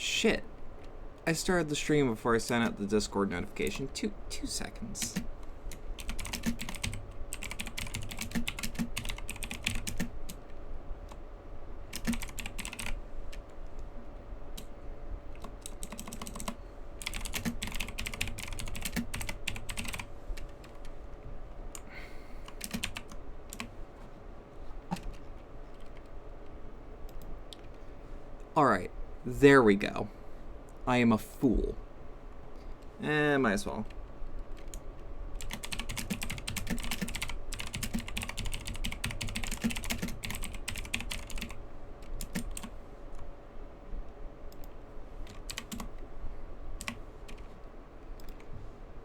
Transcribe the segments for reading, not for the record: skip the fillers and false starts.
Shit. I started the stream before I sent out the Discord notification. Two seconds. Alright, there we go. I am a fool. Might as well.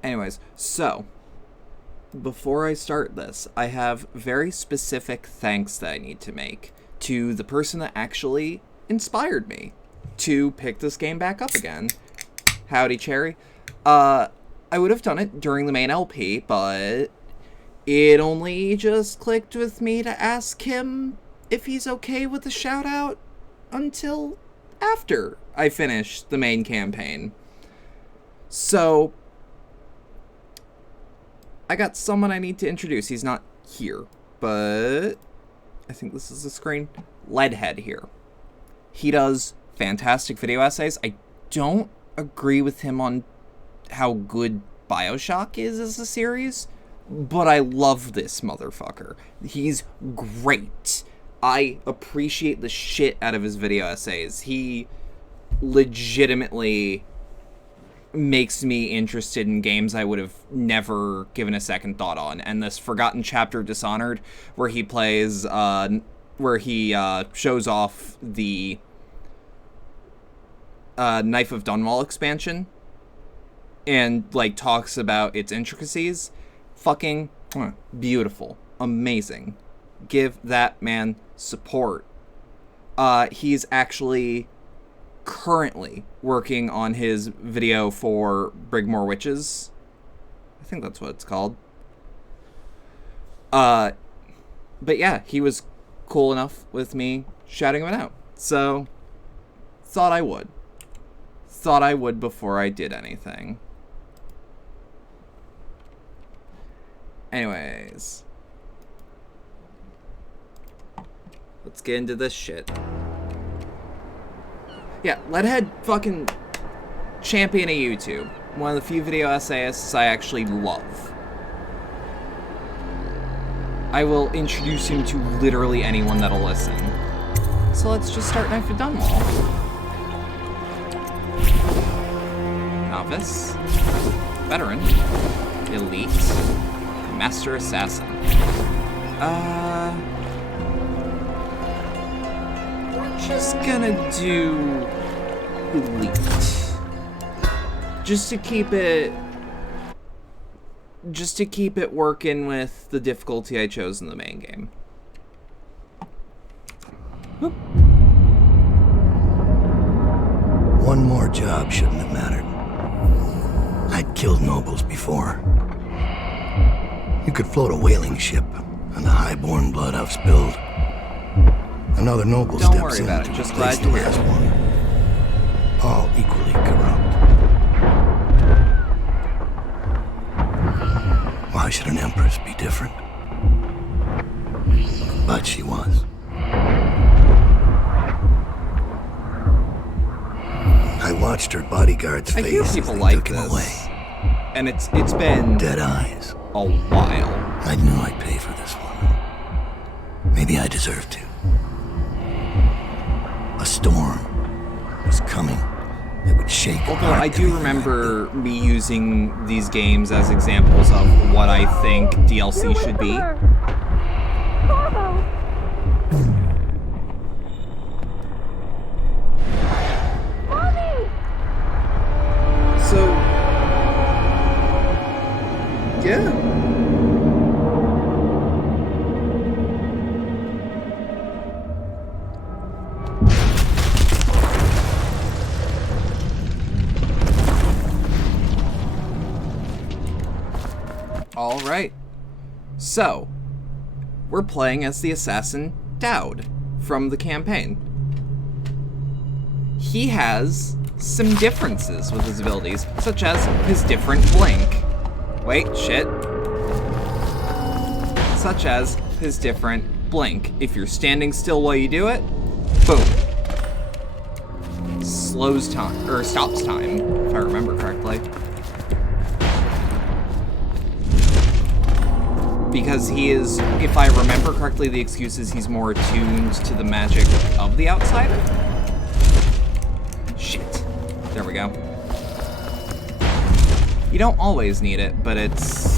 Anyways, so, before I start this, I have very specific thanks that I need to make to the person that actually inspired me to pick this game back up again. Howdy, Cherry. I would have done it during the main LP, but it only just clicked with me to ask him if he's okay with the shout-out until after I finished the main campaign. So, I got someone I need to introduce. He's not here, but I think this is the screen. Leadhead here. He does fantastic video essays. I don't agree with him on how good BioShock is as a series, but I love this motherfucker. He's great. I appreciate the shit out of his video essays. He legitimately makes me interested in games I would have never given a second thought on. And this Forgotten Chapter of Dishonored, where he plays, shows off the Knife of Dunwall expansion and, like, talks about its intricacies. Fucking beautiful. Amazing. Give that man support. He's actually currently working on his video for Brigmore Witches. I think that's what it's called. But yeah, he was cool enough with me shouting him out. So, thought I would. Thought I would before I did anything. Anyways. Let's get into this shit. Yeah, Leadhead fucking champion of YouTube. One of the few video essayists I actually love. I will introduce him to literally anyone that'll listen. So let's just start Knife of Dunwall. Novice. Veteran. Elite. Master Assassin. We're just gonna do Elite. Just to keep it working with the difficulty I chose in the main game. Whoop. One more job shouldn't have mattered. I'd killed nobles before. You could float a whaling ship, and the highborn blood I've spilled. Another noble Don't steps worry in about to it. Just replace glad the you're last here. one. All equally corrupt. Why should an empress be different? But she was. I watched her bodyguard's I face hear as people they like took him this. away. And it's been Dead eyes. a while. I knew I'd pay for this one. Maybe I deserved to. A storm was coming. It would shake. Although I do remember me using these games as examples of what I think DLC should be. So, yeah. Alright. So, we're playing as the assassin Dowd from the campaign. he has some differences with his abilities, such as his different blink. Wait, shit. Such as his different blink. If you're standing still while you do it, boom. Slows time, or stops time, if I remember correctly. Because he is, if I remember correctly, the excuse is he's more attuned to the magic of the outsider. Shit. There we go. You don't always need it, but it's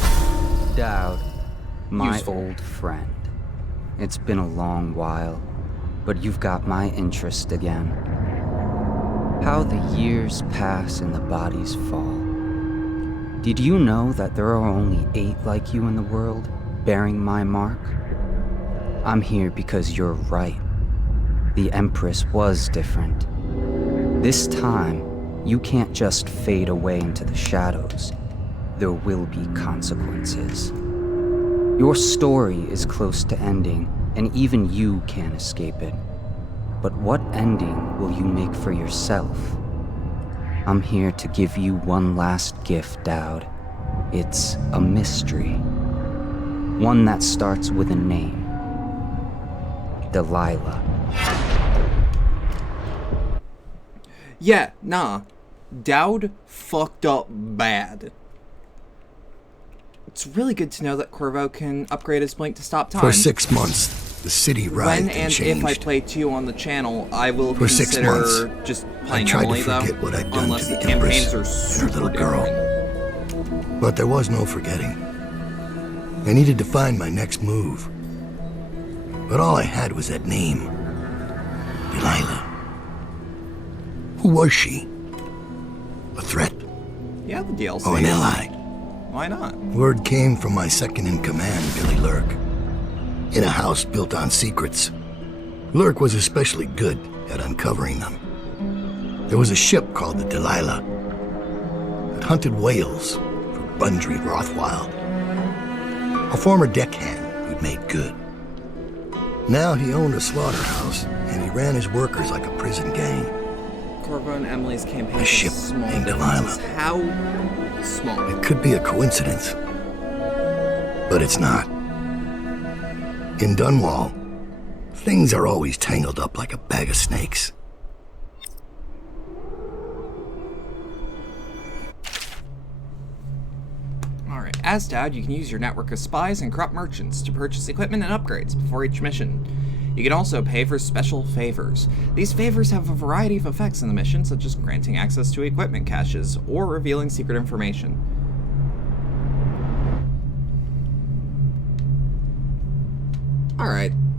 Dowd, my useful. old friend. It's been a long while, but you've got my interest again. How the years pass and the bodies fall. Did you know that there are only 8 like you in the world, bearing my mark? I'm here because you're right. The Empress was different. This time, you can't just fade away into the shadows. There will be consequences. Your story is close to ending, and even you can't escape it. But what ending will you make for yourself? I'm here to give you one last gift, Dowd. It's a mystery. One that starts with a name. Delilah. yeah, nah. Dowd fucked up bad. It's really good to know that Corvo can upgrade his blink to stop time. For 6 months, the city When writhed and and changed. if I play 2 on the channel, I will For 6 consider months, just I playing tried Emily, to forget though, what I'd done unless to the the Empress campaigns are and her super little girl. different. But there was no forgetting. I needed to find my next move. But all I had was that name. Delilah. Who was she? A threat? Yeah, the DLC. Or an ally? Why not? Word came from my second-in-command, Billy Lurk. In a house built on secrets. Lurk was especially good at uncovering them. There was a ship called the Delilah that hunted whales for Bundry Rothwild. A former deckhand who'd made good. Now he owned a slaughterhouse, and he ran his workers like a prison gang. Corvo and Emily's campaign A is ship small named differences. Delilah. How small? It could be a coincidence, but it's not. In Dunwall, things are always tangled up like a bag of snakes. Alright, as Dowd, you can use your network of spies and corrupt merchants to purchase equipment and upgrades before each mission. You can also pay for special favors. These favors have a variety of effects in the mission, such as granting access to equipment caches or revealing secret information.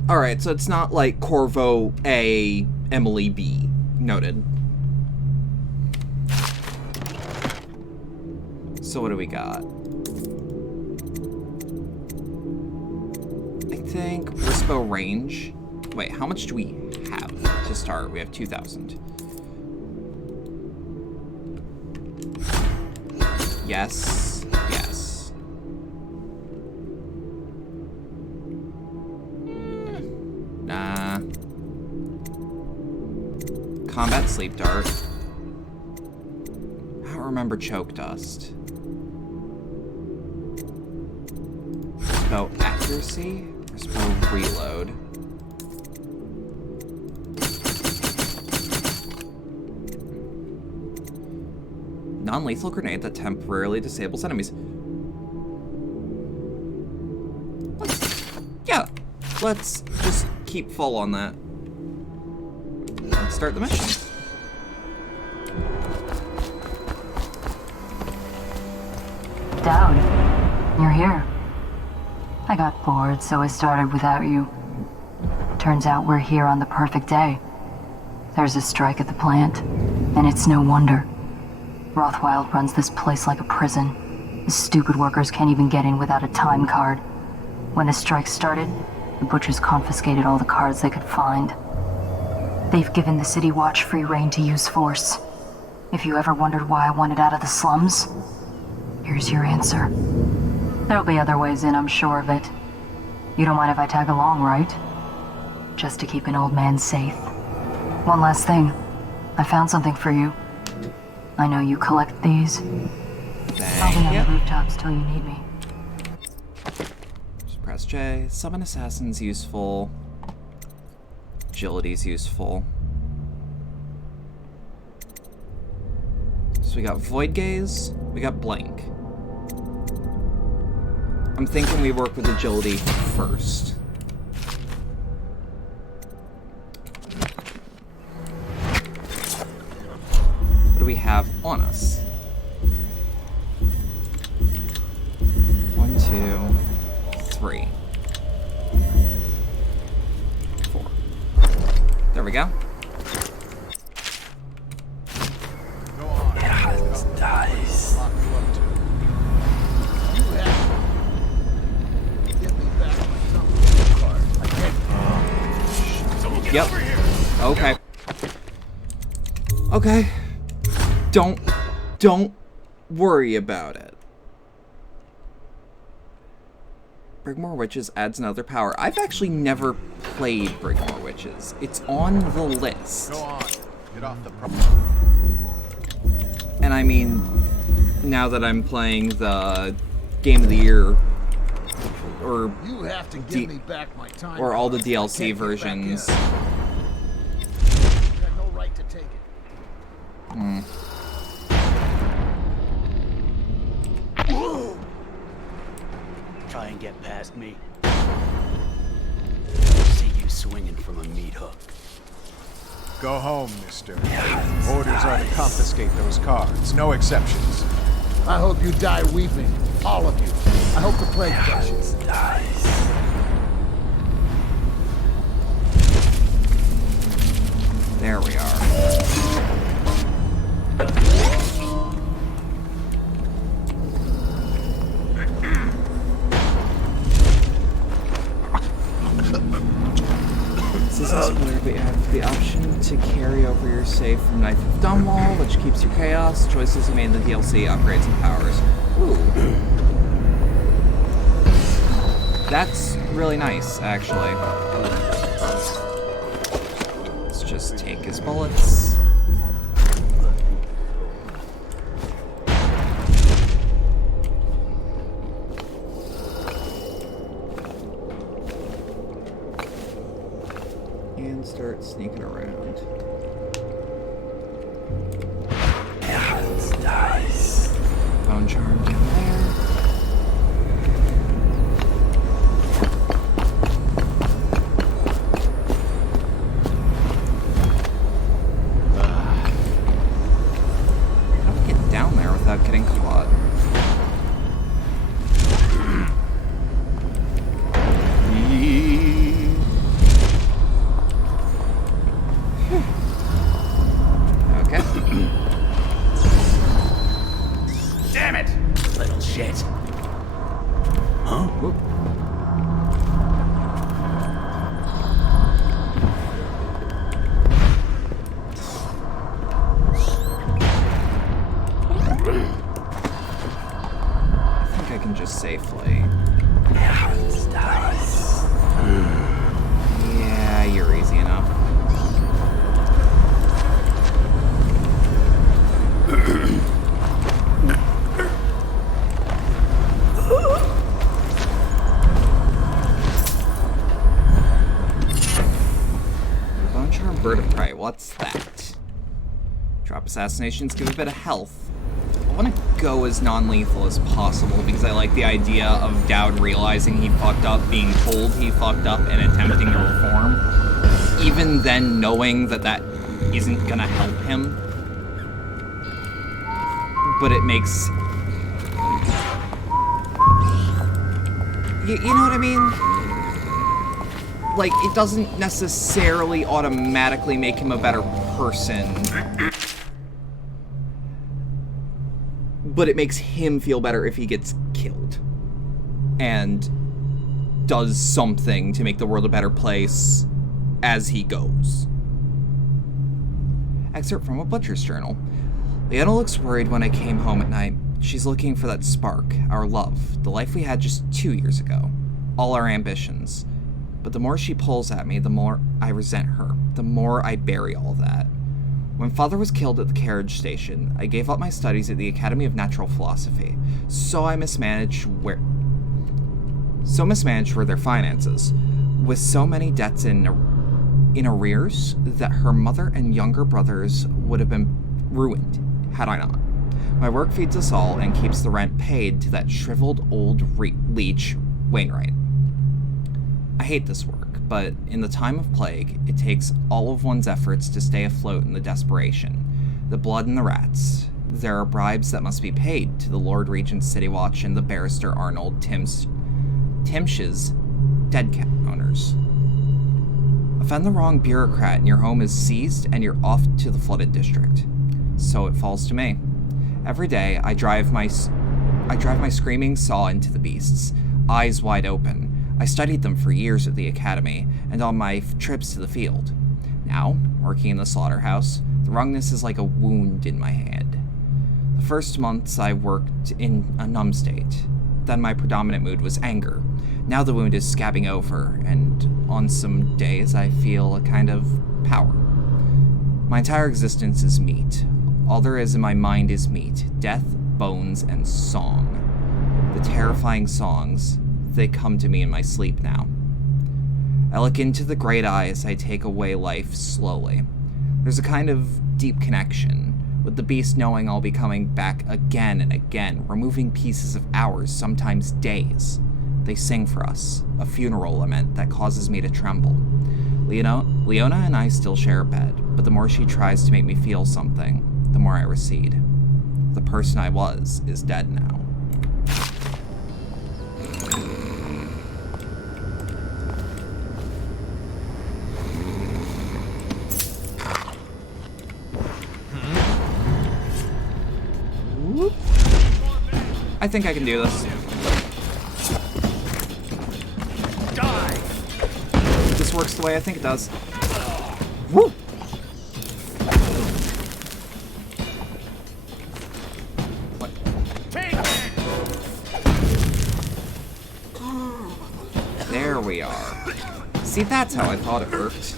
Alright, so it's not like Corvo A, Emily B. Noted. So what do we got? I think Rispo range. Wait, how much do we have to start? We have 2,000. Yes. Yes. Nah. Combat sleep dart. I don't remember choke dust. Rispo accuracy? Rispo reload. Non-lethal grenade that temporarily disables enemies. Let's just keep full on that. Let's start the mission. Dowd, you're here. I got bored, so I started without you. Turns out we're here on the perfect day. There's a strike at the plant, and it's no wonder. Rothwild runs this place like a prison. The stupid workers can't even get in without a time card. When the strike started, the butchers confiscated all the cards they could find. They've given the City Watch free rein to use force. If you ever wondered why I wanted out of the slums, here's your answer. There'll be other ways in, I'm sure of it. You don't mind if I tag along, right? Just to keep an old man safe. One last thing. I found something for you. I know you collect these. I'll be Thank on you. the rooftops till you need me. Just press J. Summon Assassin's useful. Agility's useful. So we got Void Gaze, we got Blink. I'm thinking we work with Agility first. What do we have on us? 1, 2, 3, 4. There we go. Yep. Okay. Okay. Don't worry about it. Brigmore Witches adds another power. I've actually never played Brigmore Witches. It's on the list. Go on. Get off the And I mean, now that I'm playing the Game of the Year, or You have to give me back my time. or all the I DLC can't get back versions. in. You had no right to take it. Try and get past me. See you swinging from a meat hook. Go home, mister. Orders are to confiscate those cards. No exceptions. I hope you die weeping. All of you. I hope the plague crushes. There we are. This is where we have the option to carry over your save from Knife of Dunwall, which keeps your chaos, choices you made in the DLC, upgrades, and powers. Ooh. That's really nice, actually. Let's just take his bullets. And start sneaking around. Bone charm down there. How do we get down there without getting caught? Okay. Damn it! Little shit. Huh? Whoop. I think I can just safely. Yeah, you're easy enough. Bone Charm Bird of Prey, what's that? Drop assassinations, give a bit of health. I want to go as non-lethal as possible because I like the idea of Dowd realizing he fucked up, being told he fucked up, and attempting to reform. Even then knowing that that isn't gonna help him. But it makes... You know what I mean? Like, it doesn't necessarily automatically make him a better person. But it makes him feel better if he gets killed. And does something to make the world a better place as he goes. Excerpt from a butcher's journal. Leanna looks worried when I came home at night. She's looking for that spark, our love, the life we had just 2 years ago. All our ambitions. But the more she pulls at me, the more I resent her. The more I bury all that. When Father was killed at the carriage station, I gave up my studies at the Academy of Natural Philosophy, so mismanaged were their finances, with so many debts in arrears that her mother and younger brothers would have been ruined had I not. My work feeds us all and keeps the rent paid to that shriveled old leech, Wainwright. I hate this work, but in the time of plague, it takes all of one's efforts to stay afloat in the desperation, the blood and the rats. There are bribes that must be paid to the Lord Regent's City Watch and the Barrister Arnold Timsh's dead cat owners. Offend the wrong bureaucrat and your home is seized and you're off to the flooded district. So it falls to me. Every day, I drive my screaming saw into the beasts, eyes wide open. I studied them for years at the academy and on my trips to the field. Now, working in the slaughterhouse, the wrongness is like a wound in my head. The first months I worked in a numb state. Then my predominant mood was anger. Now the wound is scabbing over, and on some days I feel a kind of power. My entire existence is meat. All there is in my mind is meat, death, bones, and song. The terrifying songs, they come to me in my sleep now. I look into the great eyes, I take away life slowly. There's a kind of deep connection, with the beast knowing I'll be coming back again and again, removing pieces of hours, sometimes days. They sing for us, a funeral lament that causes me to tremble. Leona and I still share a bed, but the more she tries to make me feel something, the more I recede. The person I was is dead now. Whoop. I think I can do this. Die! This works the way I think it does. Woo! What? There we are. See, that's how I thought it worked.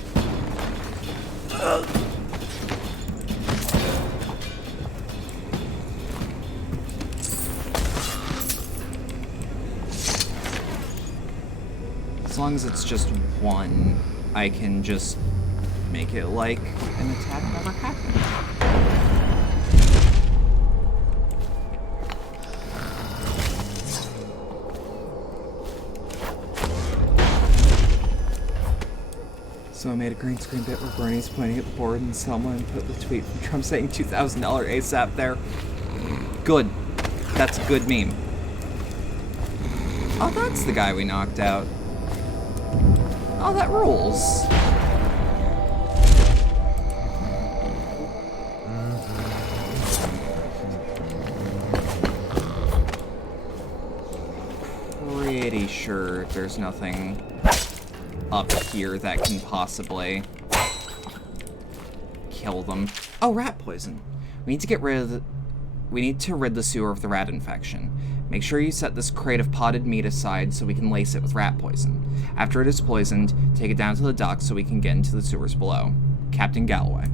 As long as it's just one, I can just make it like an attack never happened. So I made a green screen bit where Bernie's pointing at the board and someone put the tweet from Trump saying $2,000 ASAP there. Good. That's a good meme. Oh, that's the guy we knocked out. Oh, that rules. Pretty sure there's nothing up here that can possibly kill them. Oh, rat poison. We need to rid the sewer of the rat infection. Make sure you set this crate of potted meat aside so we can lace it with rat poison. After it is poisoned, take it down to the dock so we can get into the sewers below. Captain Galloway.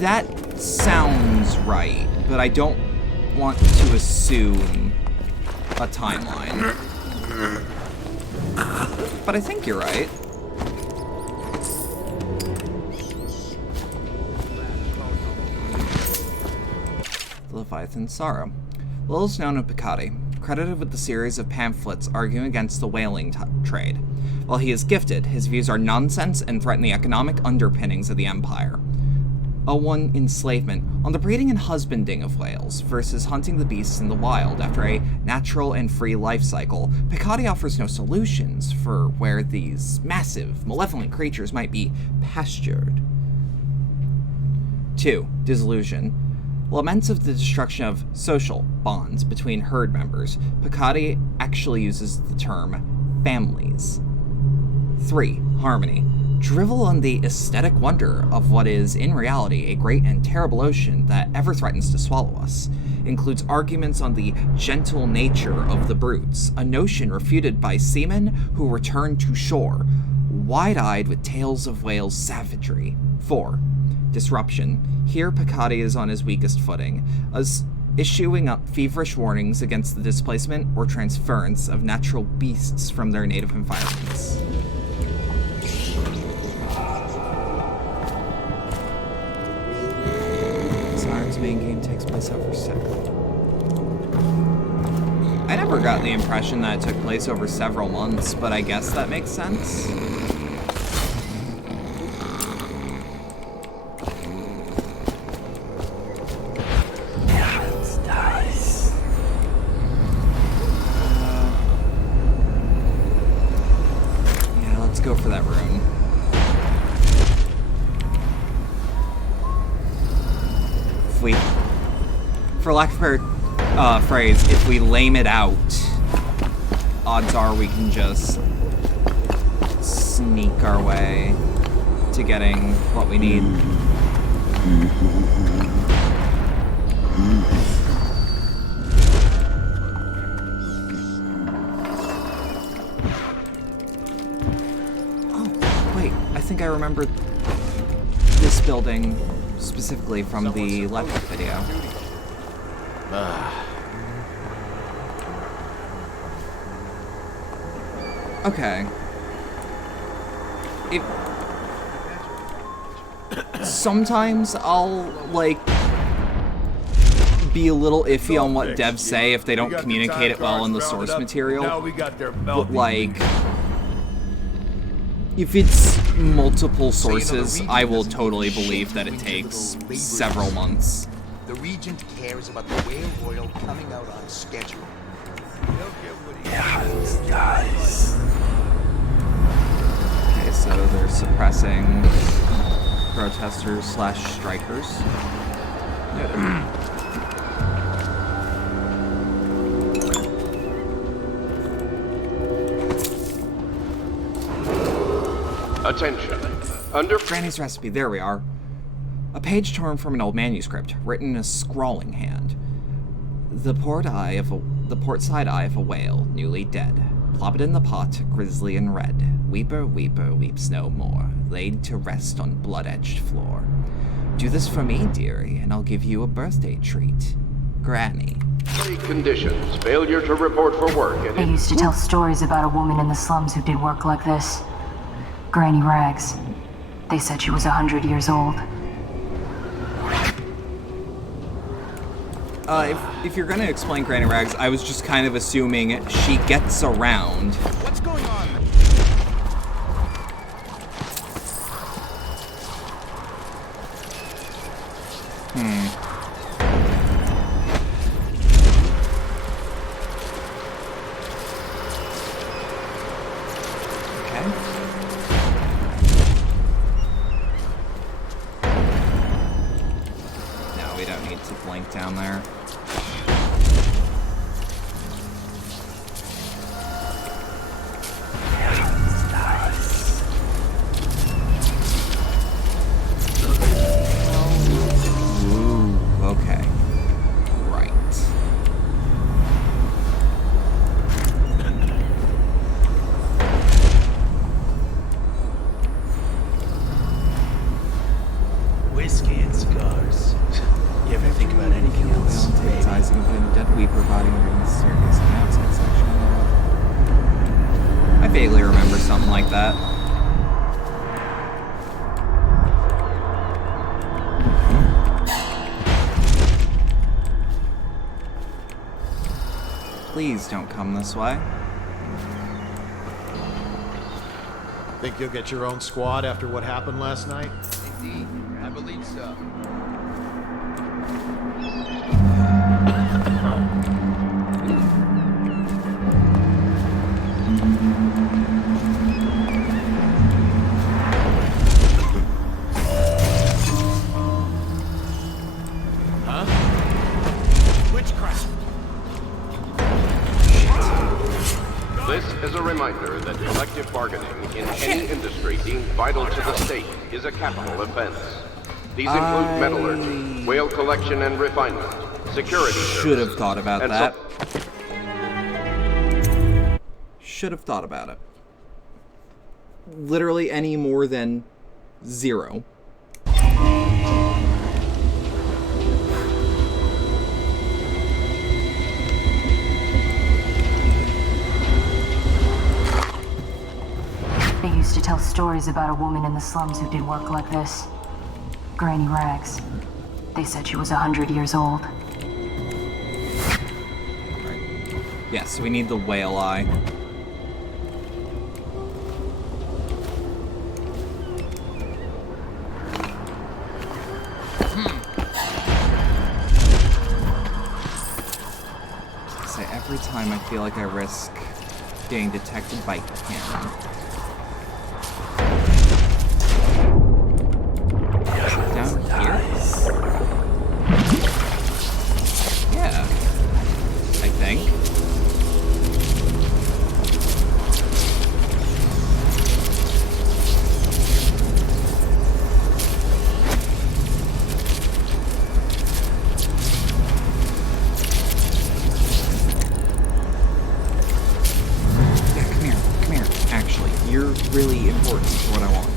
That sounds right, but I don't want to assume a timeline. But I think you're right. The Leviathan Sorrow. Little is known of Piccati, credited with the series of pamphlets arguing against the whaling trade. While he is gifted, his views are nonsense and threaten the economic underpinnings of the empire. O1 enslavement on the breeding and husbanding of whales versus hunting the beasts in the wild after a natural and free life cycle, Piccati offers no solutions for where these massive, malevolent creatures might be pastured. 2. Disillusion. Laments of the destruction of social bonds between herd members, Piccati actually uses the term families. 3. Harmony. drivel on the aesthetic wonder of what is, in reality, a great and terrible ocean that ever threatens to swallow us. Includes arguments on the gentle nature of the brutes, a notion refuted by seamen who return to shore, wide-eyed with tales of whales' savagery. 4. Disruption. Here Picardi is on his weakest footing, as issuing up feverish warnings against the displacement or transference of natural beasts from their native environments. Dishonored's main game takes place over several. I never got the impression that it took place over several months, but I guess that makes sense. Go for that rune. If we, for lack of a better phrase, if we lame it out, odds are we can just sneak our way to getting what we need. I think I remember this building specifically from the Let's video. Okay. Sometimes I'll, like, be a little iffy on what devs say if they don't communicate it well in the source material. But, like, if it's multiple sources, I will totally believe that it takes several months. The Regent cares about the whale oil coming out on schedule. Guys. Okay, so they're suppressing protesters / strikers. Attention. Under Granny's recipe, there we are. A page torn from an old manuscript, written in a scrawling hand. The port side eye of a whale, newly dead. Plop it in the pot, grisly and red. Weeper, weeper, weeps no more. Laid to rest on blood-edged floor. Do this for me, dearie, and I'll give you a birthday treat. Granny. conditions, failure to report for work, and They used to tell stories about a woman in the slums who did work like this. Granny Rags. They said she was 100 years old. If you're gonna explain Granny Rags, I was just kind of assuming she gets around. What's going on? Okay. No, we don't need to blink down there. Okay. Right. Whiskey and cigars. You ever think about anything else? Advertising of a dead weeper body in the staircase in the outside section. I vaguely remember something like that. Please don't come this way. Think you'll get your own squad after what happened last night? Indeed, I believe so. Witchcraft. This is a reminder that collective bargaining in any industry deemed vital to the state is a capital offense. These include metallurgy, whale collection and refinement, security Should have services, thought about and that. Should have thought about it. Literally any more than 0. They used to tell stories about a woman in the slums who did work like this. Granny Rags. They said she was 100 years old. Yes, we need the whale eye. So every time I feel like I risk getting detected by him. Down here? Yeah. I think. Yeah, come here. Come here. Actually, you're really important for what I want.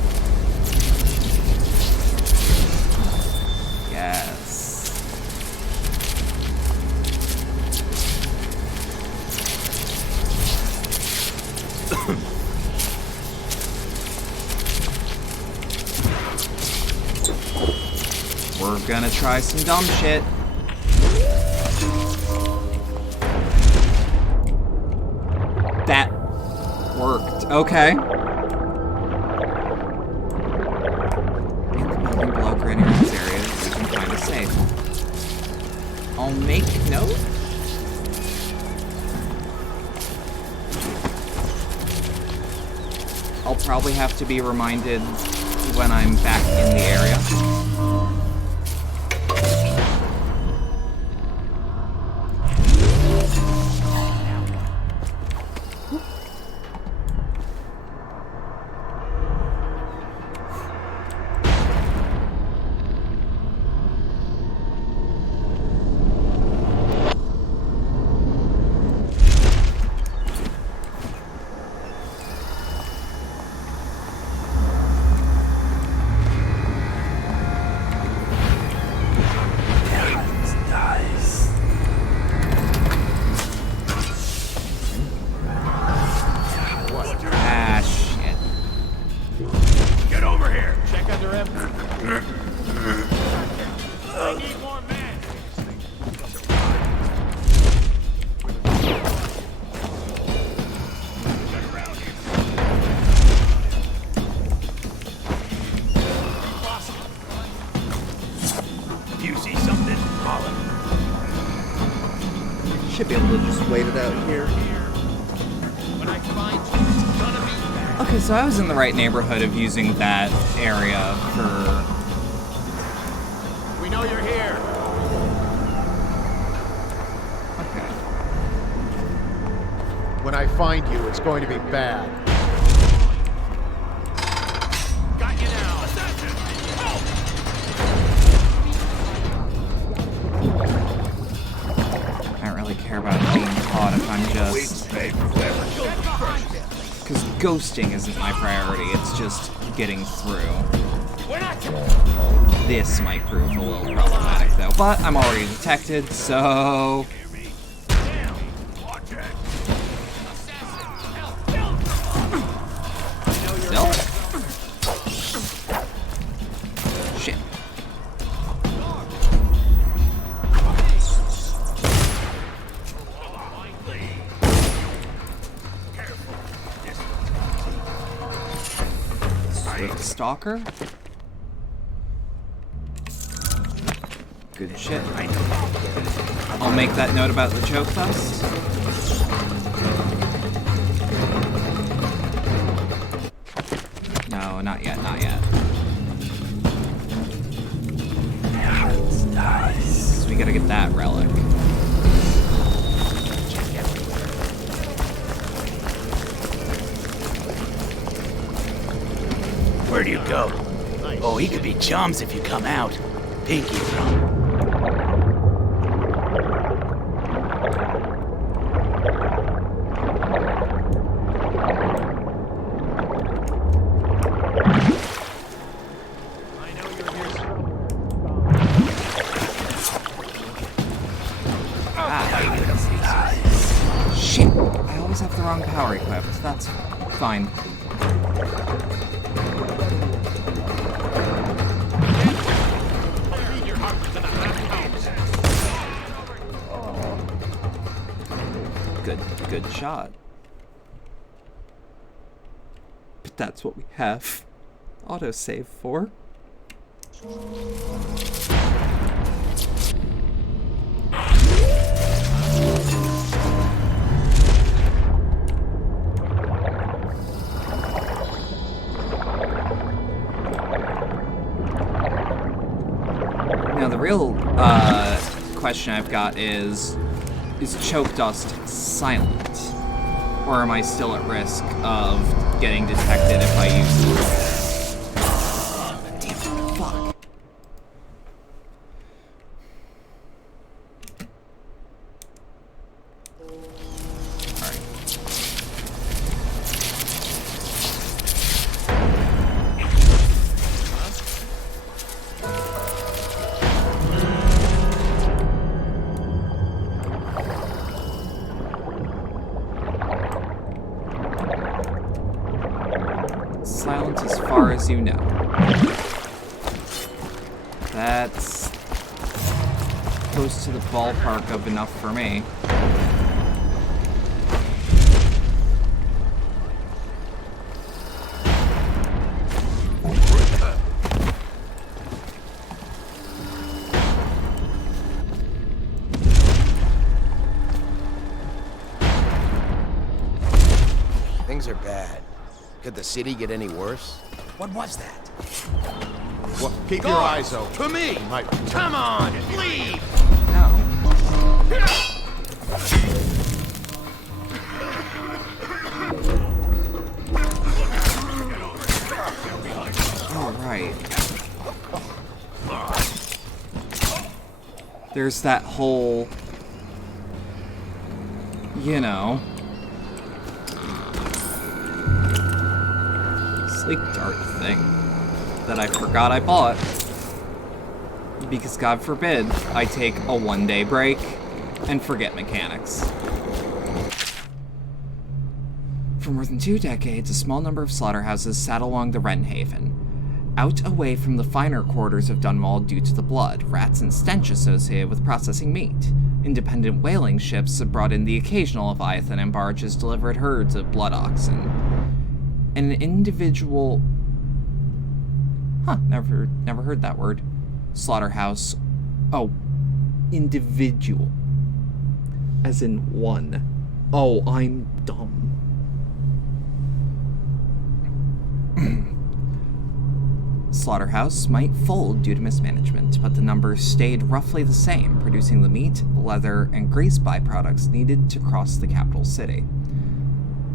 Yes. We're gonna try some dumb shit. That worked. Okay. In the building below Granny Rags area, you can find a safe. I'll make note. I'll probably have to be reminded when I'm back in the area. Ah, shit. Get over here! Check under him. I need more men! You see something? Holler. Should be able to just wait it out here. When I find you, it's gonna be bad. Okay, so I was in the right neighborhood of using that area for... We know you're here. Okay. When I find you, it's going to be bad. Got you now. Assassin! I don't really care about being caught if I'm just... Because ghosting isn't my priority, it's just getting through. This might prove a little problematic though, but I'm already detected, so... Still? Shit. Swift Stalker? Good shit. I'll make that note about the choke dust. No, not yet, not yet. So we gotta get that relic. Oh, he could be chums if you come out. Pinky from. Shit! I always have the wrong power equipped. That's fine. Good shot. But that's what we have autosave for. Now the real question I've got is choke dust silent? Or am I still at risk of getting detected if I use it? Damn it, fuck. Alright. Silent as far as you know. That's close to the ballpark of enough for me. Things are bad. Could the city get any worse? What was that? Well, keep your eyes open. To me! You might... Come on, leave! No. Alright. There's that whole... you know... sleep dart thing that I forgot I bought. Because God forbid I take a one-day break and forget mechanics. For more than 2 decades, a small number of slaughterhouses sat along the Wren Haven, out away from the finer quarters of Dunwall due to the blood, rats, and stench associated with processing meat. Independent whaling ships brought in the occasional Leviathan, and barges delivered herds of blood oxen. An individual... never heard that word. Slaughterhouse. Oh, individual. As in one. Oh, I'm dumb. Slaughterhouse might fold due to mismanagement, but the numbers stayed roughly the same, producing the meat, leather, and grease byproducts needed to cross the capital city.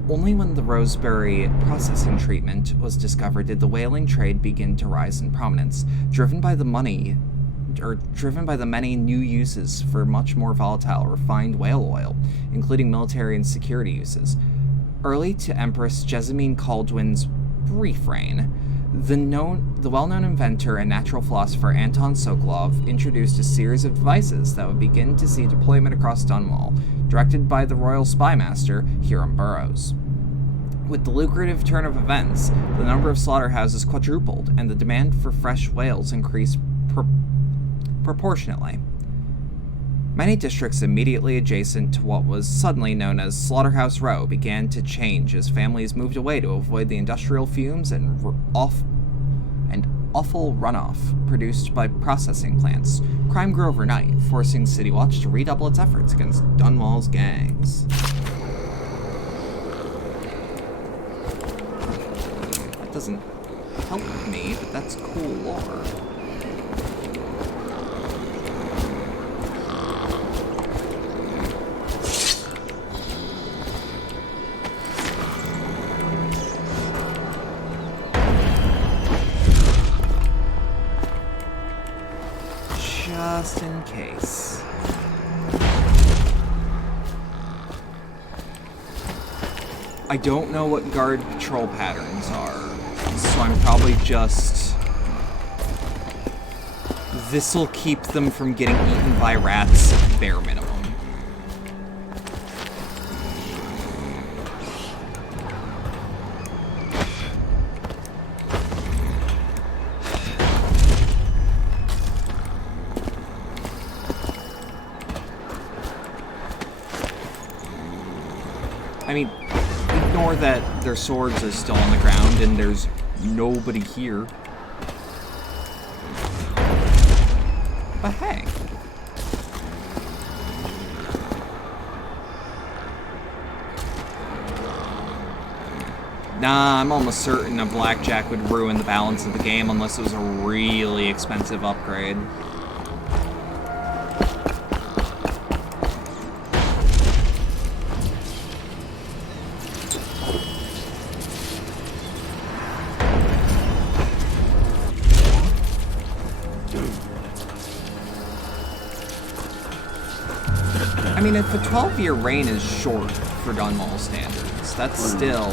Only when the Roseberry processing treatment was discovered did the whaling trade begin to rise in prominence, driven by the many new uses for much more volatile refined whale oil, including military and security uses. Early to Empress Jessamine Caldwin's brief reign, the well-known inventor and natural philosopher Anton Sokolov introduced a series of devices that would begin to see deployment across Dunwall, directed by the Royal Spymaster, Hiram Burrows. With the lucrative turn of events, the number of slaughterhouses quadrupled, and the demand for fresh whales increased proportionately. Many districts immediately adjacent to what was suddenly known as Slaughterhouse Row began to change as families moved away to avoid the industrial fumes and awful runoff produced by processing plants. Crime grew overnight, forcing City Watch to redouble its efforts against Dunwall's gangs. That doesn't help me, but that's cool lore. I don't know what guard patrol patterns are, so I'm probably just... This'll keep them from getting eaten by rats, bare minimum. I mean, ignore that their swords are still on the ground and there's nobody here. But hey. Nah, I'm almost certain a blackjack would ruin the balance of the game unless it was a really expensive upgrade. I mean, if a 12-year reign is short for Dunwall standards, that's still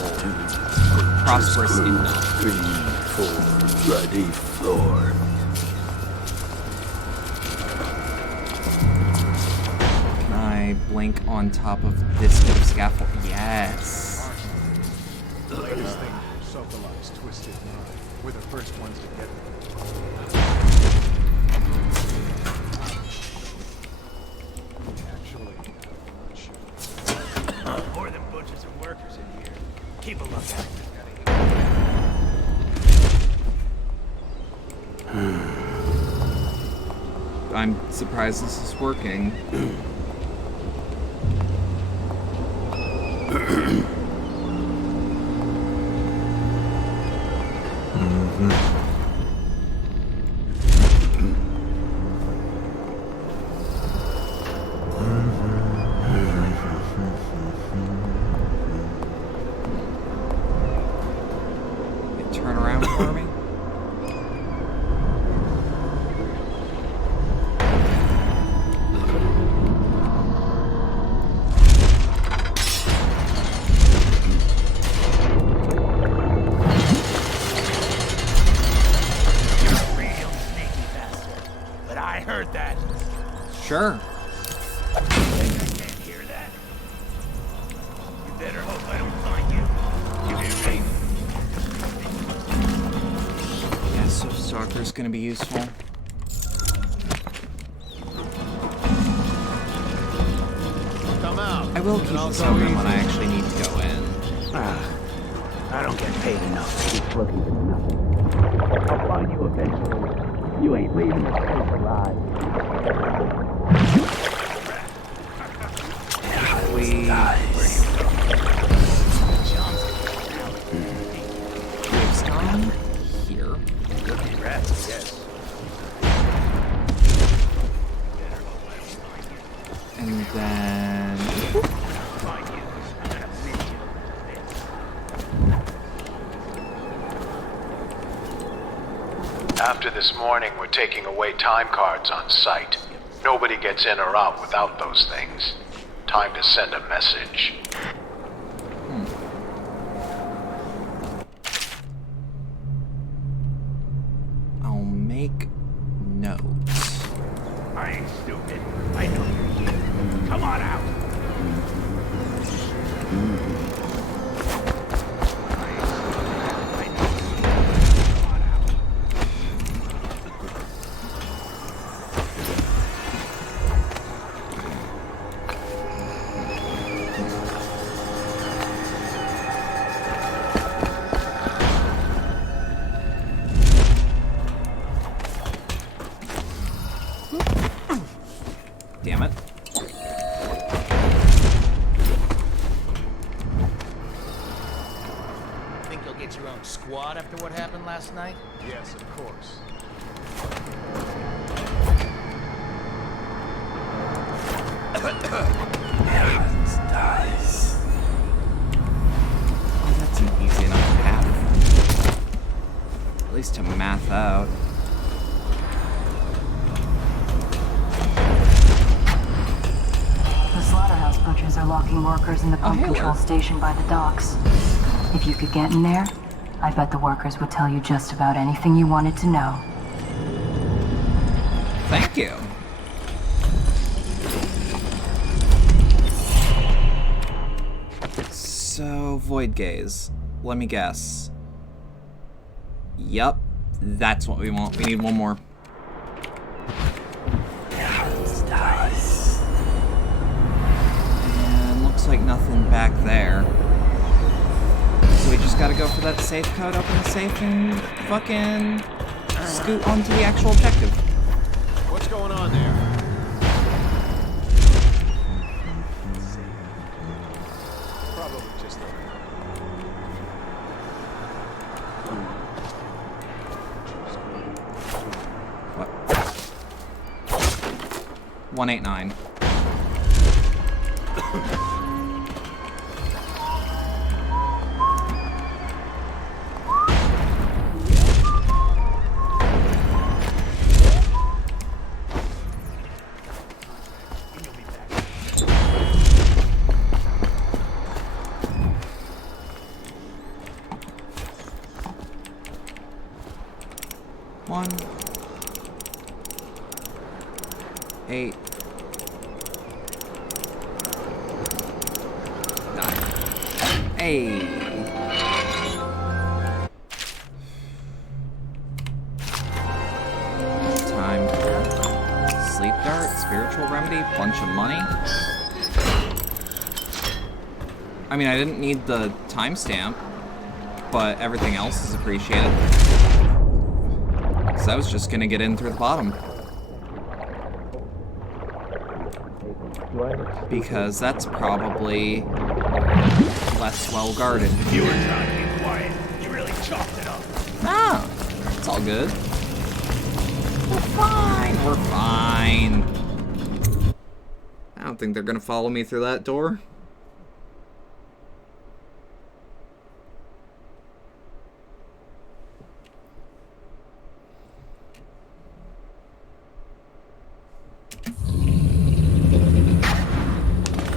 prosperous enough. 3, 4, bloody floor. Can I blink on top of this bit of scaffold? Yes. The latest thing for Sokolai's twisted mind. We're the first ones to get it. More than butchers and workers in here. Keep a lookout. I'm surprised this is working. Turn around for me. Sure. I can't hear that. You better hope I don't find you. You hear me? Yeah, so Stalker's gonna be useful. Come out. I will keep this open when I actually need to go in. I don't get paid enough to keep looking for nothing. I'll find you eventually. You ain't leaving this place alive. Please. Wave's gone. Here. Rats, yes. And then... After this morning, we're taking away time cards on site. Nobody gets in or out without those things. Time to send a message. I'll make notes. I ain't stupid. I know you're here. Come on out. Damn it. Think you'll get your own squad after what happened last night? Yes, of course. Dies. Oh, that's an easy enough path. At least to math out. The slaughterhouse butchers are locking workers in the pump control station by the docks. If you could get in there, I bet the workers would tell you just about anything you wanted to know. Thank you. So, Void Gaze. Let me guess. Yup, that's what we want. We need one more. And looks like nothing back there. So we just gotta go for that safe code, open the safe, and fucking scoot onto the actual objective. What's going on there? Probably just What? 189. One, 8, 9. Hey. Time. Sleep dart, spiritual remedy, bunch of money. I mean, I didn't need the timestamp, but everything else is appreciated. I was just gonna get in through the bottom. Because that's probably less well guarded. You were trying to be quiet. You really chopped it up. Ah, it's all good. We're fine. We're fine. I don't think they're gonna follow me through that door.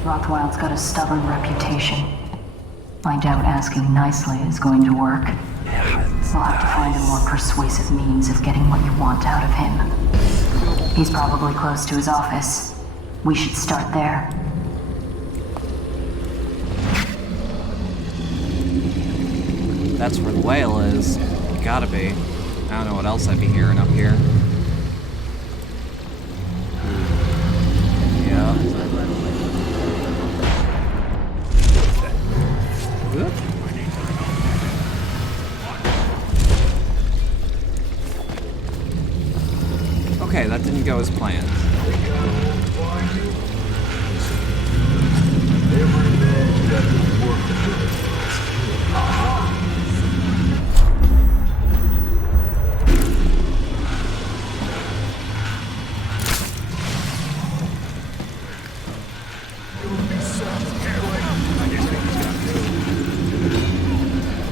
Rothwild's got a stubborn reputation. I doubt asking nicely is going to work. We'll have to find a more persuasive means of getting what you want out of him. He's probably close to his office. We should start there. That's where the whale is. Gotta be. I don't know what else I'd be hearing up here. Yeah. Good. Okay, that didn't go as planned.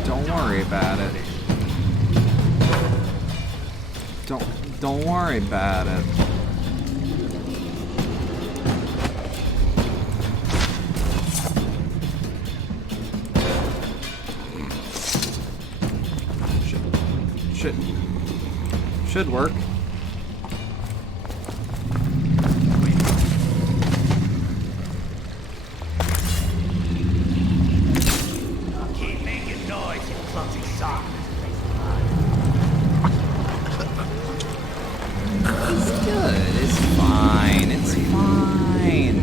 Don't worry about it. Don't worry about it. Should work. Keep making noise, you clumsy sock. It's good. It's fine. It's fine.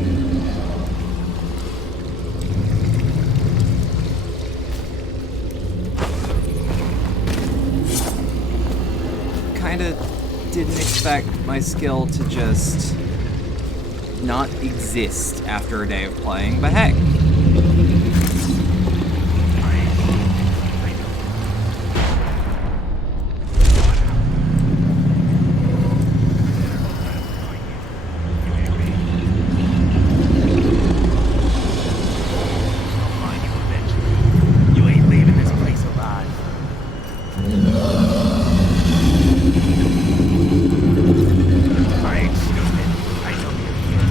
Kinda didn't expect my skill to just not exist after a day of playing, but hey. You ain't leaving this place alive. I ain't stupid. I know you're here.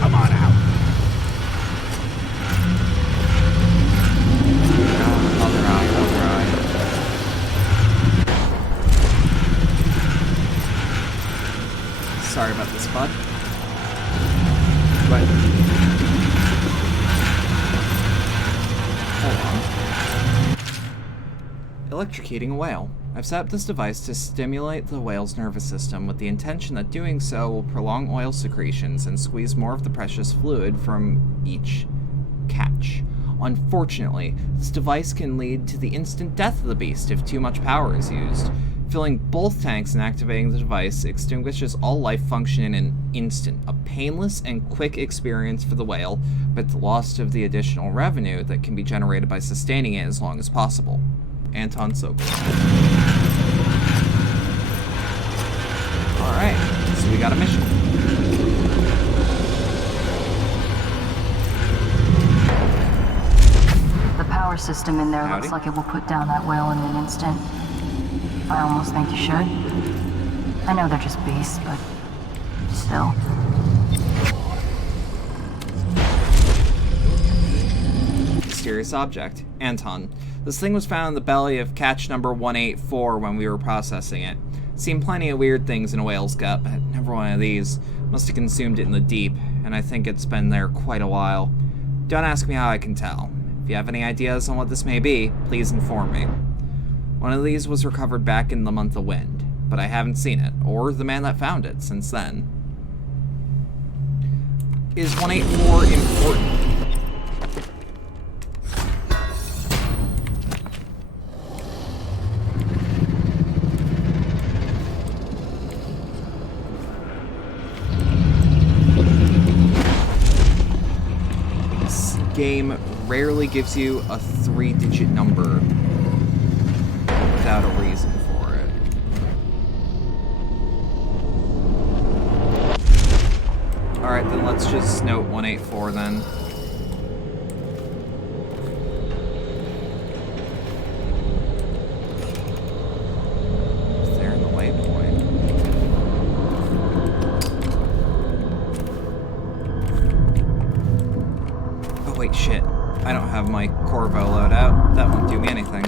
Come on out. right. Hold on. Electrocuting a whale. I've set up this device to stimulate the whale's nervous system with the intention that doing so will prolong oil secretions and squeeze more of the precious fluid from each catch. Unfortunately, this device can lead to the instant death of the beast if too much power is used. Filling both tanks and activating the device extinguishes all life function in an instant. A painless and quick experience for the whale, but the loss of the additional revenue that can be generated by sustaining it as long as possible. Anton Sokol. Alright, so we got a mission. The power system in there looks like it will put down that whale in an instant. I almost think you should. I know they're just beasts, but still. Mysterious object. Anton. This thing was found in the belly of catch number 184 when we were processing it. Seen plenty of weird things in a whale's gut, but never one of these. Must have consumed it in the deep, and I think it's been there quite a while. Don't ask me how I can tell. If you have any ideas on what this may be, please inform me. One of these was recovered back in the month of Wind, but I haven't seen it, or the man that found it, since then. Is 184 important? This game rarely gives you a 3-digit number without a reason for it. Alright, then let's just note 184 then. It's there in the waypoint. Oh wait, shit. I don't have my Corvo loadout. That won't do me anything.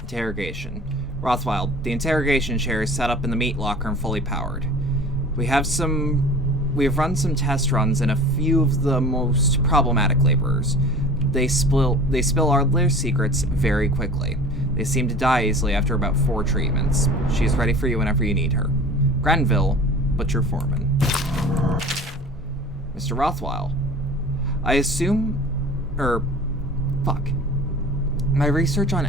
Interrogation. Rothwell, the interrogation chair is set up in the meat locker and fully powered. We have run some test runs in a few of the most problematic laborers. They spill all their secrets very quickly. They seem to die easily after about 4 treatments. She is ready for you whenever you need her. Granville, Butcher Foreman. Mr. Rothwell, I assume... fuck. My research on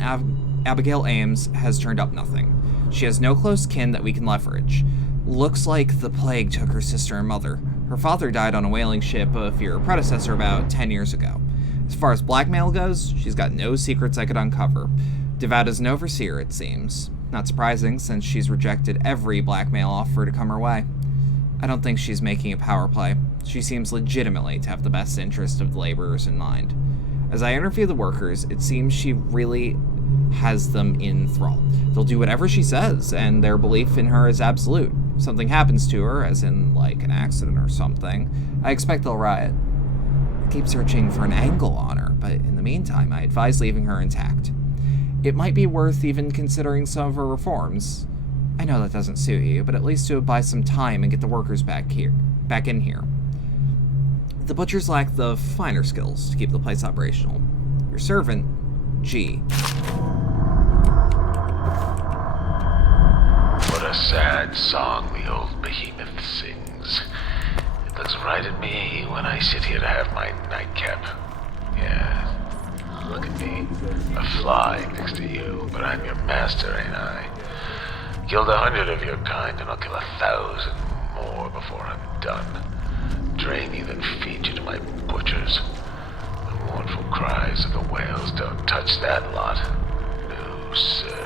Abigail Ames has turned up nothing. She has no close kin that we can leverage. Looks like the plague took her sister and mother. Her father died on a whaling ship of your predecessor about 10 years ago. As far as blackmail goes, she's got no secrets I could uncover. Devout as an overseer, it seems. Not surprising, since she's rejected every blackmail offer to come her way. I don't think she's making a power play. She seems legitimately to have the best interest of the laborers in mind. As I interview the workers, it seems she really has them in thrall. They'll do whatever she says, and their belief in her is absolute. If something happens to her, as in, like, an accident or something, I expect they'll riot. I keep searching for an angle on her, but in the meantime, I advise leaving her intact. It might be worth even considering some of her reforms. I know that doesn't suit you, but at least to buy some time and get the workers back in here. The butchers lack the finer skills to keep the place operational. Your servant, G. What a sad song the old behemoth sings. It looks right at me when I sit here to have my nightcap. Yeah, look at me. A fly next to you, but I'm your master, ain't I? Killed 100 of your kind, and I'll kill 1,000 more before I'm done. Drain you, then feed you to my butchers. The mournful cries of the whales don't touch that lot. No, sir.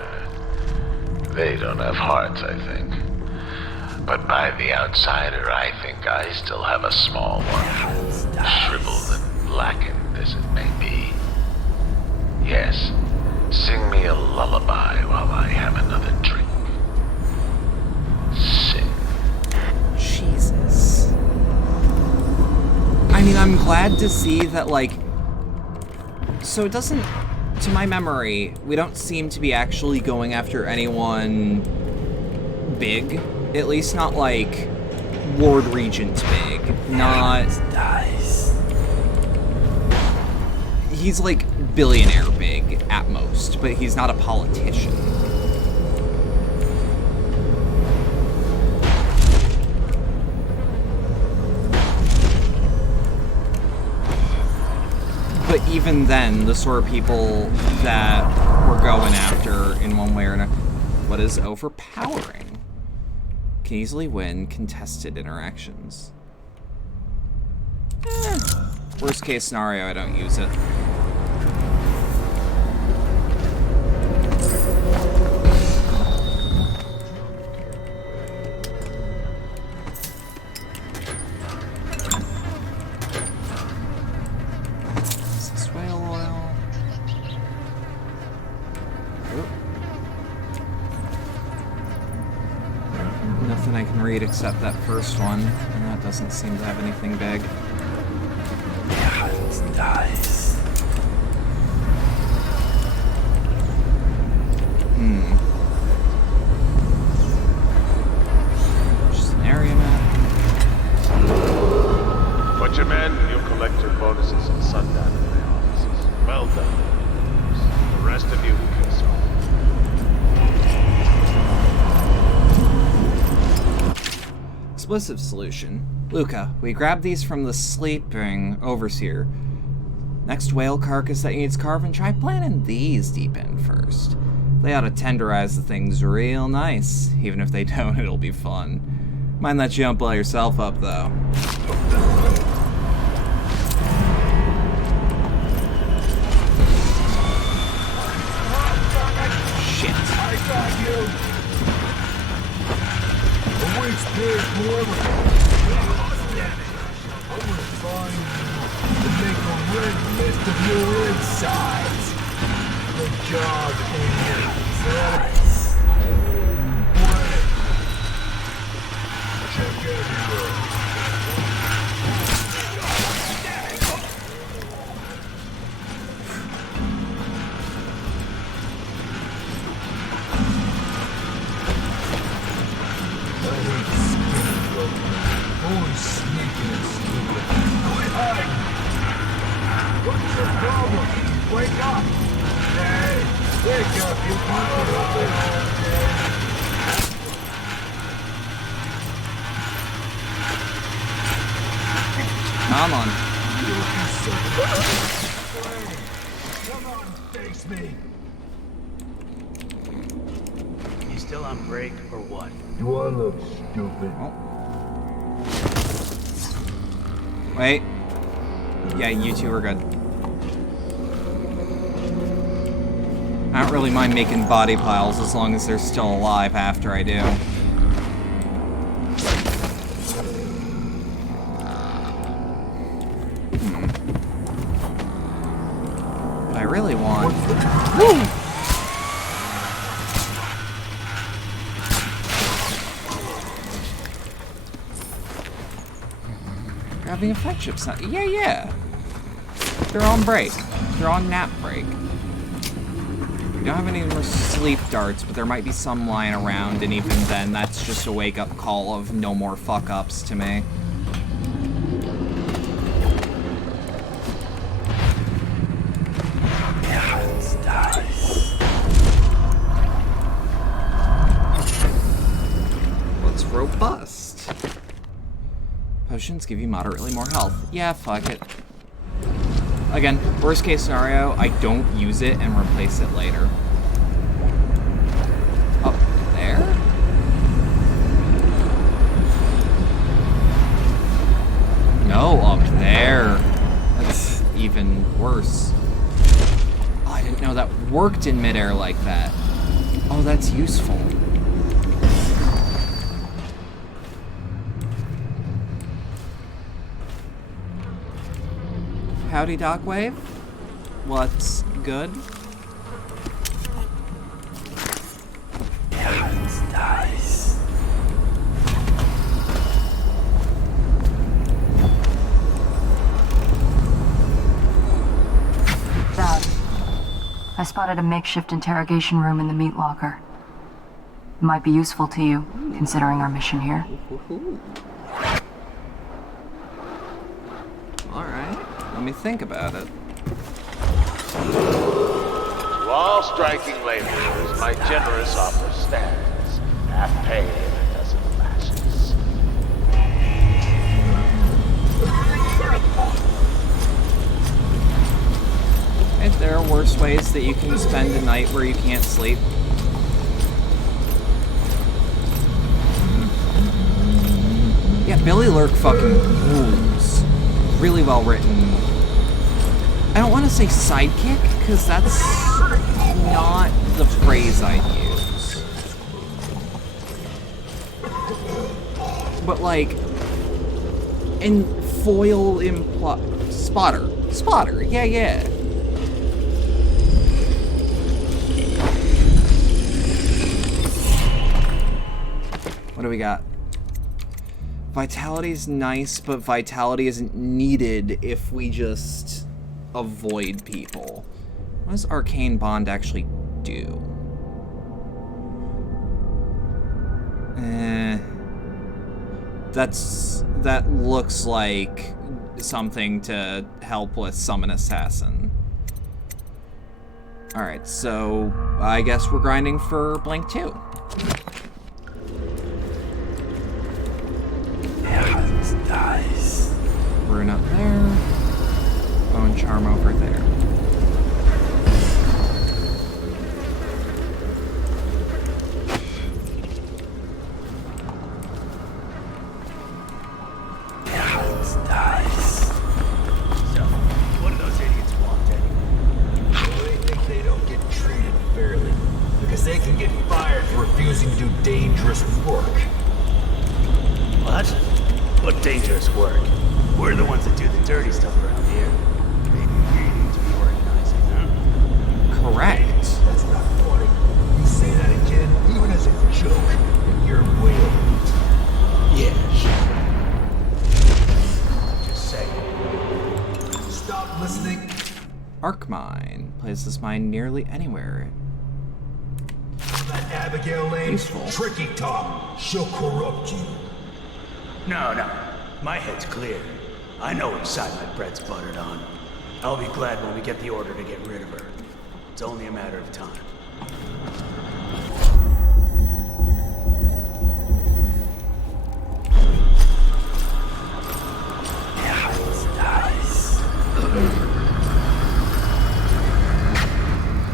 They don't have hearts, I think. But by the outsider, I think I still have a small one. Shriveled and blackened as it may be. Yes, sing me a lullaby while I have another drink. Sing. Jesus. I mean, I'm glad glad to see that, like... So it doesn't... To my memory, we don't seem to be actually going after anyone big. At least not, like, Ward Regent big. Not... He's, like, billionaire big, at most, but he's not a politician. But even then, the sort of people that we're going after in one way or another... What is overpowering? Can easily win contested interactions. Worst case scenario, I don't use it. Nothing I can read except that first one, and that doesn't seem to have anything big. Dice. Just an area map. Butcherman, you'll collect your bonuses at sundown in my offices. Well done. The rest of you can solve. Explosive solution. Luca, we grabbed these from the sleeping overseer. Next whale carcass that needs carving, try planting these deep in first. They ought to tenderize the things real nice. Even if they don't, it'll be fun. Mind that you don't blow yourself up, though. Shit. I got you. A week's pay forever. I was trying to make a red list of your insides. The job ends. Check everywhere. Always sneaking and stupid. Quit hiding! What's your problem? Wake up! Hey, wake up, you fucking up there all day. Come on. You're looking so good. Come on, face me. You still on break or what? Do I look stupid? Wait. Yeah, you two are good. I don't really mind making body piles as long as they're still alive after I do. But I really want... Woo! Having a friendship sign. Yeah. They're on break. They're on nap break. We don't have any more sleep darts, but there might be some lying around, and even then, that's just a wake-up call of no more fuck-ups to me. What's robust? Potions give you moderately more health. Yeah, fuck it. Again, worst case scenario, I don't use it and replace it later. Up there? No, up there. That's even worse. Oh, I didn't know that worked in midair like that. Oh, that's useful. Howdy, Dockwave. What's good? Dice. I spotted a makeshift interrogation room in the meat locker. It might be useful to you, considering our mission here. Alright, let me think about it. To all striking laborers, my generous offer stands. Half pay and a dozen lashes. If there are worse ways that you can spend a night where you can't sleep. Yeah, Billy Lurk fucking rules. Really well written. I don't want to say sidekick, because that's not the phrase I'd use. But like, in foil spotter. Spotter, yeah. What do we got? Vitality's nice, but vitality isn't needed if we just avoid people. What does Arcane Bond actually do? That looks like something to help with Summon Assassin. Alright, so I guess we're grinding for Blink 2. Dies. Rune up there. Bone Charm over there. Dies. So, what do those idiots want anyway? Well, they think they don't get treated fairly, because they can get fired for refusing to do dangerous work. What? What dangerous work? We're the ones that do the dirty stuff around here. Maybe we need to be organizing, huh? Correct. That's not funny. You say that again, even as a joke, and you're way over it. Yeah, sure. Just saying. Stop listening. Arc Mine. Places mine nearly anywhere. That Abigail Lane's Useful. tricky talk. She'll corrupt you. No. My head's clear. I know which side my bread's buttered on. I'll be glad when we get the order to get rid of her. It's only a matter of time.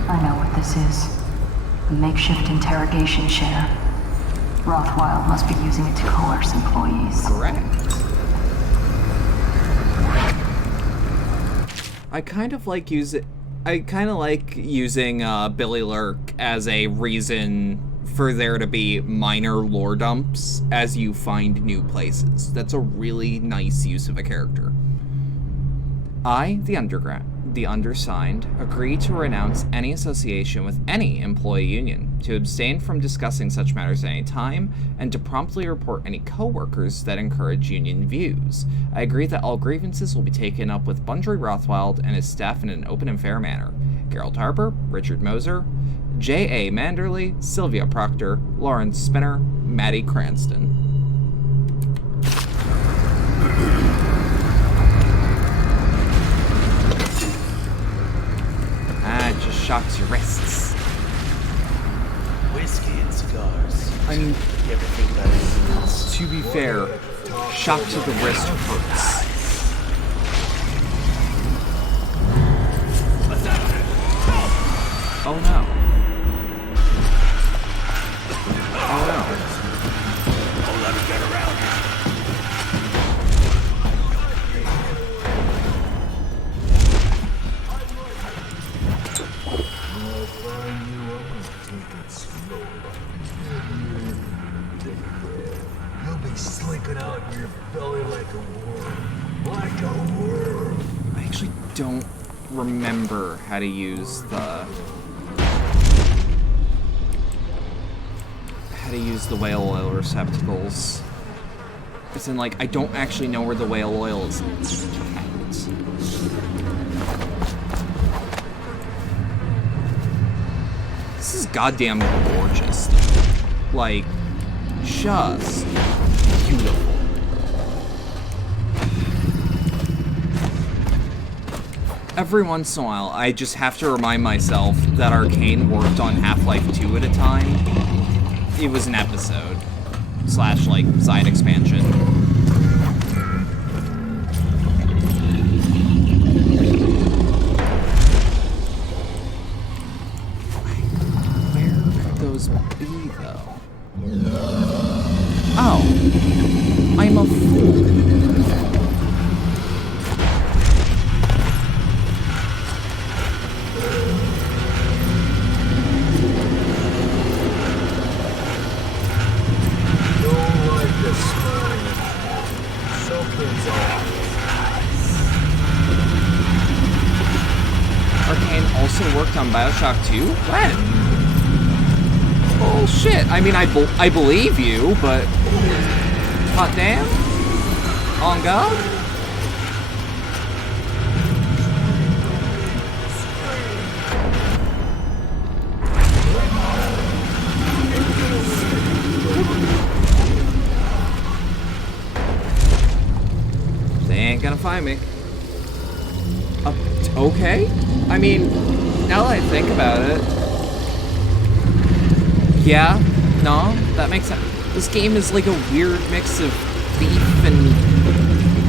I know what this is. A makeshift interrogation chair. Rothwild must be using it to coerce employees. Correct. I kind of like using Billy Lurk as a reason for there to be minor lore dumps as you find new places. That's a really nice use of a character. I, the undersigned, agree to renounce any association with any employee union, to abstain from discussing such matters at any time, and to promptly report any co-workers that encourage union views. I agree that all grievances will be taken up with Bundry Rothwild and his staff in an open and fair manner. Gerald Harper, Richard Moser, J.A. Manderley, Sylvia Proctor, Lawrence Spinner, Maddie Cranston. It just shocks your wrists. Whiskey and cigars. I mean, You ever think about anything else? to be fair, shock to the wrist hurts. Oh no. Oh no. Don't let her get around here. I'll find you. I'm gonna take it slow. You'll be slinking out in your belly like a worm. Like a worm. I actually don't remember how to use the whale oil receptacles. As in, like, I don't actually know where the whale oil is kept. goddamn gorgeous. Like, just beautiful. Every once in a while, I just have to remind myself that Arcane worked on Half-Life 2 at a time. It was an episode. / like, side expansion. Where could those be, though? Oh. I'm a fool. Arcane also worked on Bioshock 2? When? Bullshit. I mean, I believe you, but... hot damn? On God? They ain't gonna find me. Okay? I mean, now that I think about it... yeah, no, that makes sense. This game is like a weird mix of Thief and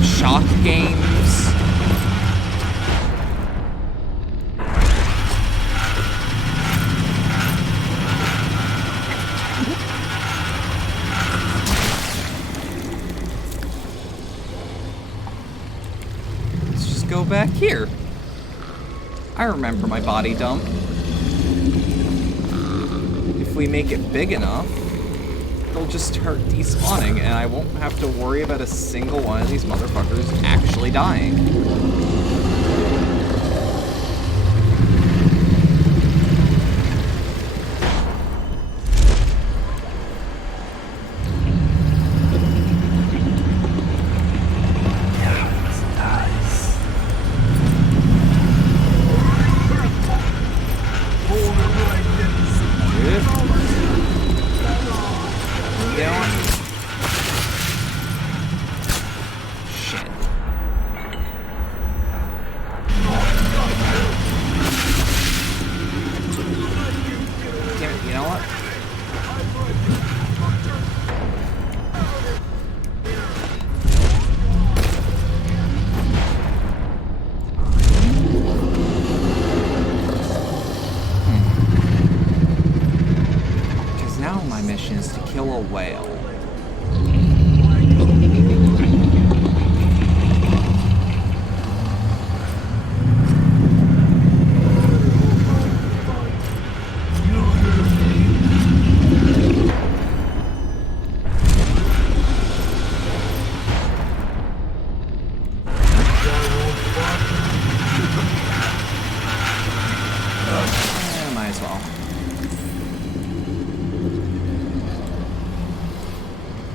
Shock games. Let's just go back here. I remember my body dump. If we make it big enough, they'll just start despawning, and I won't have to worry about a single one of these motherfuckers actually dying.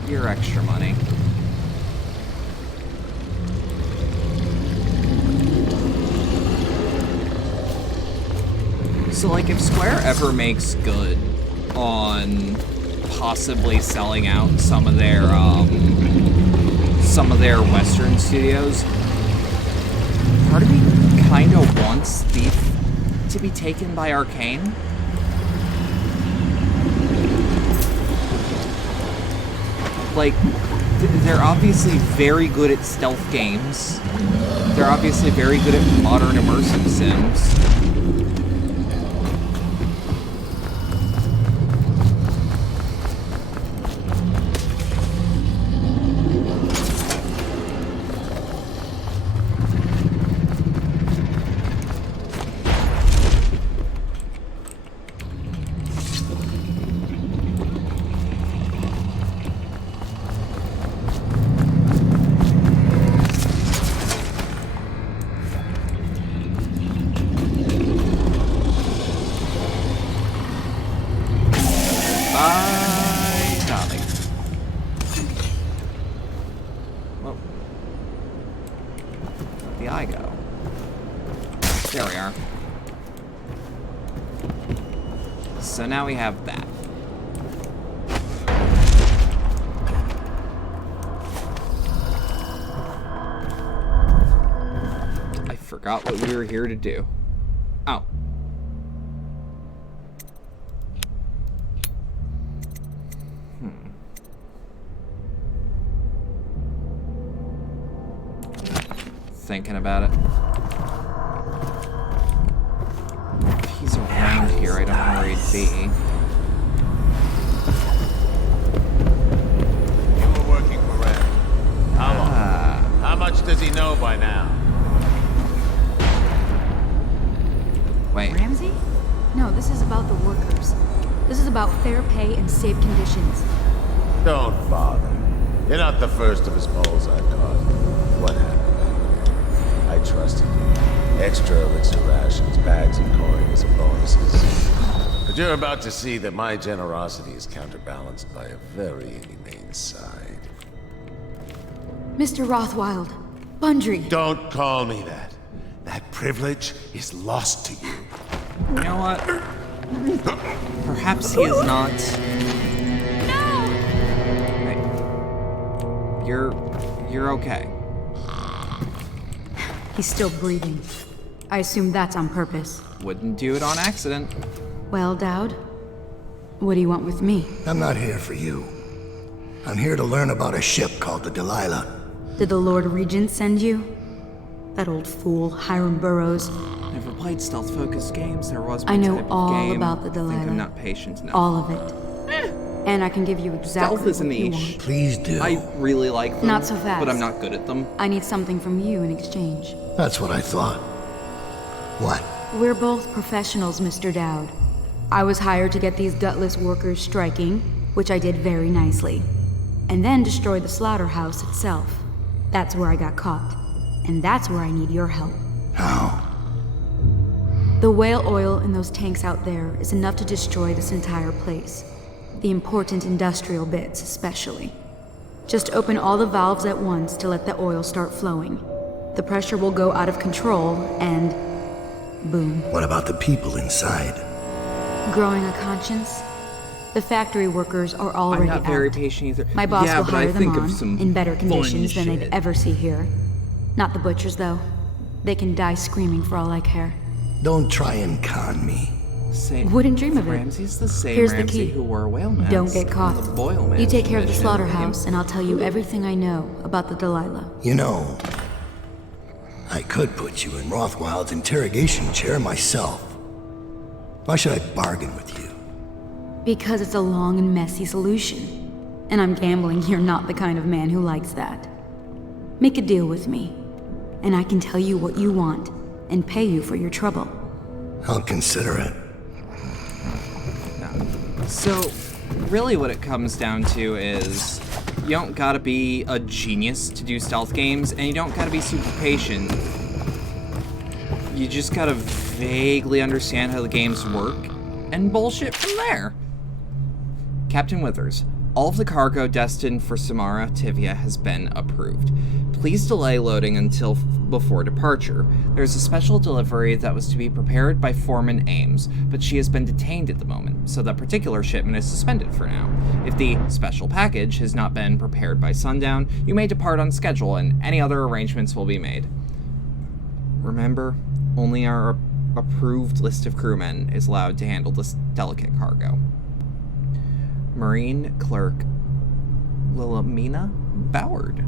Your extra money. So, like, if Square ever makes good on possibly selling out some of their Western studios, part of me kind of wants Thief to be taken by Arcane. Like, they're obviously very good at stealth games. They're obviously very good at modern immersive sims. So now we have that. I forgot what we were here to do. Oh. Thinking about it. If he's around here, I don't know where he'd be. You were working for Ram. How long? How much does he know by now? Wait. Ramsey? No, this is about the workers. This is about fair pay and safe conditions. Don't bother. You're not the first of his moles I've caught. What happened? I trusted you. Extra elixir rations, bags of coins, and bonuses. But you're about to see that my generosity is counterbalanced by a very inhumane side. Mr. Rothwild, Bundry. Don't call me that. That privilege is lost to you. You know what? Perhaps he is not. No! Hey. You're okay. He's still breathing. I assume that's on purpose. Wouldn't do it on accident. Well, Dowd, what do you want with me? I'm not here for you. I'm here to learn about a ship called the Delilah. Did the Lord Regent send you? That old fool, Hiram Burrows. Never played stealth-focused games. There was I one know type of all game. about the I think Delilah. I'm not patient enough. All of it. And I can give you exactly Stealth is a what you niche. want. Please do. I really like them. Not so fast. But I'm not good at them. I need something from you in exchange. That's what I thought. What? We're both professionals, Mr. Dowd. I was hired to get these gutless workers striking, which I did very nicely. And then destroy the slaughterhouse itself. That's where I got caught. And that's where I need your help. How? The whale oil in those tanks out there is enough to destroy this entire place. The important industrial bits, especially. Just open all the valves at once to let the oil start flowing. The pressure will go out of control, and boom. What about the people inside? Growing a conscience? The factory workers are already I'm not very out. patient either. My boss yeah, will but hire I them think on of some in better fun conditions than they'd shit. ever see here. Not the butchers, though. They can die screaming for all I care. Don't try and con me. Same. Wouldn't dream of it. Ramsey's the same Here's the Ramsey key. who wore whale masks. Don't get caught. on the Boyle Man You take care of the mission. slaughterhouse, and I'll tell you everything I know about the Delilah. You know, I could put you in Rothwild's interrogation chair myself. Why should I bargain with you? Because it's a long and messy solution. And I'm gambling you're not the kind of man who likes that. Make a deal with me, and I can tell you what you want, and pay you for your trouble. I'll consider it. So, really what it comes down to is you don't gotta be a genius to do stealth games, and you don't gotta be super patient. You just gotta vaguely understand how the games work, and bullshit from there. Captain Withers, all of the cargo destined for Samara Tivia has been approved. Please delay loading until before departure. There's a special delivery that was to be prepared by Foreman Ames, but she has been detained at the moment, so that particular shipment is suspended for now. If the special package has not been prepared by sundown, you may depart on schedule and any other arrangements will be made. Remember, only our approved list of crewmen is allowed to handle this delicate cargo. Marine Clerk Lillamina Boward.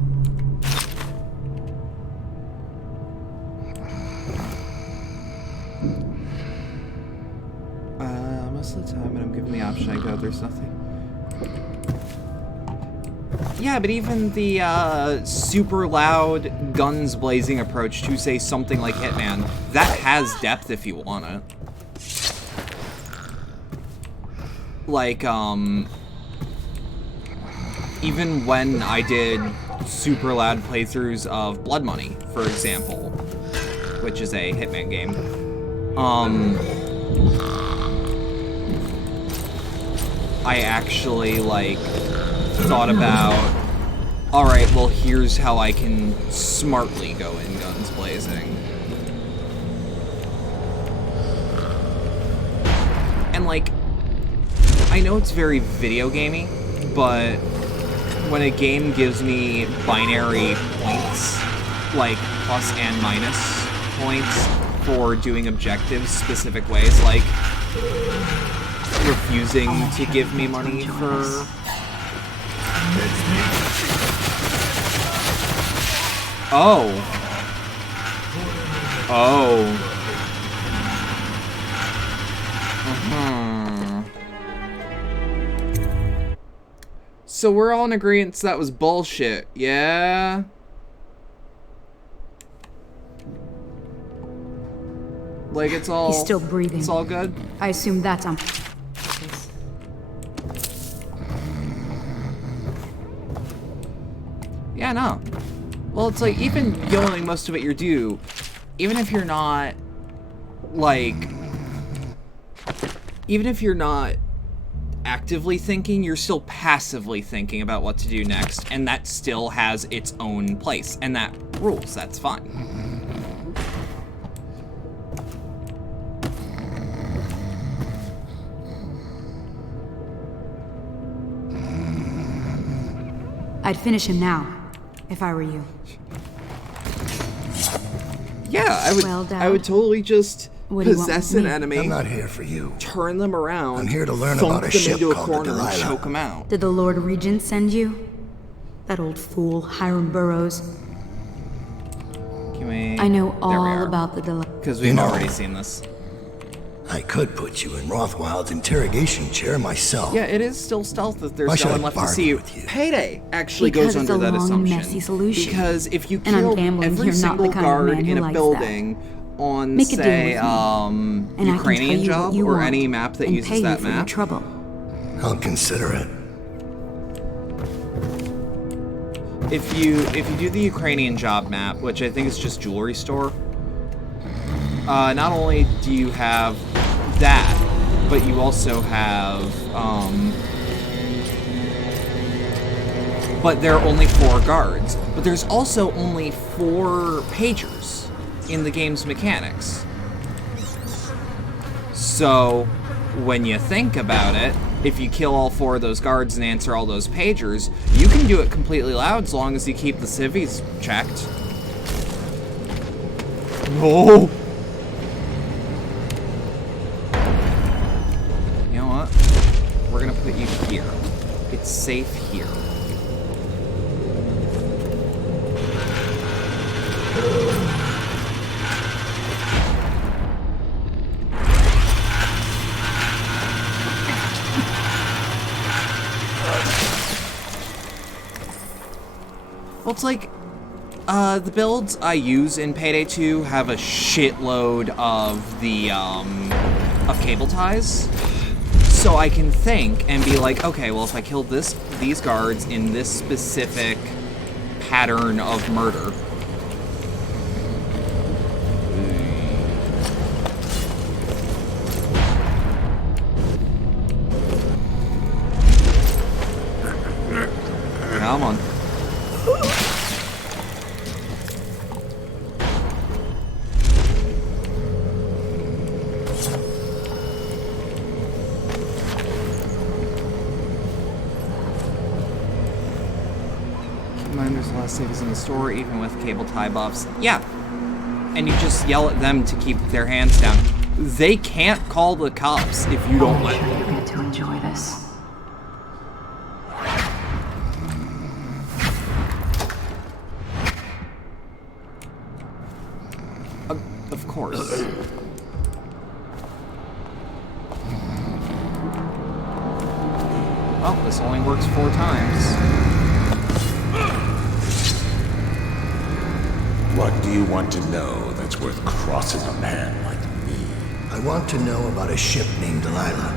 Most of the time when I'm given the option, I go, there's nothing. Yeah, but even the super loud, guns blazing approach to, say, something like Hitman, that has depth if you want it. Like, even when I did super loud playthroughs of Blood Money, for example, which is a Hitman game, I actually, like, thought about, alright, well, here's how I can smartly go in guns blazing. And, like, I know it's very video gamey, but when a game gives me binary points, like plus and minus points for doing objectives specific ways, like refusing to give me money for... Oh. Oh. So we're all in agreement that was bullshit, yeah? Like, it's all... He's still breathing. It's all good? I assume that's on... Yeah, no. Well, it's like, even yelling most of it you do, even if you're not, like... Even if you're not actively thinking, you're still passively thinking about what to do next, and that still has its own place, and that rules. That's fine. I'd finish him now, if I were you. Yeah, I would. Well, Dad, I would totally just what do you want possess with an me? enemy. I'm not here for you. Turn them around. I'm here to learn thump about a them ship into a called the corner and Delilah. choke them out. Did the Lord Regent send you? That old fool, Hiram Burroughs. Can we... I know There we all are. about the Delilah. Because we've already seen this. I could put you in Rothwild's interrogation chair myself. Yeah, it is still stealth that Why there's should no I one left to bargain see you. with you? Payday actually Because goes it's under a that long and assumption. messy solution. Because if you And I'm kill gambling every you're not the single kind of guard man who in a likes building on, Make a deal say, with me, and I can Ukrainian tell you job what you or want any map that and uses pay that you for your map, trouble. I'll consider it. if you do the Ukrainian job map, which I think is just jewelry store, not only do you have that, but you also have, but there are only 4 guards. But there's also only 4 pagers in the game's mechanics. So, when you think about it, if you kill all 4 of those guards and answer all those pagers, you can do it completely loud as long as you keep the civvies checked. Oh! You know what? We're gonna put you here. It's safe here. Well, it's like, the builds I use in Payday 2 have a shitload of the, of cable ties. So I can think and be like, okay, well, if I kill these guards in this specific pattern of murder, come on. There's a lot of savings in the store, even with cable tie buffs. Yeah. And you just yell at them to keep their hands down. They can't call the cops if you don't let them. You get to enjoy this. Of course. Well, this only works 4 times. What do you want to know that's worth crossing a man like me? I want to know about a ship named Delilah.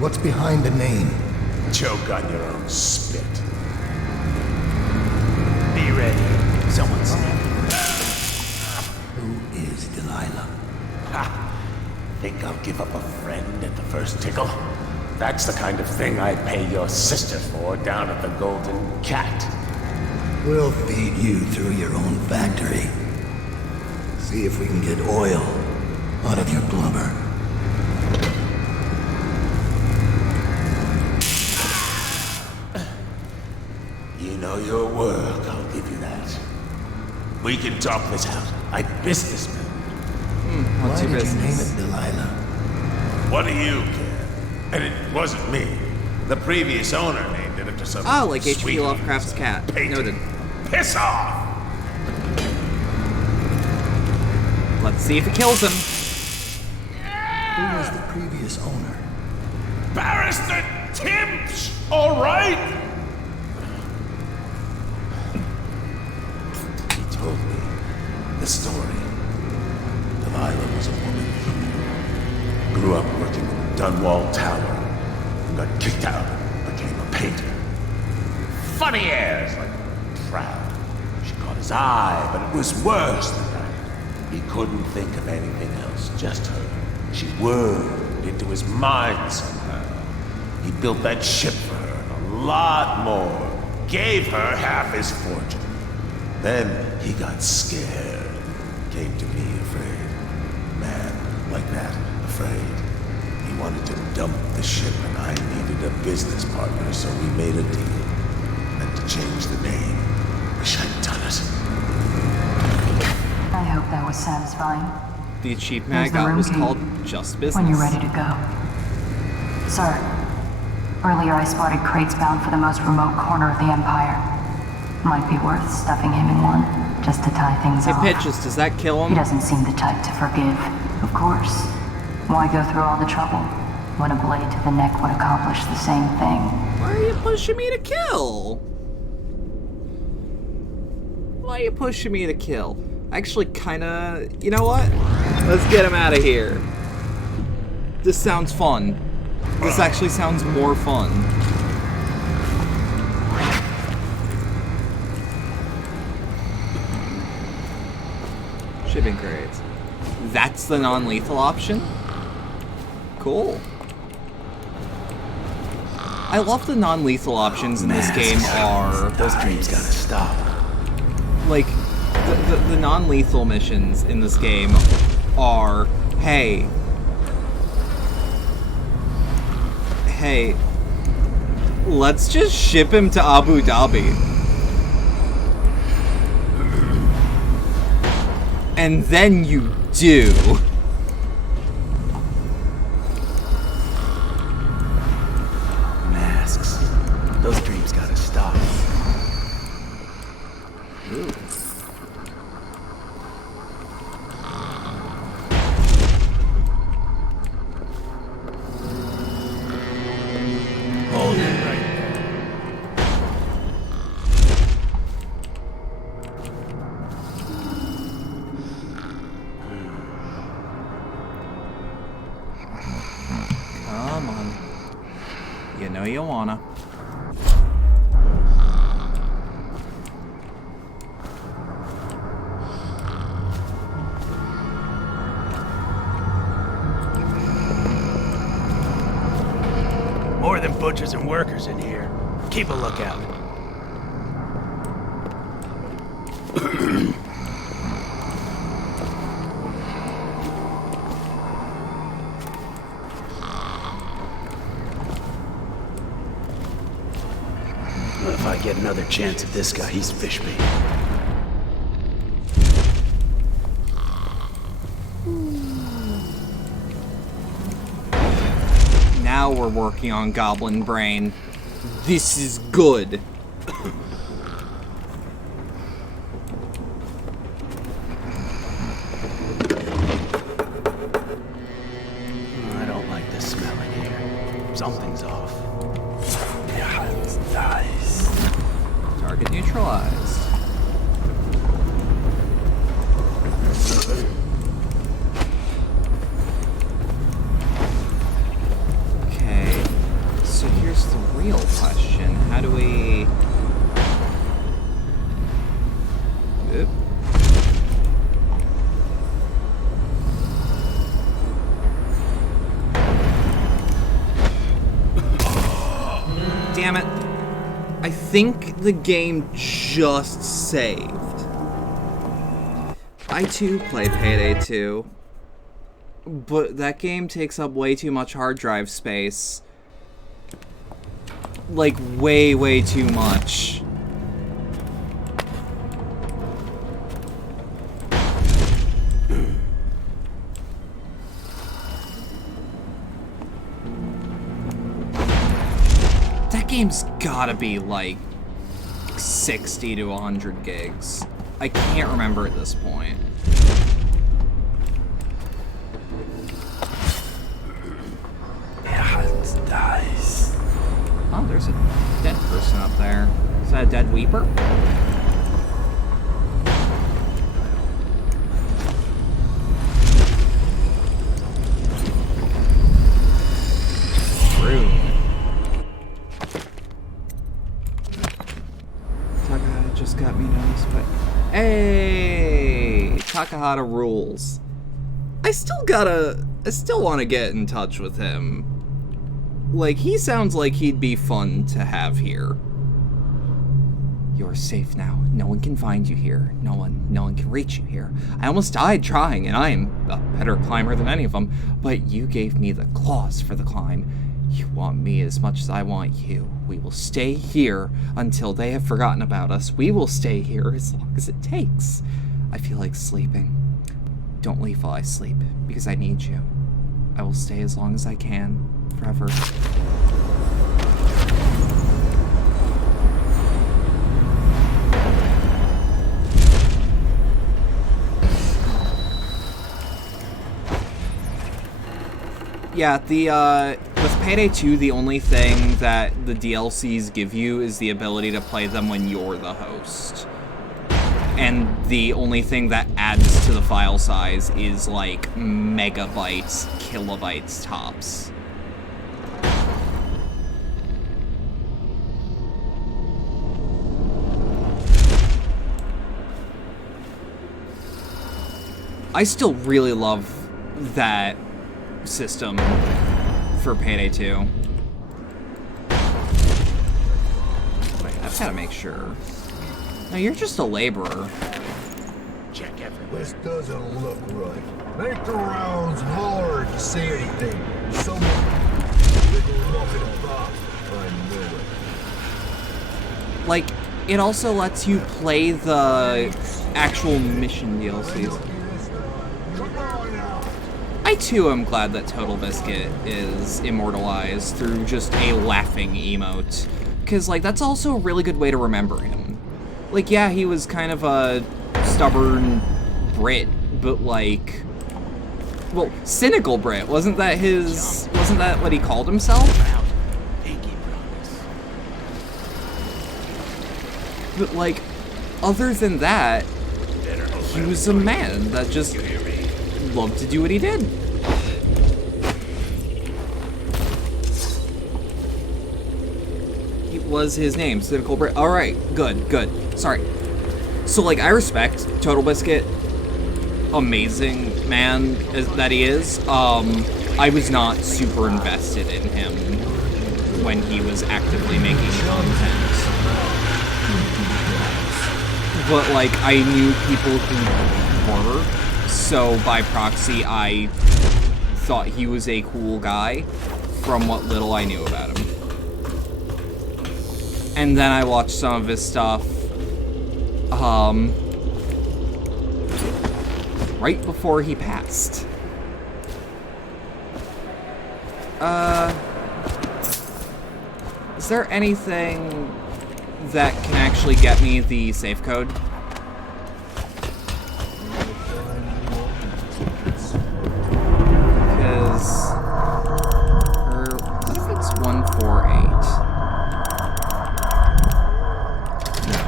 What's behind the name? Choke on your own spit. Be ready. Someone's Who is Delilah? Ha! Think I'll give up a friend at the first tickle? That's the kind of thing I'd pay your sister for down at the Golden Cat. We'll feed you through your own factory. See if we can get oil out of your blubber. know your work, I'll give you that. We can talk this out like businessmen. Why What's your did you name business? it Delilah? What do you care? And it wasn't me. The previous owner named it after some Oh, like H.P. sweet Lovecraft's cat. painting. Noted. Piss off! Let's see if it kills him. Who was the previous owner? Barrister Timps! All right? He told me the story. Delilah was a woman. Grew up working in the Dunwall Tower and got kicked out and became a painter. Funny airs, like proud. She caught his eye, but it was worse than that. He couldn't think of anything else, just her. She whirled into his mind somehow. He built that ship for her and a lot more. Gave her half his fortune. Then he got scared. Came to me afraid. Man like that, afraid. He wanted to dump the ship and I needed a business partner, so we made a deal. And to change the name. Wish I'd done it. I hope that was satisfying. The achievement I Here's the got room was key. called Just Business. When you're ready to go. Sir, earlier I spotted crates bound for the most remote corner of the Empire. Might be worth stuffing him in one, just to tie things Hey, off. Pitches, does that kill He him? doesn't seem the type to forgive, of course. Why go through all the trouble when a blade to the neck would accomplish the same thing? Why are you pushing me to kill? Why are you pushing me to kill? Actually, kinda... You know what? Let's get him out of here. This sounds fun. This actually sounds more fun. Shipping crates. That's the non-lethal option? Cool. I love the non-lethal options in this game are... Those dreams gotta stop. Like, the non-lethal missions in this game are, hey, let's just ship him to Abu Dhabi. And then you do. Masks. Those dreams gotta stop. Ooh. Hold it right there. Come on. You know you wanna. More than butchers and workers in here. Keep a lookout. If I get another chance at this guy, he's fish bait. Now we're working on Goblin Brain. This is good. I don't like the smell in here. Something's off. Yeah, it's nice. Target neutralized. Okay, so here's the real question. How do we... Oop. Damn it. I think the game just saved. I too play Payday 2, but that game takes up way too much hard drive space. Like, way, way too much. game's gotta be like 60 to 100 gigs. I can't remember at this point. Oh, there's a dead person up there. Is that a dead weeper? Rude. Takahata just got me noticed, but hey, Takahata rules. I still want to get in touch with him. Like, he sounds like he'd be fun to have here. You're safe now. No one can find you here. No one can reach you here. I almost died trying, and I am a better climber than any of them, but you gave me the claws for the climb. You want me as much as I want you. We will stay here until they have forgotten about us. We will stay here as long as it takes. I feel like sleeping. Don't leave while I sleep, because I need you. I will stay as long as I can. Forever. Yeah, with Payday 2, the only thing that the DLCs give you is the ability to play them when you're the host. And the only thing that adds to the file size is like megabytes, kilobytes tops. I still really love that system for Payday 2. Wait, I've got to make sure. No, you're just a laborer. Check everywhere. This doesn't look right. Make the rounds hard to see anything. Someone walking about. I knew it. Like, it also lets you play the actual mission DLCs. I too am glad that Total Biscuit is immortalized through just a laughing emote. Because, like, that's also a really good way to remember him. Like, yeah, he was kind of a stubborn Brit, but, like... Well, cynical Brit. Wasn't that what he called himself? But, like, other than that, he was a man that just loved to do what he did. It was his name, Cynical Brit. Alright, good. Sorry. So, like, I respect Total Biscuit. Amazing man that he is. I was not super invested in him when he was actively making content. But, like, I knew people who were. So, by proxy, I thought he was a cool guy from what little I knew about him. And then I watched some of his stuff, right before he passed. Is there anything that can actually get me the safe code? What if it's 148? No.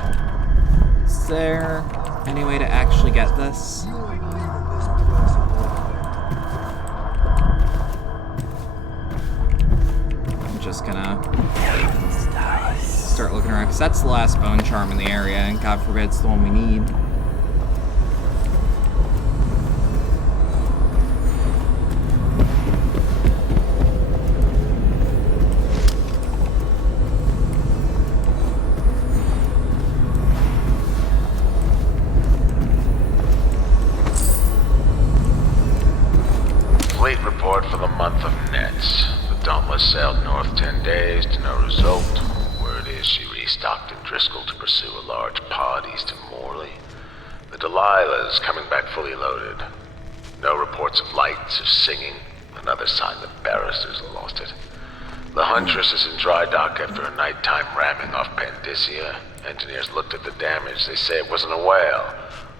Is there any way to actually get this? I'm just gonna start looking around, because that's the last bone charm in the area, and God forbid it's the one we need. For the month of Nets. The Dauntless sailed north 10 days to no result. Word is she restocked in Driscoll to pursue a large pod east of Morley. The Delilah is coming back fully loaded. No reports of lights or singing. Another sign the barristers lost it. The Huntress is in dry dock after a nighttime ramming off Pandysia. Engineers looked at the damage. They say it wasn't a whale.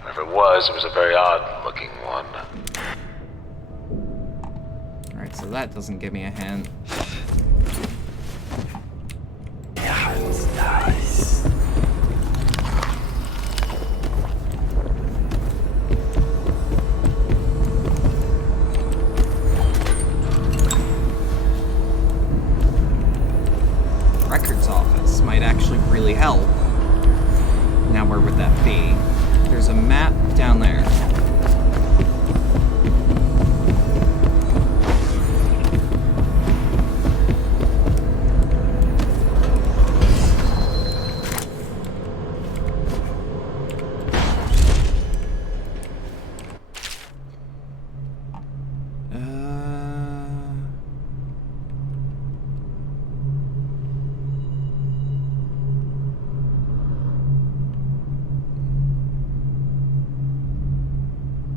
Or if it was a very odd-looking one. Alright, so that doesn't give me a hint. Nice. Records office might actually really help. Now where would that be? There's a map down there.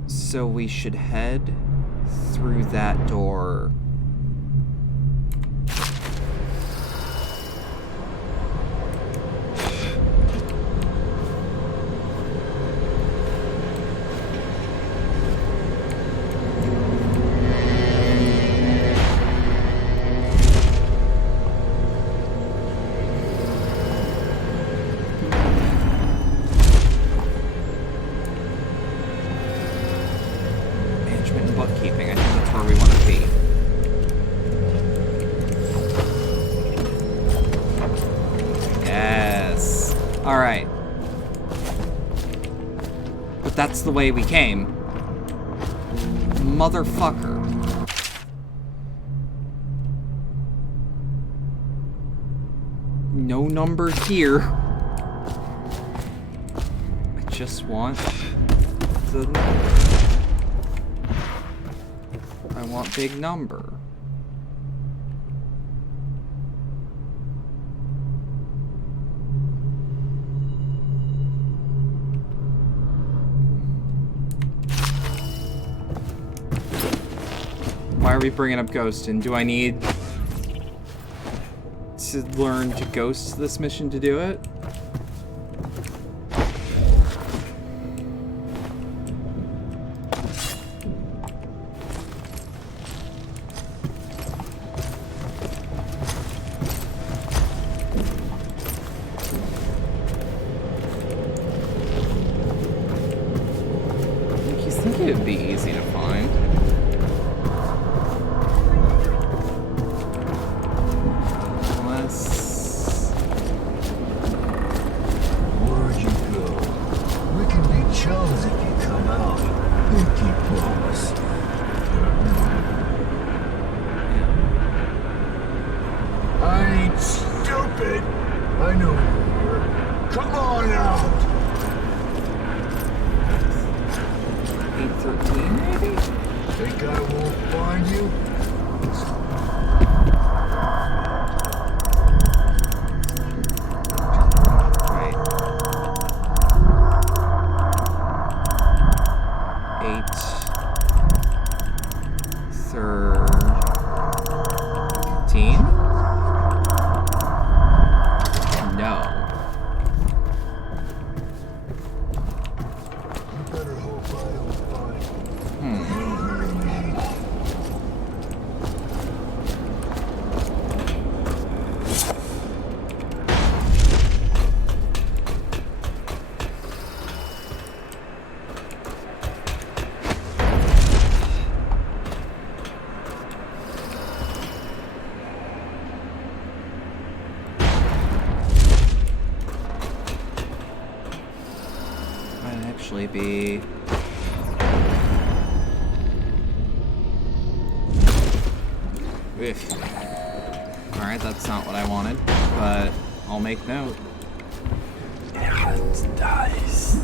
So we should head through that door. Bookkeeping, I think that's where we want to be. Yes. Alright. But that's the way we came. Motherfucker. No number here. I just want the... I want big number. Why are we bringing up ghosting? Do I need to learn to ghost this mission to do it? It'd be easy to find. Unless... Where'd you go? We can be chums if you come out. Pinky promise. I ain't stupid. I know you're here. Come on out. 813, maybe? Think I won't find you? Wait. 813? No. Be alright, that's not what I wanted, but I'll make note. Nice.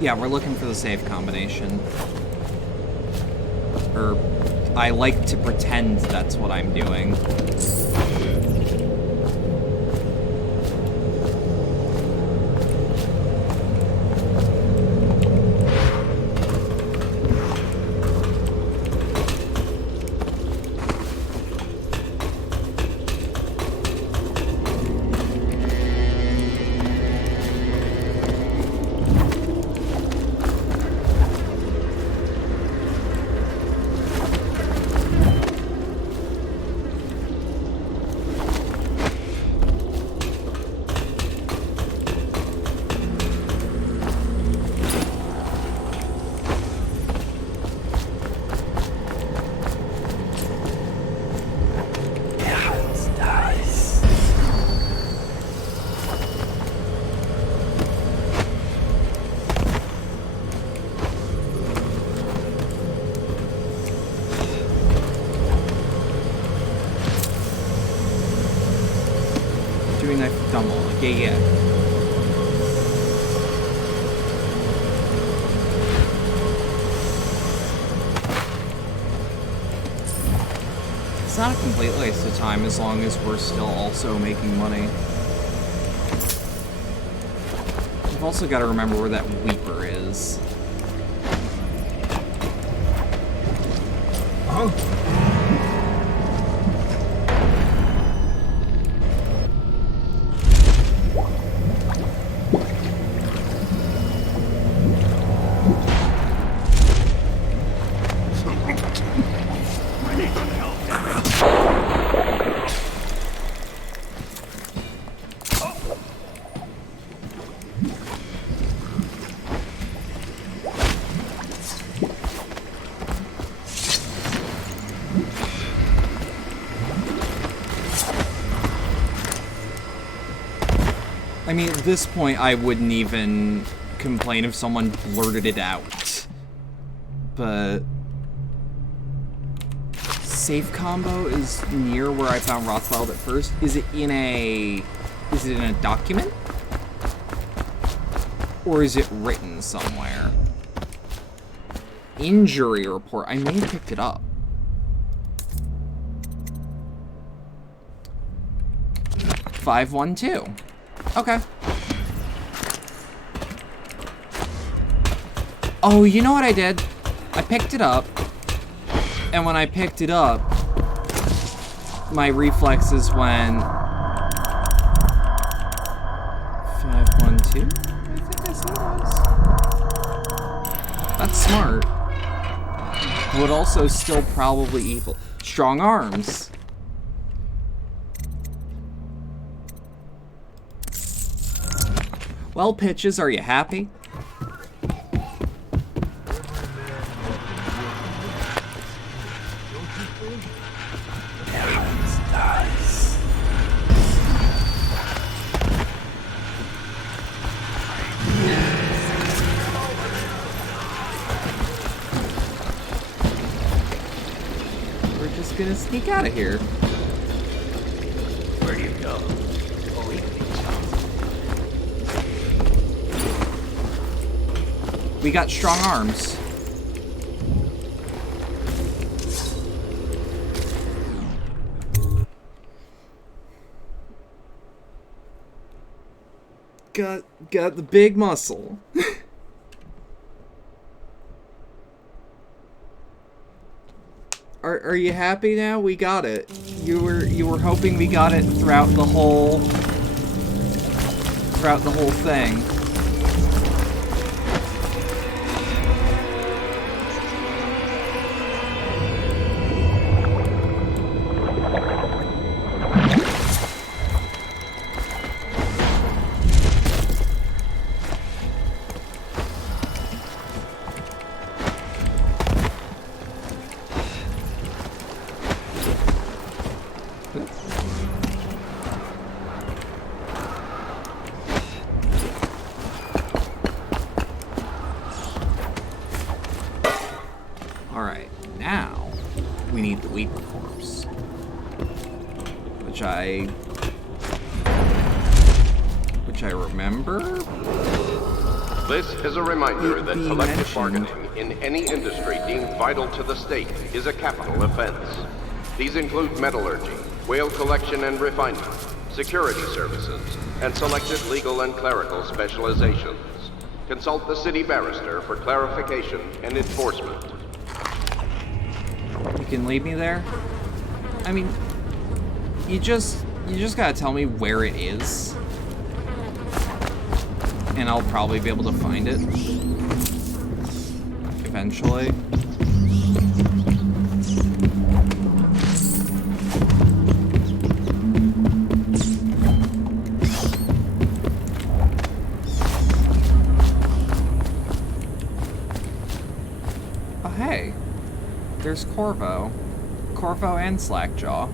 Yeah, we're looking for the save combination. Or, I like to pretend that's what I'm doing. Dunwall. Yeah. It's not a complete waste of time as long as we're still also making money. We've also got to remember where that Weeper is. I mean, at this point, I wouldn't even complain if someone blurted it out. But safe combo is near where I found Rothwell at first. Is it in a document? Or is it written somewhere? Injury report. I may have picked it up. $512. Okay. Oh, you know what I did? I picked it up, and when I picked it up, my reflexes went 512. I think that's what it was. That's smart. Would also still probably evil. Strong arms. Well, Pitches, are you happy? We're just gonna sneak out of here. Where do you go? We got strong arms. Got the big muscle. Are you happy now? We got it. You were hoping we got it throughout the whole thing. Alright, now we need the Weeper corpse. Which I remember? This is a reminder that collective mentioned. bargaining in any industry deemed vital to the state is a capital offense. These include metallurgy, whale collection and refinement, security services, and selected legal and clerical specializations. Consult the city barrister for clarification and enforcement. You can leave me there? I mean, you just gotta tell me where it is. And I'll probably be able to find it. Eventually. Oh, hey. There's Corvo. Corvo and Slackjaw.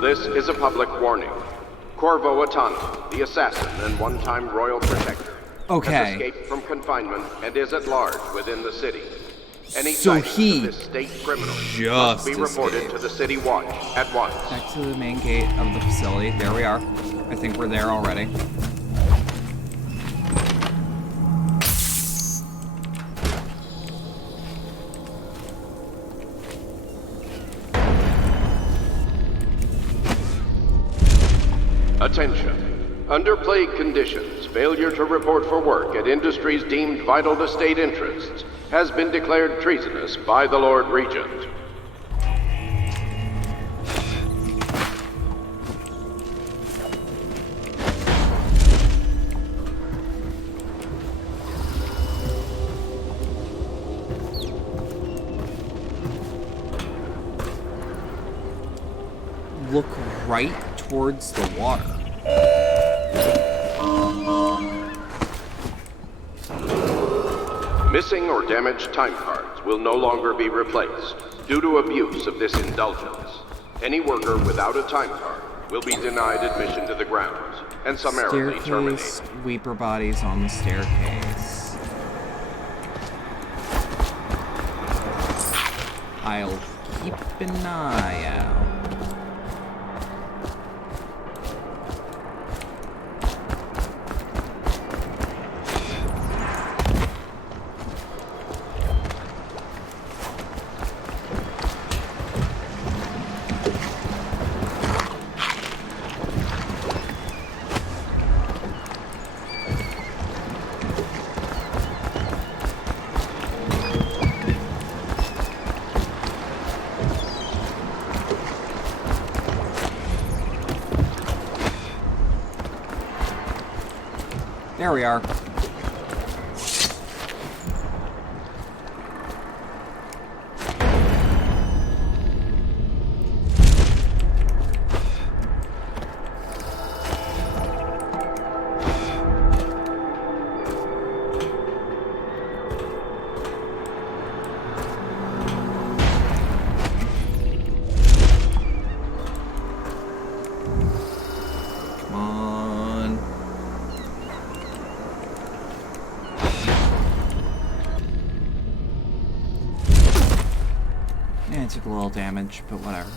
This is a public warning. Corvo Atano, the assassin and one-time royal protector, has escaped from confinement and is at large within the city. Any sightings of this state criminal must be reported to the city watch at once. Back to the main gate of the facility. There we are. I think we're there already. Attention. Under plague conditions, failure to report for work at industries deemed vital to state interests has been declared treasonous by the Lord Regent. Look right towards the water. Missing or damaged time cards will no longer be replaced due to abuse of this indulgence. Any worker without a time card will be denied admission to the grounds and summarily terminated. Staircase, Weeper bodies on the staircase. I'll keep an eye out. There we are. It took a little damage, but whatever.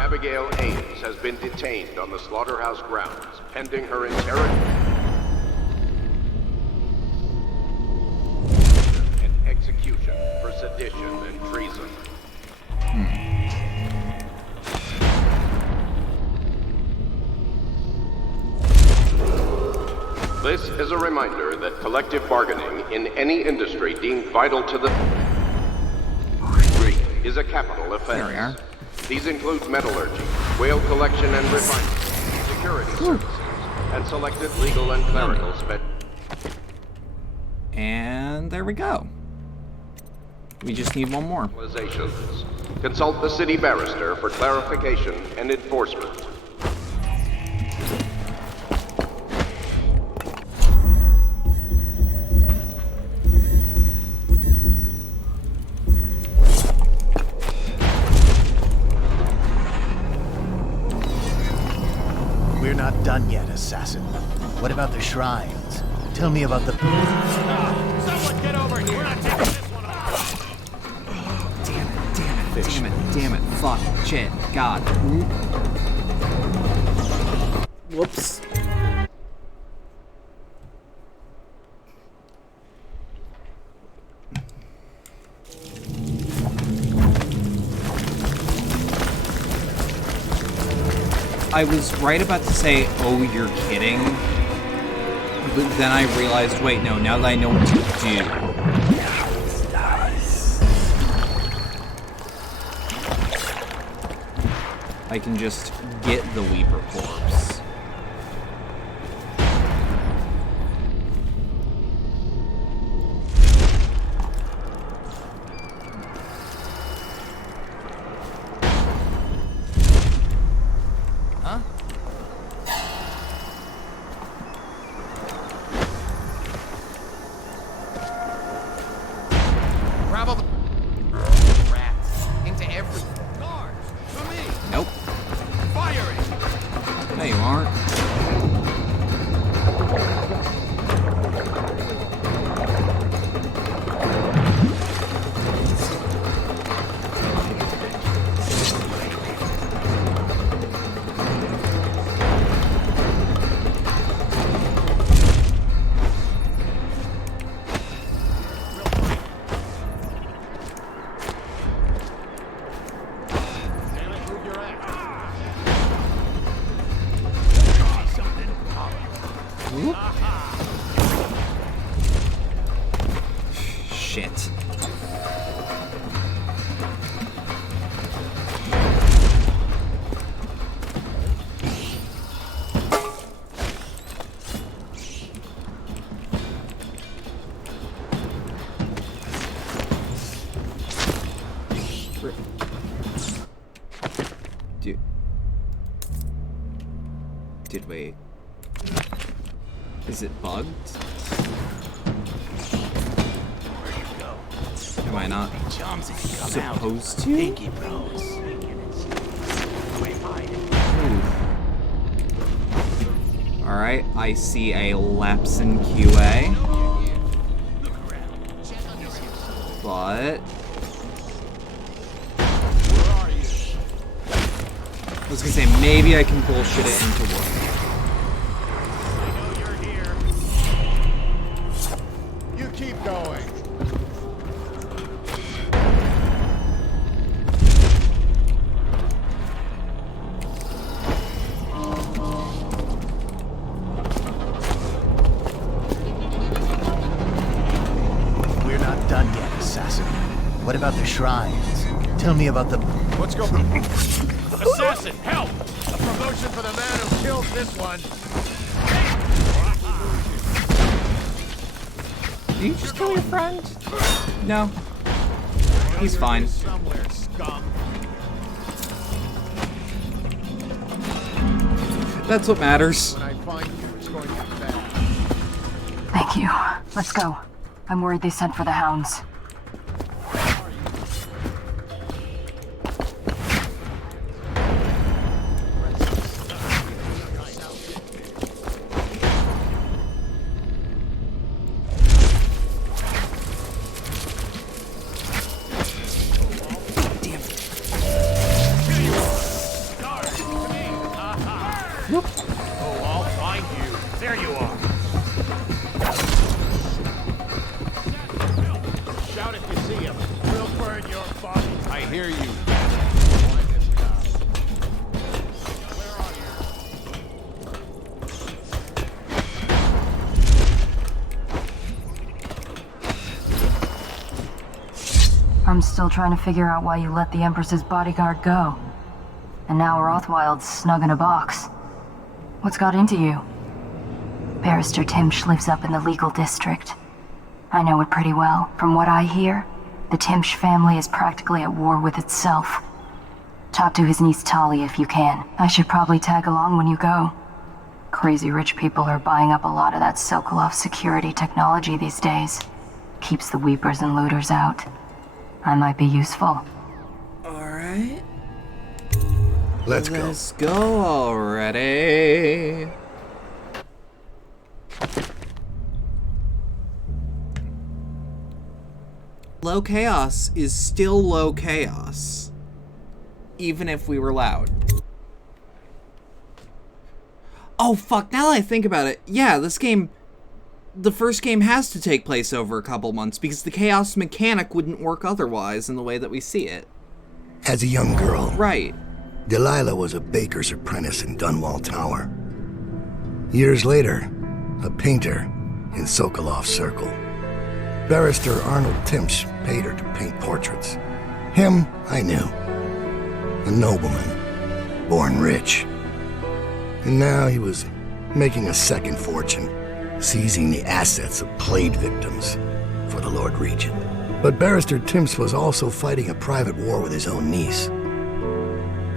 Abigail Ames has been detained on the slaughterhouse grounds, pending her interrogation and execution for sedition and treason. This is a reminder that collective bargaining in any industry deemed vital to the is a capital offense. There we are. These include metallurgy, whale collection and refinement, security services, and selected legal and clerical And there we go. We just need one more. specializations. Consult the city barrister for clarification and enforcement. We're not done yet, assassin. What about the shrines? Tell me about the... Someone get over here! We're not taking this one off! Damn it. Fuck. Shit. God. Whoops. I was right about to say, oh, you're kidding. But then I realized, wait, no, now that I know what to do. I can just get the Weeper corpse. Huh? Probably rats into every guard. For me. Nope. Firing. No, you aren't. Shit. Did we... Is it bugged? Am I not supposed to? Alright, I see a lapse in QA. But... I was gonna say, maybe I can bullshit it into work. You keep going. We're not done yet, assassin. What about the shrines? Tell me about the... Let's go. Assassin, help! A promotion for the man who killed this one. Did you just kill your friend? No. He's fine. Somewhere, scum. That's what matters. When I find you, it's going to be bad. Thank you. Let's go. I'm worried they sent for the hounds. Oh, I'll find you. There you are. Shout if you see him. We'll burn your body. I hear you. I'm still trying to figure out why you let the Empress's bodyguard go. And now Rothwild's snug in a box. What's got into you? Barrister Timsh lives up in the legal district. I know it pretty well. From what I hear, the Timsh family is practically at war with itself. Talk to his niece Talia if you can. I should probably tag along when you go. Crazy rich people are buying up a lot of that Sokolov security technology these days. Keeps the weepers and looters out. I might be useful. Alright. Let's go. Let's go already. low chaos is still low chaos, even if we were loud. Oh fuck, now that I think about it, yeah, this game, the first game has to take place over a couple months because the chaos mechanic wouldn't work otherwise in the way that we see it. As a young girl, Right. Delilah was a baker's apprentice in Dunwall Tower. Years later, a painter in Sokolov Circle. Barrister Arnold Timsh paid her to paint portraits. Him, I knew. A nobleman, born rich. And now he was making a second fortune, seizing the assets of plague victims for the Lord Regent. But Barrister Timsh was also fighting a private war with his own niece.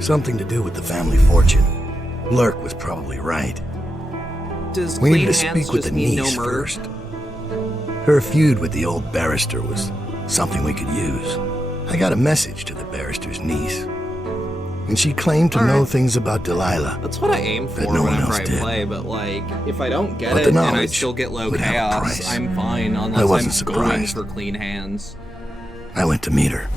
Something to do with the family fortune. Lurk was probably right. Does We clean needed to hands speak with just the mean niece no murder? first. Her feud with the old barrister was something we could use. I got a message to the barrister's niece, and she claimed to know things about Delilah. That's what I aim for that no one whenever else I did. play, but like, if I don't get But it the and I knowledge still get low would have a chaos, price. I'm fine I unless wasn't I'm going surprised. for clean hands. I went to meet her.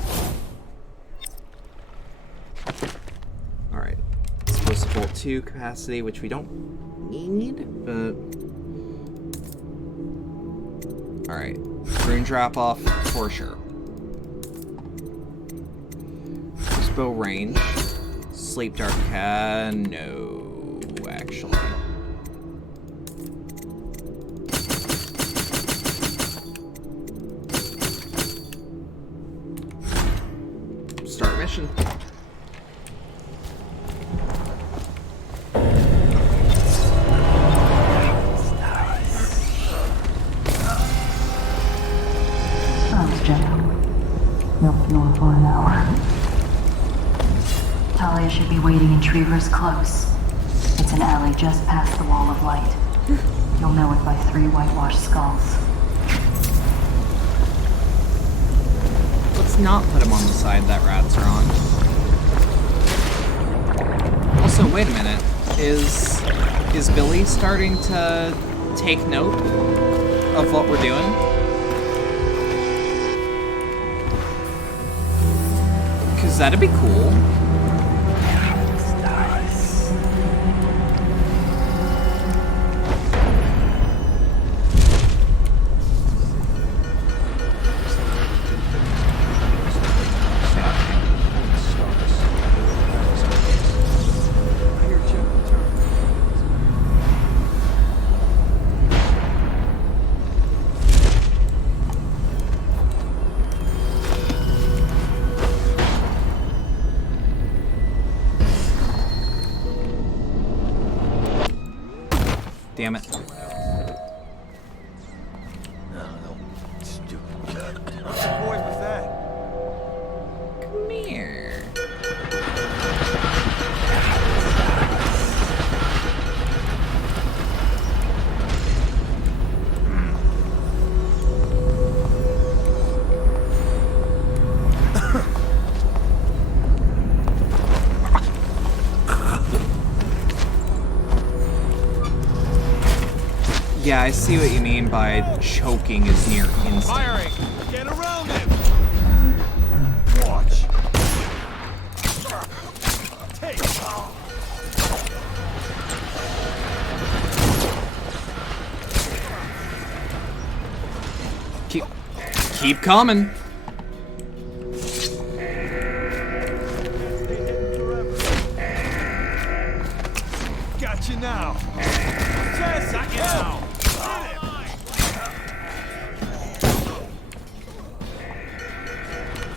Alright. Supposed to bolt 2 capacity, which we don't need, but... Alright. Rune drop off for sure. Bow range. Sleep dart no, actually. Start mission. Sounds jail. Milk north for an hour. Talia should be waiting in Trevor's Close. It's an alley just past the wall of light. You'll know it by 3 whitewashed skulls. Let's not put him on the side that rats are on. Also, wait a minute. Is Billy starting to take note of what we're doing? Because that'd be cool. Damn it. Come here. Yeah, I see what you mean by choking is near instant. Firing! Get around him! Watch! Take! Keep coming. Got you now! Chest now!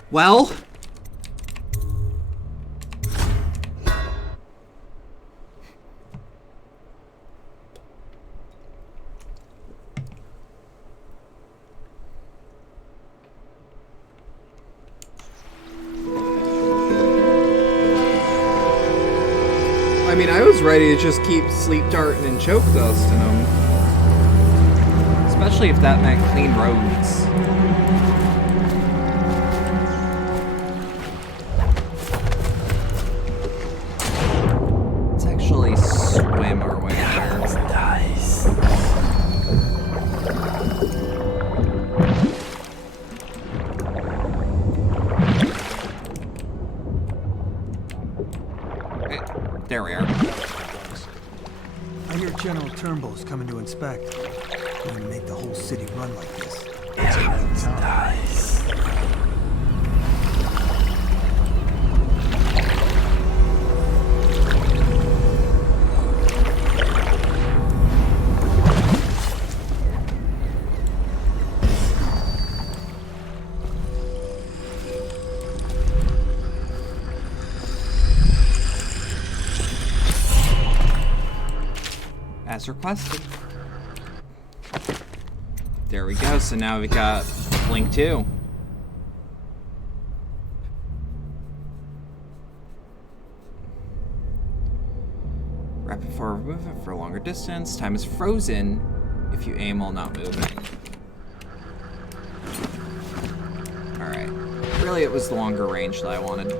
Well, I mean, I was ready to just keep sleep darting and choke dusting them. Especially if that meant clean roads. Let's actually swim our way there. Nice. Turnbull's coming to inspect. Going to make the whole city run like this. Nice. As requested. There we go, so now we got Blink 2. Rapid forward movement for a longer distance. Time is frozen if you aim while not moving. Alright. Really, it was the longer range that I wanted.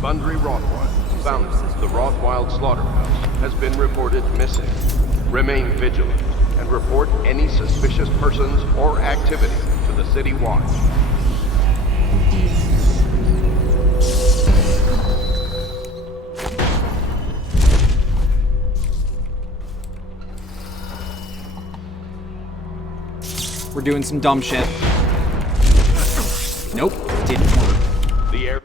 Bundry Rothwild, founder of the Rothwild Slaughterhouse, has been reported missing. Remain vigilant and report any suspicious persons or activity to the City Watch. We're doing some dumb shit. Nope, didn't work. The air...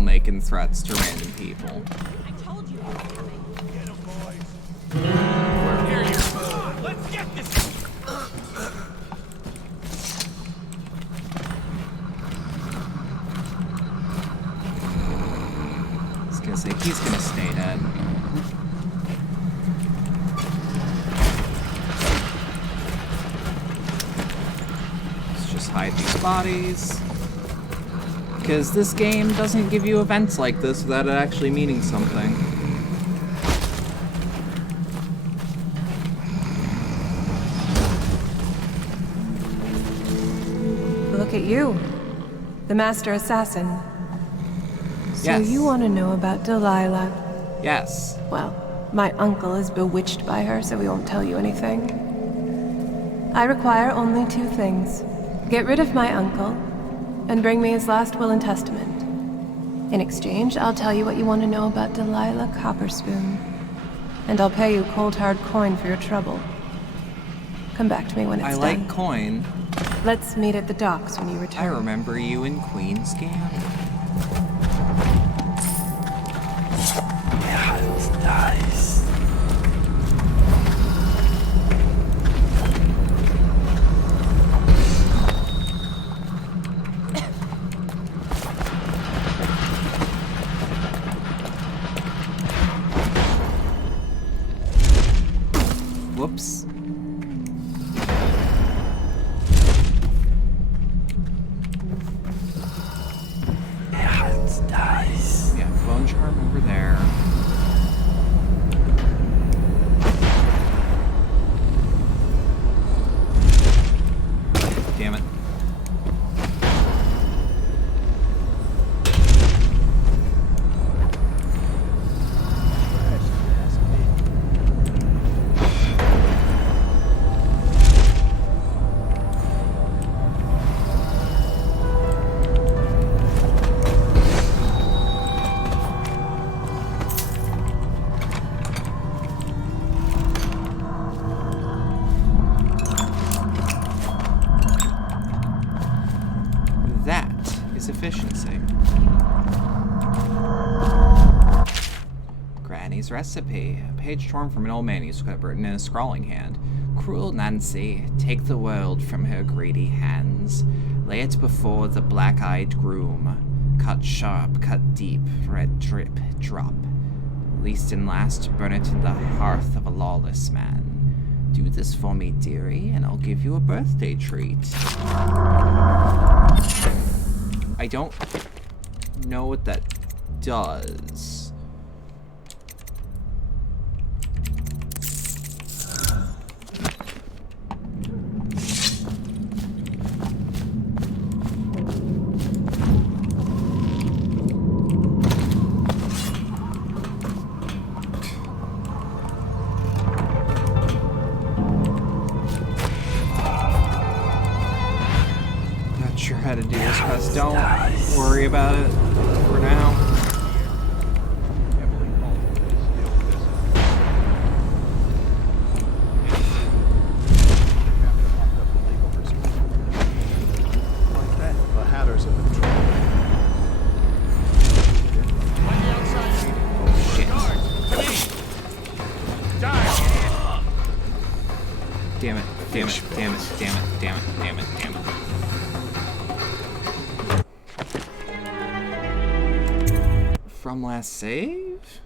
making threats to random people. I told you I was coming. Get him, boys. We're here, you. Let's get this. I was gonna say, he's gonna stay dead. Let's just hide these bodies. Because this game doesn't give you events like this without it actually meaning something. Look at you, the Master Assassin. So Yes. you want to know about Delilah? Yes. Well, my uncle is bewitched by her, so we won't tell you anything. I require only 2 things. Get rid of my uncle, and bring me his last will and testament. In exchange, I'll tell you what you want to know about Delilah Copperspoon. And I'll pay you cold hard coin for your trouble. Come back to me when it's done. I like coin. Let's meet at the docks when you return. I remember you in Queen's Gambit. Yeah, it's nice. Whoops. Yeah, it's nice. Yeah, bone charm over there. Damn it. Nancy's recipe. A page torn from an old manuscript written in a scrawling hand. Cruel Nancy, take the world from her greedy hands. Lay it before the black-eyed groom. Cut sharp, cut deep, red drip, drop. Least and last, burn it in the hearth of a lawless man. Do this for me, dearie, and I'll give you a birthday treat. I don't know what that does. Sure how to do this, Quest. Don't worry about it for now. The Hatters have been trying. Damn it, damn it, damn it, damn it, damn it, damn it, damn it. From last save?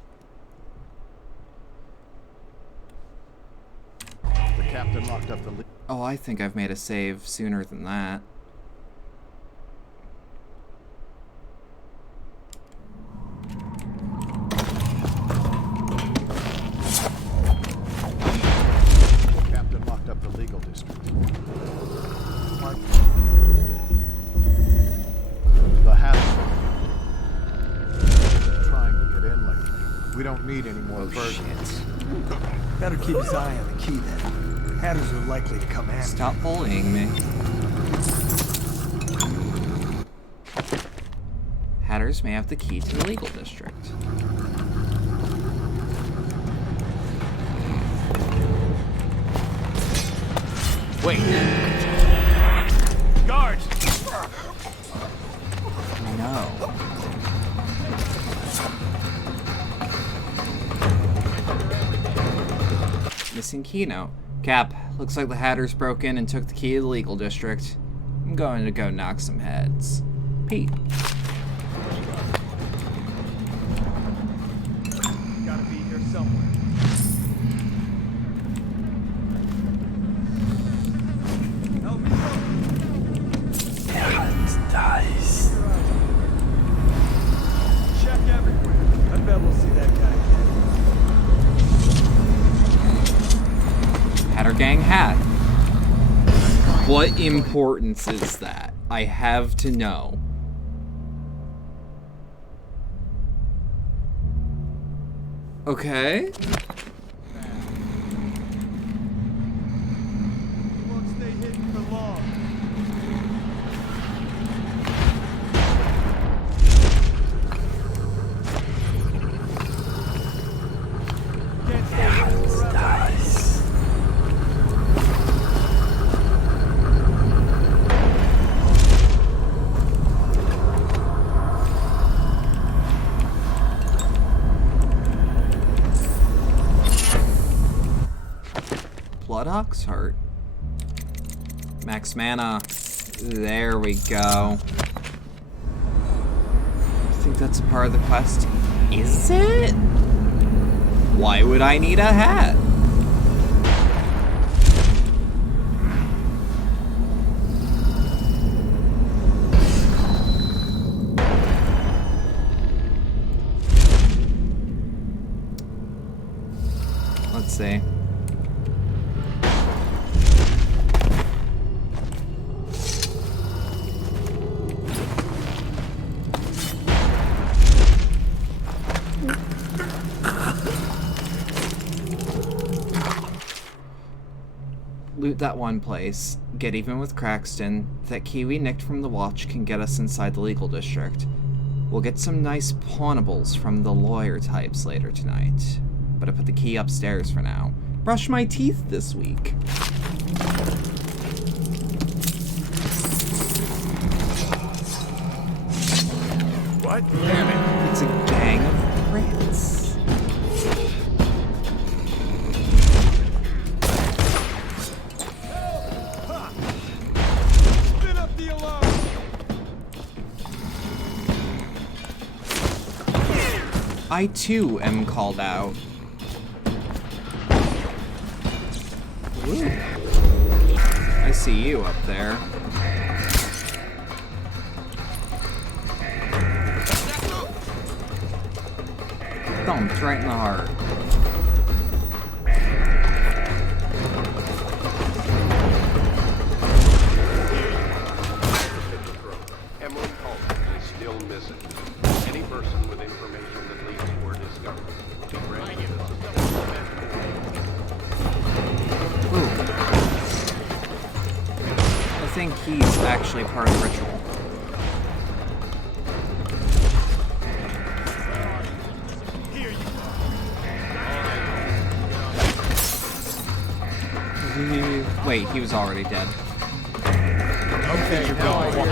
The captain locked up the Oh, I think I've made a save sooner than that. The captain locked up the legal district. The Hatters. We don't need any more virgins. Better keep his eye on the key then. Hatters are likely to come after. Stop bullying me. Hatters may have the key to the legal district. Wait. Guards! No. Missing keynote. Cap, looks like the Hatters broke in and took the key to the legal district. I'm going to go knock some heads. Pete. Gotta be here somewhere. Help me Dice. check everywhere. I bet we'll see that guy again. Hatter Gang hat. What importance is that? I have to know. Okay. Won't stay hidden for long. Can't stay hidden forever. Dice. Bloodhawk's heart. Max mana. There we go. I think that's a part of the quest. Is it? Why would I need a hat? Let's see. Loot that one place, get even with Craxton. That key we nicked from the watch can get us inside the legal district. We'll get some nice pawnables from the lawyer types later tonight. But I put the key upstairs for now. Brush my teeth this week. What? Damn it. It's a gang of rats. I too am called out. Ooh. I see you up there. Thumped right in the heart. Emily Paulson is still missing. Any person with information that leads to her discovery will be granted I think he's actually part of the ritual. Wait, he was already dead. Okay, you're going.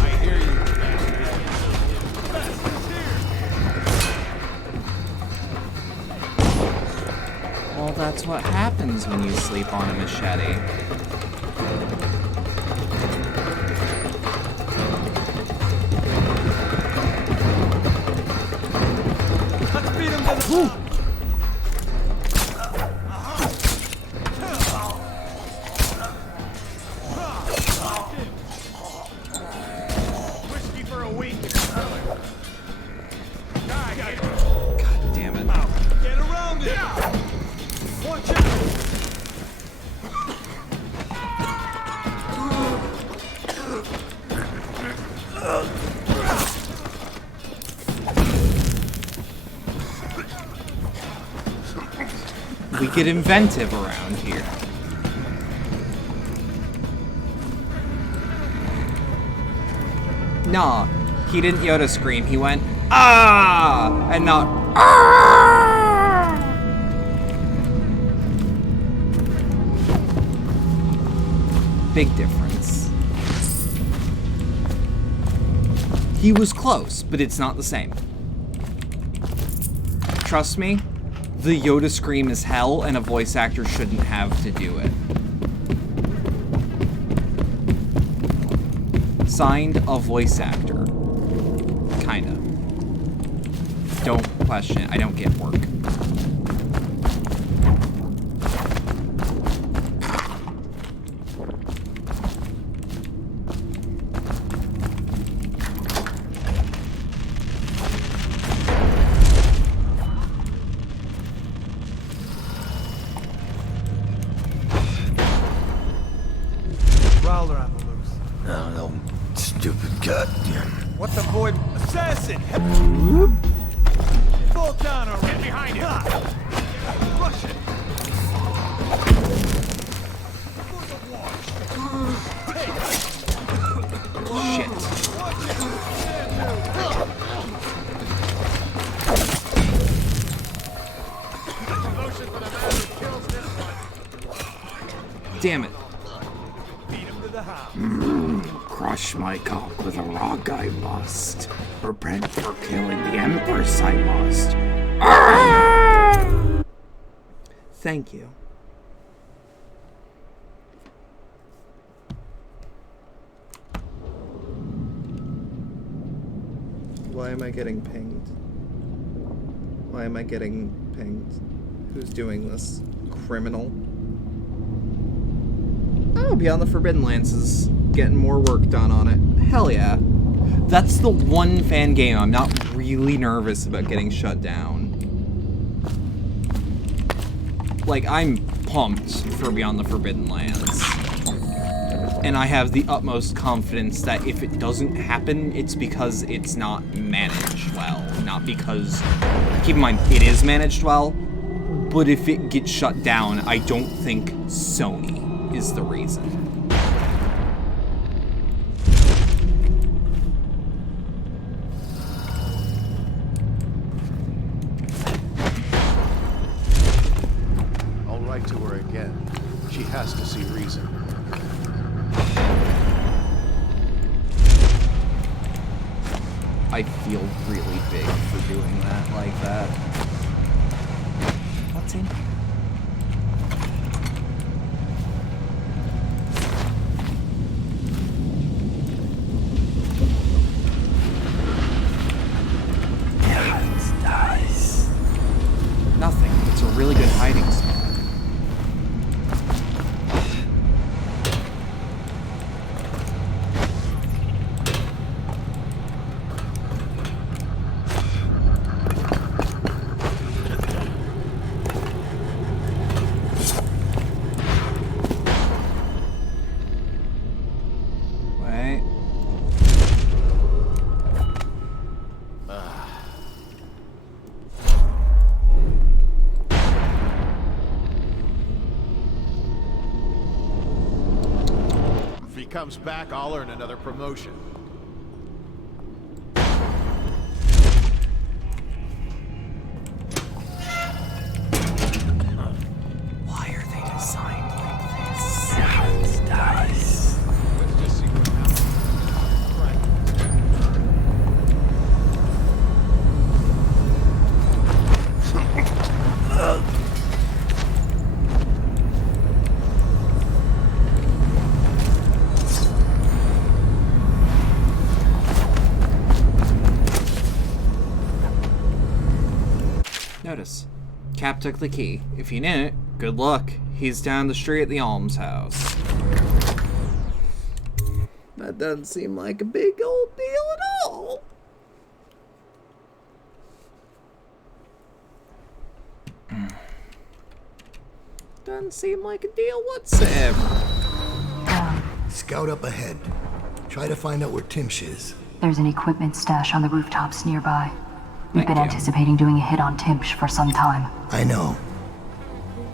I hear you. Well, that's what happens when you sleep on a machete. Let's beat him to the... We get inventive around here. Nah, he didn't Yoda scream. He went, ah! And not, ah! Big difference. He was close, but it's not the same. Trust me, the Yoda scream is hell, and a voice actor shouldn't have to do it. Signed, a voice actor. Kinda. Don't question it. I don't get work. Prowler on the loose. No, stupid goddamn. What the void? Assassin! Bolt down already. Get behind you. Rush it. Damn it. Crush my cock with a rock I must. Repent for killing the Empress I must. Thank you. Why am I getting pinged? Why am I getting pinged? Who's doing this? Criminal? Oh, Beyond the Forbidden Lands is getting more work done on it. Hell yeah. That's the one fan game I'm not really nervous about getting shut down. Like, I'm pumped for Beyond the Forbidden Lands. And I have the utmost confidence that if it doesn't happen, it's because it's not managed well. Not because... Keep in mind, it is managed well, but if it gets shut down, I don't think Sony is the reason. I'll write to her again. She has to see reason. I feel really big for doing that like that. What's in here? hiding spot. Comes back, I'll earn another promotion. Why are they designed like this? Sounds nice. Let's just see what happens. Notice, Cap took the key. If you didn't, good luck. He's down the street at the almshouse. That doesn't seem like a big old deal at all. Doesn't seem like a deal whatsoever. Scout up ahead. Try to find out where Timsh is. There's an equipment stash on the rooftops nearby. We've been anticipating doing a hit on Timsh for some time. I know.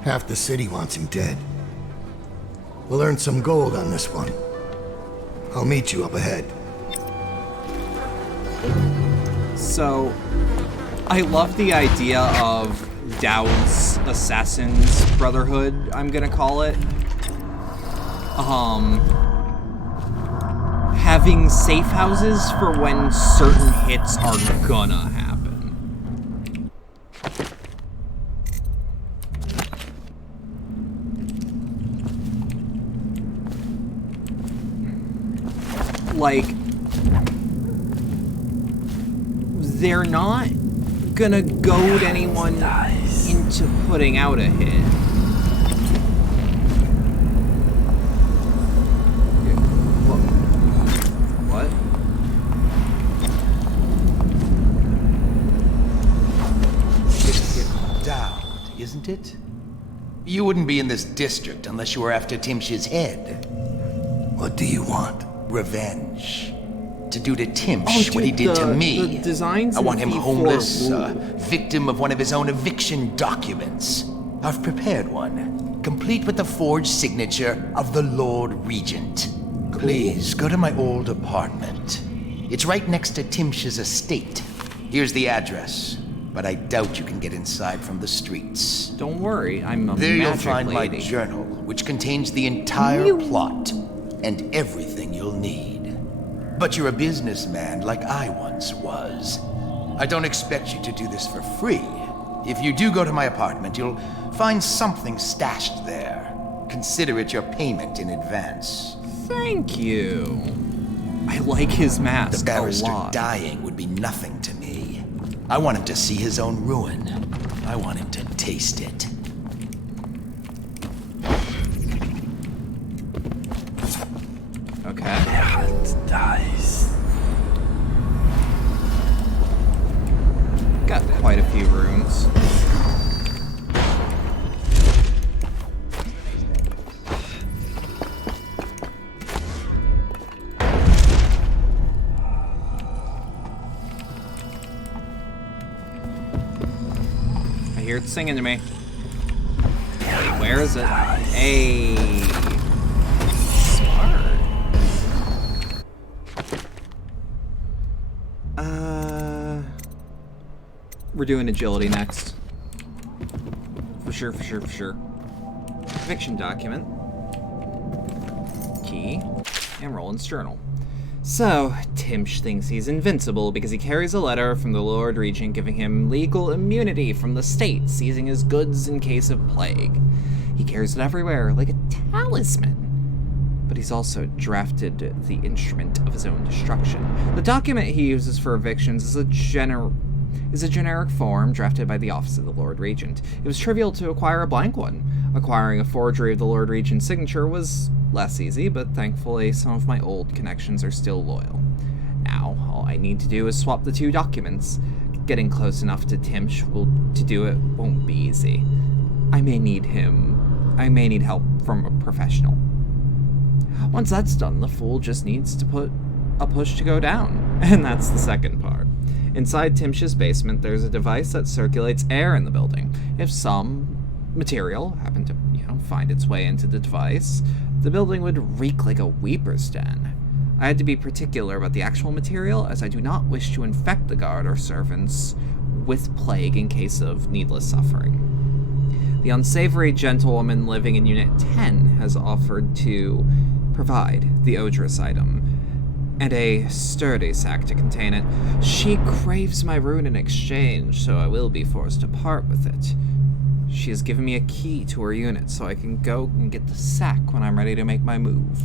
Half the city wants him dead. We'll earn some gold on this one. I'll meet you up ahead. So, I love the idea of Dowd's Assassin's Brotherhood, I'm gonna call it. Having safe houses for when certain hits are gonna happen. Like, they're not gonna goad anyone into putting out a hit. What? It's Dowd, isn't it? You wouldn't be in this district unless you were after Timsh's head. What do you want? Revenge. To do to Timsh what he did to me. The designs I want him in V4 homeless, victim of one of his own eviction documents. I've prepared one, complete with the forged signature of the Lord Regent. Please, go to my old apartment. It's right next to Timsh's estate. Here's the address, but I doubt you can get inside from the streets. Don't worry, I'm a There you'll magic find lady. my journal, which contains the entire plot and everything you'll need. But you're a businessman like I once was. I don't expect you to do this for free. If you do go to my apartment, you'll find something stashed there. Consider it your payment in advance. Thank you. I like his mask The barrister a lot. dying would be nothing to me. I want him to see his own ruin. I want him to taste it. Okay. Dice. Got quite a few rooms. I hear it singing to me. Wait, where is it? Hey. We're doing agility next. For sure, for sure, for sure. Eviction document. Key. And Roland's journal. So, Timsh thinks he's invincible because he carries a letter from the Lord Regent giving him legal immunity from the state, seizing his goods in case of plague. He carries it everywhere, like a talisman. But he's also drafted the instrument of his own destruction. The document he uses for evictions is is a generic form drafted by the Office of the Lord Regent. It was trivial to acquire a blank one. Acquiring a forgery of the Lord Regent's signature was less easy, but thankfully some of my old connections are still loyal. Now, all I need to do is swap the two documents. Getting close enough to Timsh to do it won't be easy. I may need help from a professional. Once that's done, the fool just needs to put a push to go down, and that's the second part. Inside Timsh's basement, there's a device that circulates air in the building. If some material happened to, find its way into the device, the building would reek like a weeper's den. I had to be particular about the actual material, as I do not wish to infect the guard or servants with plague in case of needless suffering. The unsavory gentlewoman living in Unit 10 has offered to provide the odorous item, and a sturdy sack to contain it. She craves my rune in exchange, so I will be forced to part with it. She has given me a key to her unit, so I can go and get the sack when I'm ready to make my move.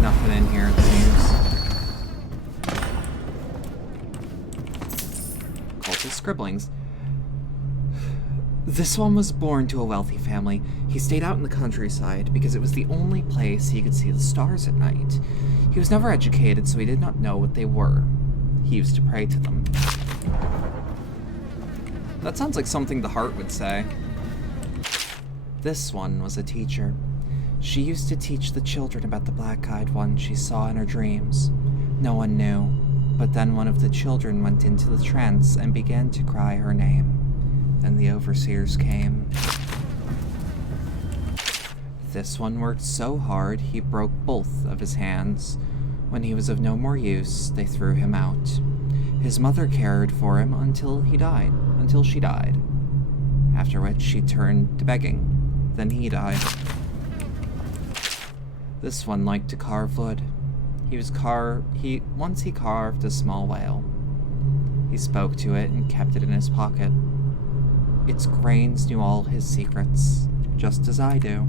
Nothing in here, it seems. Cultist scribblings. This one was born to a wealthy family. He stayed out in the countryside because it was the only place he could see the stars at night. He was never educated, so he did not know what they were. He used to pray to them. That sounds like something the heart would say. This one was a teacher. She used to teach the children about the black-eyed one she saw in her dreams. No one knew, but then one of the children went into the trance and began to cry her name. Then the overseers came. This one worked so hard he broke both of his hands. When he was of no more use, they threw him out. His mother cared for him until she died. After which she turned to begging. Then he died. This one liked to carve wood. Once he carved a small whale. He spoke to it and kept it in his pocket. Its grains knew all his secrets, just as I do.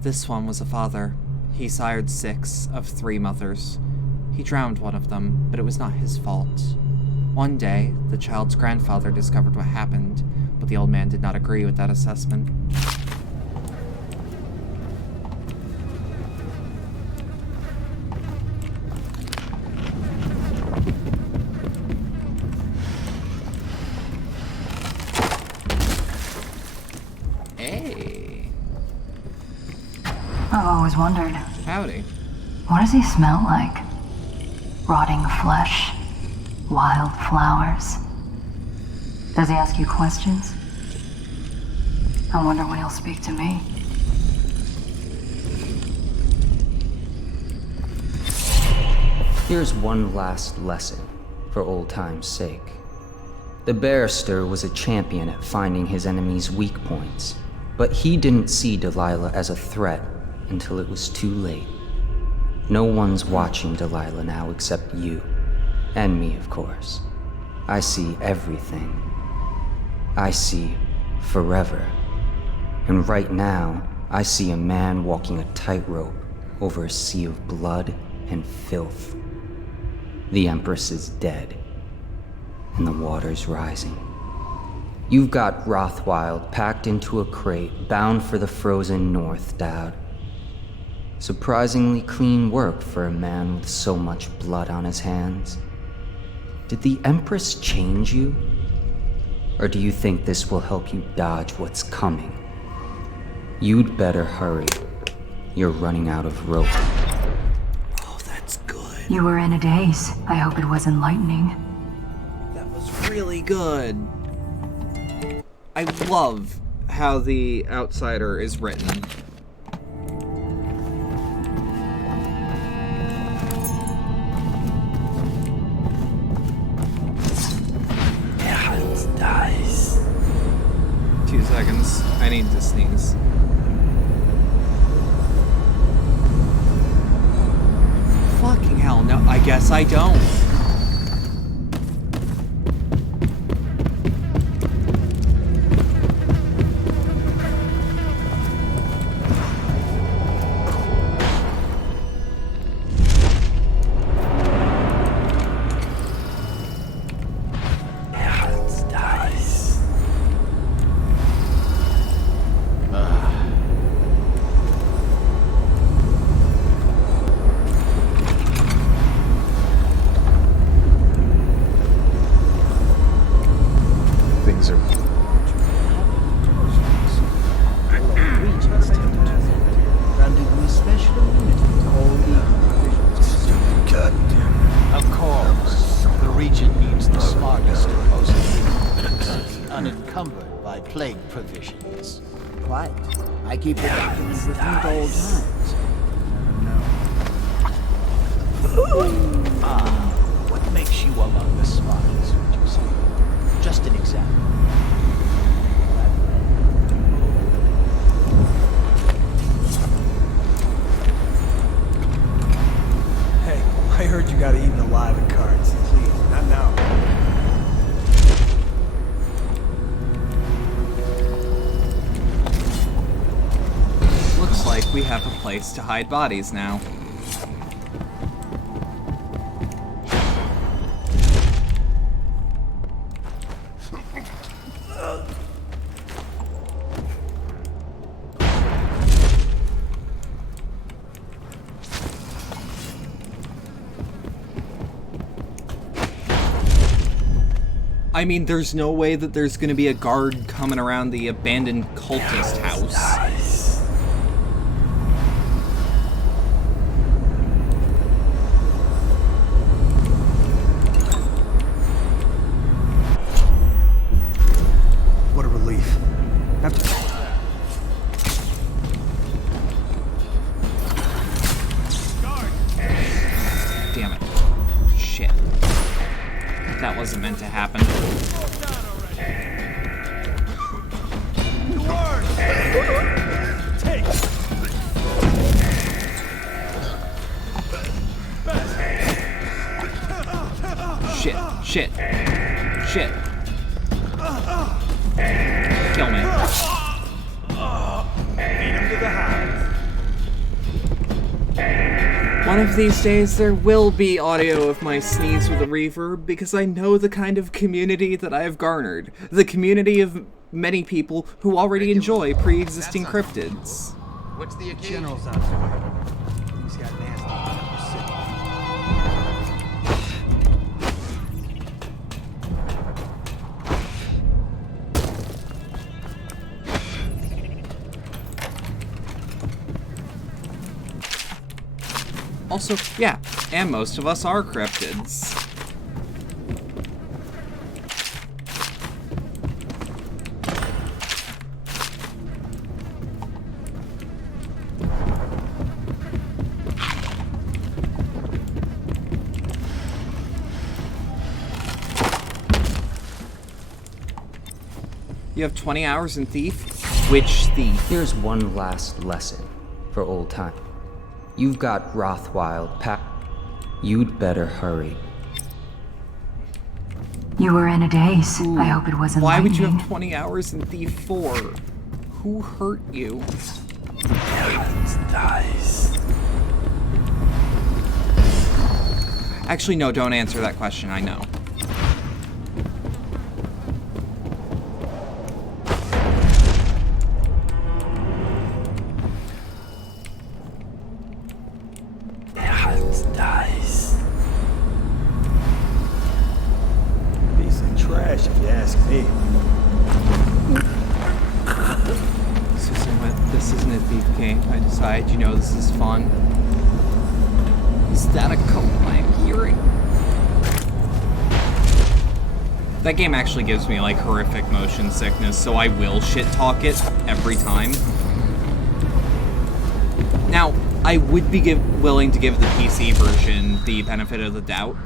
This one was a father. He sired 6 of 3 mothers. He drowned one of them, but it was not his fault. One day, the child's grandfather discovered what happened, but the old man did not agree with that assessment. I've always wondered. Howdy. What does he smell like? Rotting flesh? Wild flowers? Does he ask you questions? I wonder when he'll speak to me. Here's one last lesson, for old time's sake. The barrister was a champion at finding his enemy's weak points, but he didn't see Delilah as a threat until it was too late. No one's watching Delilah now except you. And me, of course. I see everything. I see forever. And right now, I see a man walking a tightrope over a sea of blood and filth. The Empress is dead, and the water's rising. You've got Rothwild packed into a crate, bound for the frozen north, Dowd. Surprisingly clean work for a man with so much blood on his hands. Did the Empress change you? Or do you think this will help you dodge what's coming? You'd better hurry. You're running out of rope. Oh, that's good. You were in a daze. I hope it was enlightening. That was really good. I love how the Outsider is written. seconds. I need to sneeze. Fucking hell, no, I guess I don't. Provisions. Quite. I keep the documents with me at all times. What makes you among the smartest, would you say? Just an example. Hey, I heard you got eaten alive at cards. Please, not now. Like we have a place to hide bodies now. I mean, there's no way that there's gonna be a guard coming around the abandoned cultist house. Shit. Kill me. One of these days there will be audio of my sneeze with a reverb because I know the kind of community that I have garnered. The community of many people who already enjoy pre-existing cryptids. What's the occasion? General's out there. He's got nasty Also, yeah, and most of us are cryptids. You have 20 hours in Thief? Which thief? Here's one last lesson for old time. You've got Rothwild You'd better hurry. You were in a daze. Ooh. I hope it wasn't Why lightning. would you have 20 hours in Thief 4? Who hurt you? Dies. Actually, no, don't answer that question. I know. Dies. Piece of trash, if you ask me. This isn't a Thief game. I decide, you know, this is fun. Is that a cult I'm hearing? That game actually gives me, like, horrific motion sickness, so I will shit-talk it every time. Now, I would be willing to give the PC version the benefit of the doubt.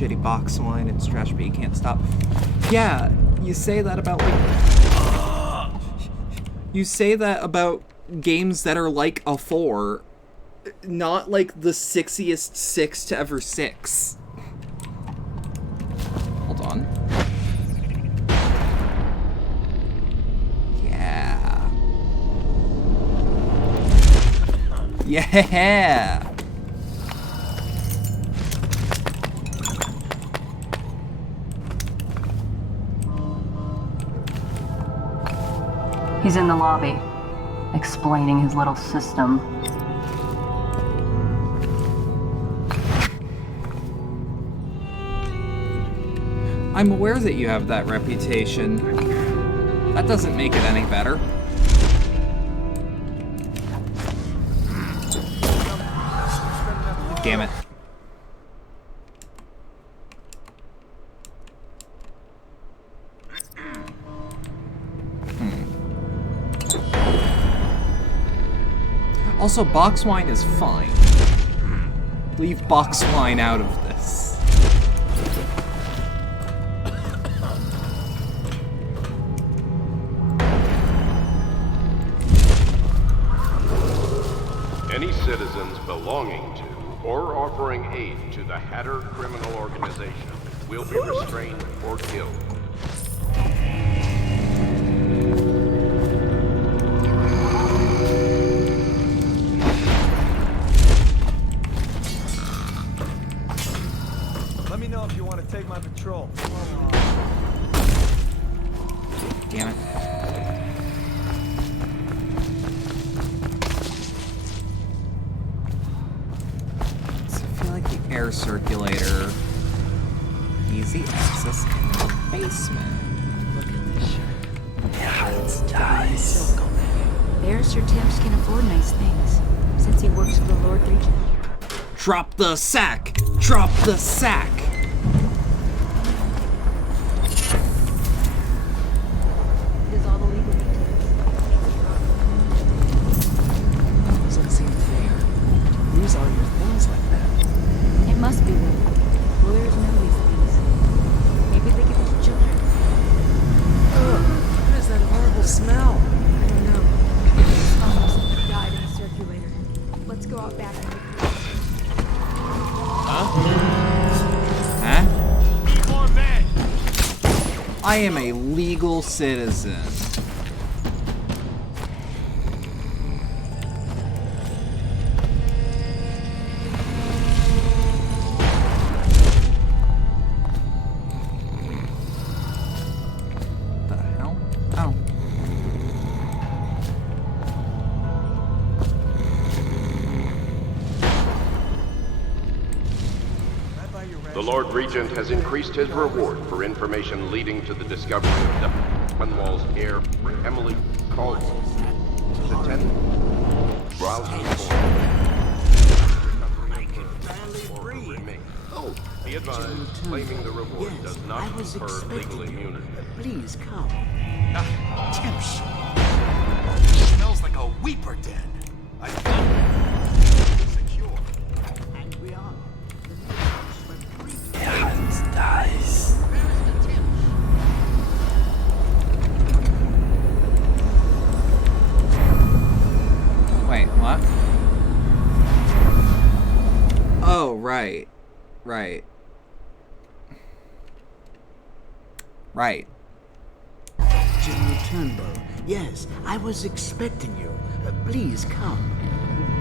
shitty box wine. It's trash, but you can't stop. Yeah, you say that about, like... You say that about games that are like a 4, not like the 6iest 6 to ever 6. Hold on. Yeah. Yeah! He's in the lobby, explaining his little system. I'm aware that you have that reputation. That doesn't make it any better. Damn it. Also, box wine is fine. Leave box wine out of this. Any citizens belonging to or offering aid to the Hatter criminal organization will be restrained or killed. Let me know if you want to take my patrol. Damn it. So I feel like the air circulator, easy access in the basement. Look at this shirt. Yeah, it's nice. Barrister Timms can afford nice things, since he works for the Lord Regent. Drop the sack! Drop the sack! Does all the legal details. Doesn't seem fair. Lose all your things like that. It must be though. Lawyers know these things. Maybe they give it to children. Ugh, what is that horrible smell? I don't know. Almost died in the circulator. Let's go out back and look. Huh? Come on, man! I am a legal citizen. The hell? Oh. The Lord Regent has increased his reward for information leading to the discovery of Dunwall's heir, Emily Caldwell. To 10 browsing Oh, be advised, claiming the reward does not confer legal immunity. Please come. Timsh. Smells like a weeper den. Secure. And we are. Yeah, it's nice. Wait, what? Oh, right. Right. Right. General Turnbow. Yes, I was expecting you. Please come.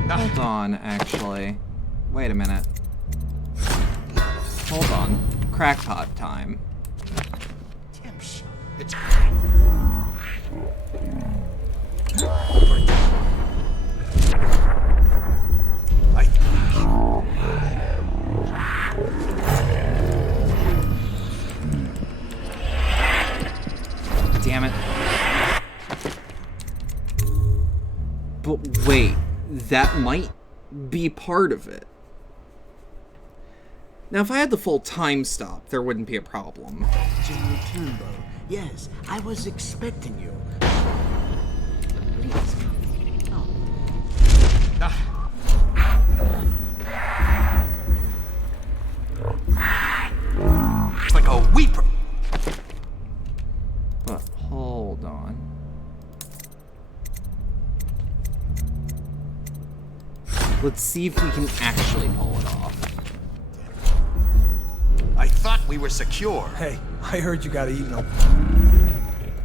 Hold on, actually. Wait a minute. Hold on. Crackpot time. Timsh. It's... Damn it. But wait, that might be part of it. Now, if I had the full time stop, there wouldn't be a problem. General Turnbow. Yes, I was expecting you. Please come. Oh. a weeper. But hold on. Let's see if we can actually pull it off. I thought we were secure. Hey, I heard you gotta eat no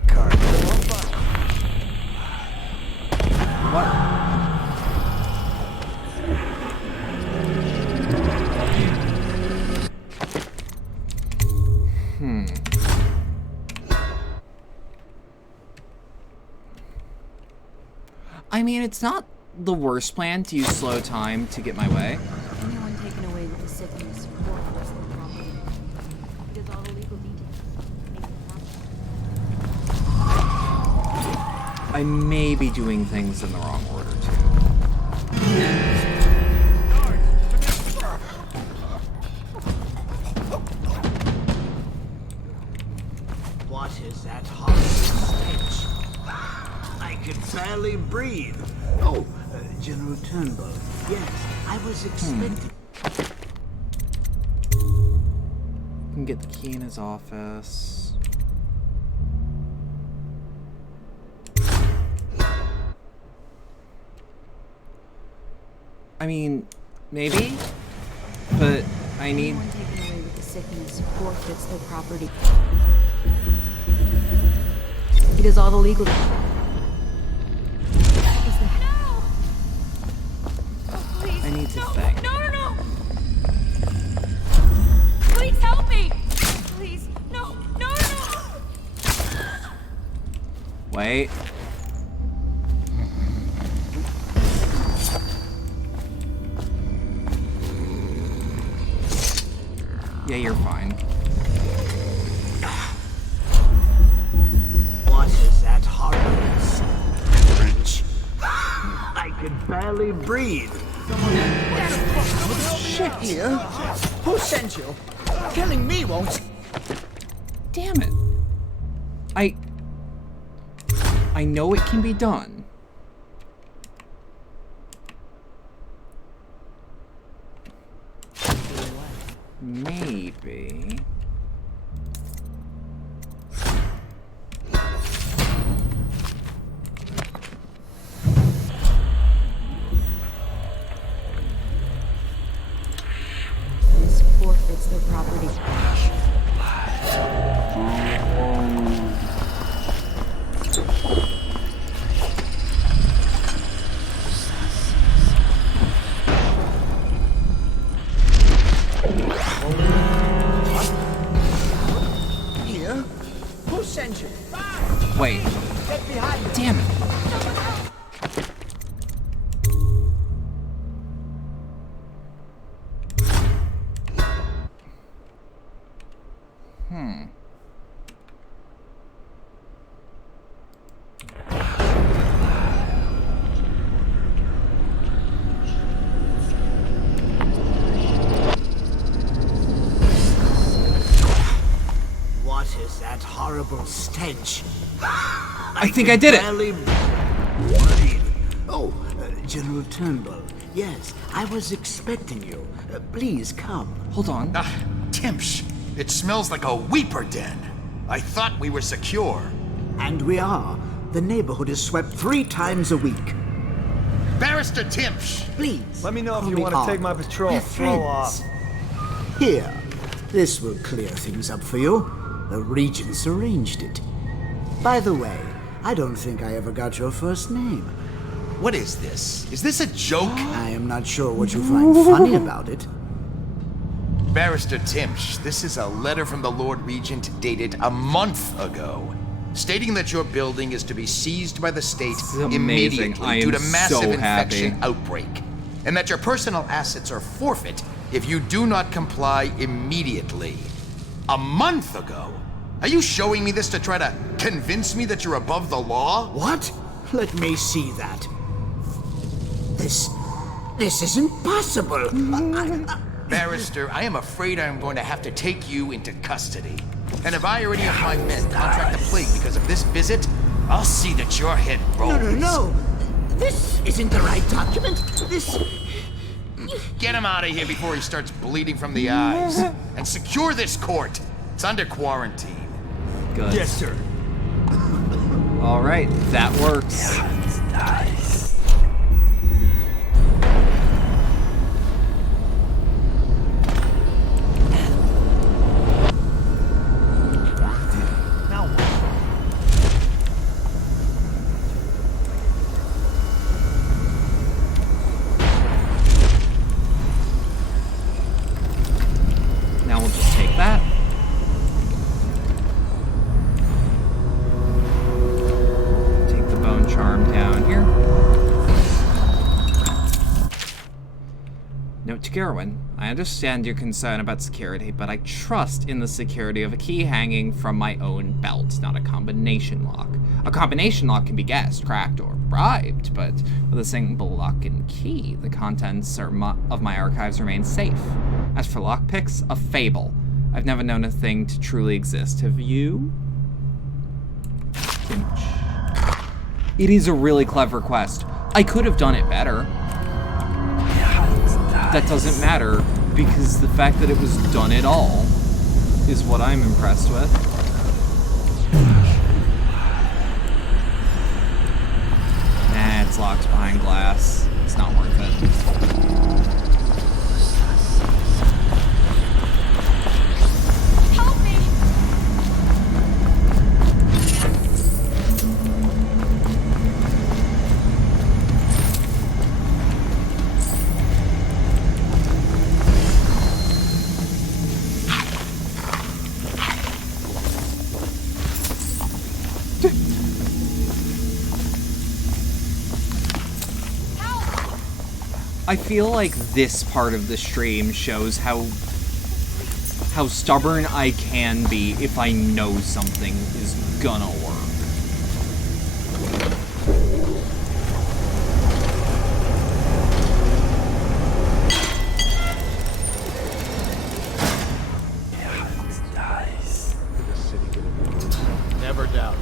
card. What? I mean, it's not the worst plan to use slow time to get my way. Anyone taken away with the sickness forfeits their property. It is all the legal details. Make them happy. I may be doing things in the wrong order, too. What is that horrible stench? I can barely breathe. Oh, General Turnbull. Yes, I was expecting... Can get the key in his office. I mean, maybe, but I need... Anyone taken away with the sickness forfeits their property. It is all the legal... What is that? No! Oh, please. I need to no. think. No, no, no! Please help me! Please. No, no, no! Wait. Yeah, you're fine. What is that horrible stench? I can barely breathe. Shit here. Who sent you? Killing me won't. Damn it. I know it can be done. Maybe. This forfeits their property. Here? Who sent you? Wait. Get behind me. Damn it. What is that horrible stench? I think I did it. Barely breathe. Oh, General Turnbull. Yes, I was expecting you. Please come. Hold on. Timsh, it smells like a weeper den. I thought we were secure. And we are. The neighborhood is swept 3 times a week. Barrister Timsh! Please. Let me know if call you me want to Art. take my patrol. We're Throw off. friends. Here. This will clear things up for you. The Regents arranged it. By the way, I don't think I ever got your first name. What is this? Is this a joke? I am not sure what you find funny about it. Barrister Timsh, this is a letter from the Lord Regent dated a month ago, stating that your building is to be seized by the state immediately due to massive infection outbreak, and that your personal assets are forfeit if you do not comply immediately. A month ago? Are you showing me this to try to convince me that you're above the law? What? Let me see that. This isn't possible. Barrister, I am afraid I am going to have to take you into custody. And if I or any of my men contract the plague because of this visit, I'll see that your head rolls. No. This isn't the right document. This... Get him out of here before he starts bleeding from the eyes. And secure this court. It's under quarantine. Good. Yes, sir. All right, that works. Nice. Now what? Now we'll just take that. Take the bone charm down here. Note to Gerwin, I understand your concern about security, but I trust in the security of a key hanging from my own belt, not a combination lock. A combination lock can be guessed, cracked, or bribed, but with a single lock and key, the contents of my archives remain safe. As for lockpicks, a fable. I've never known a thing to truly exist. Have you? It is a really clever quest. I could have done it better. That doesn't matter, because the fact that it was done at all is what I'm impressed with. Nah, it's locked behind glass. It's not worth it. I feel like this part of the stream shows how stubborn I can be if I know something is gonna work. Nice. Did the city get it? Never doubt it.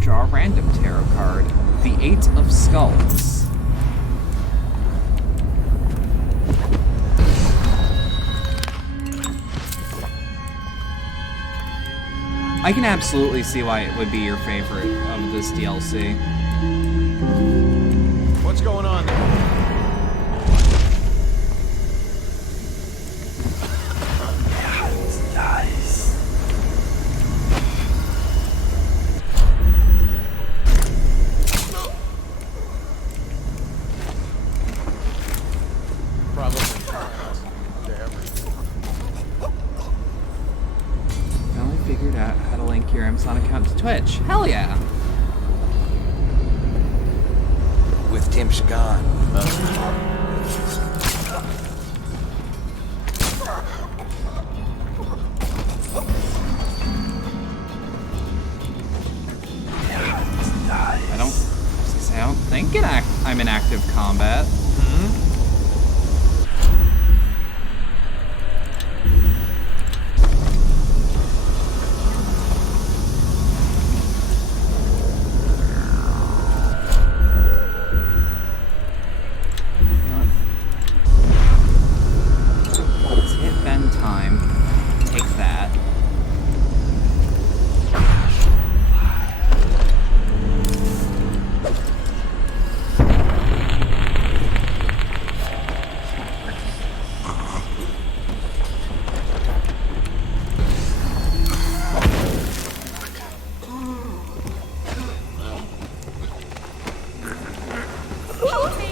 Draw a random tarot card. The Eight of Skulls. I can absolutely see why it would be your favorite of this DLC. What's going on there? Nice. Figured out how to link your Amazon account to Twitch. Hell yeah! With Tim's gone. I don't think I'm in active combat.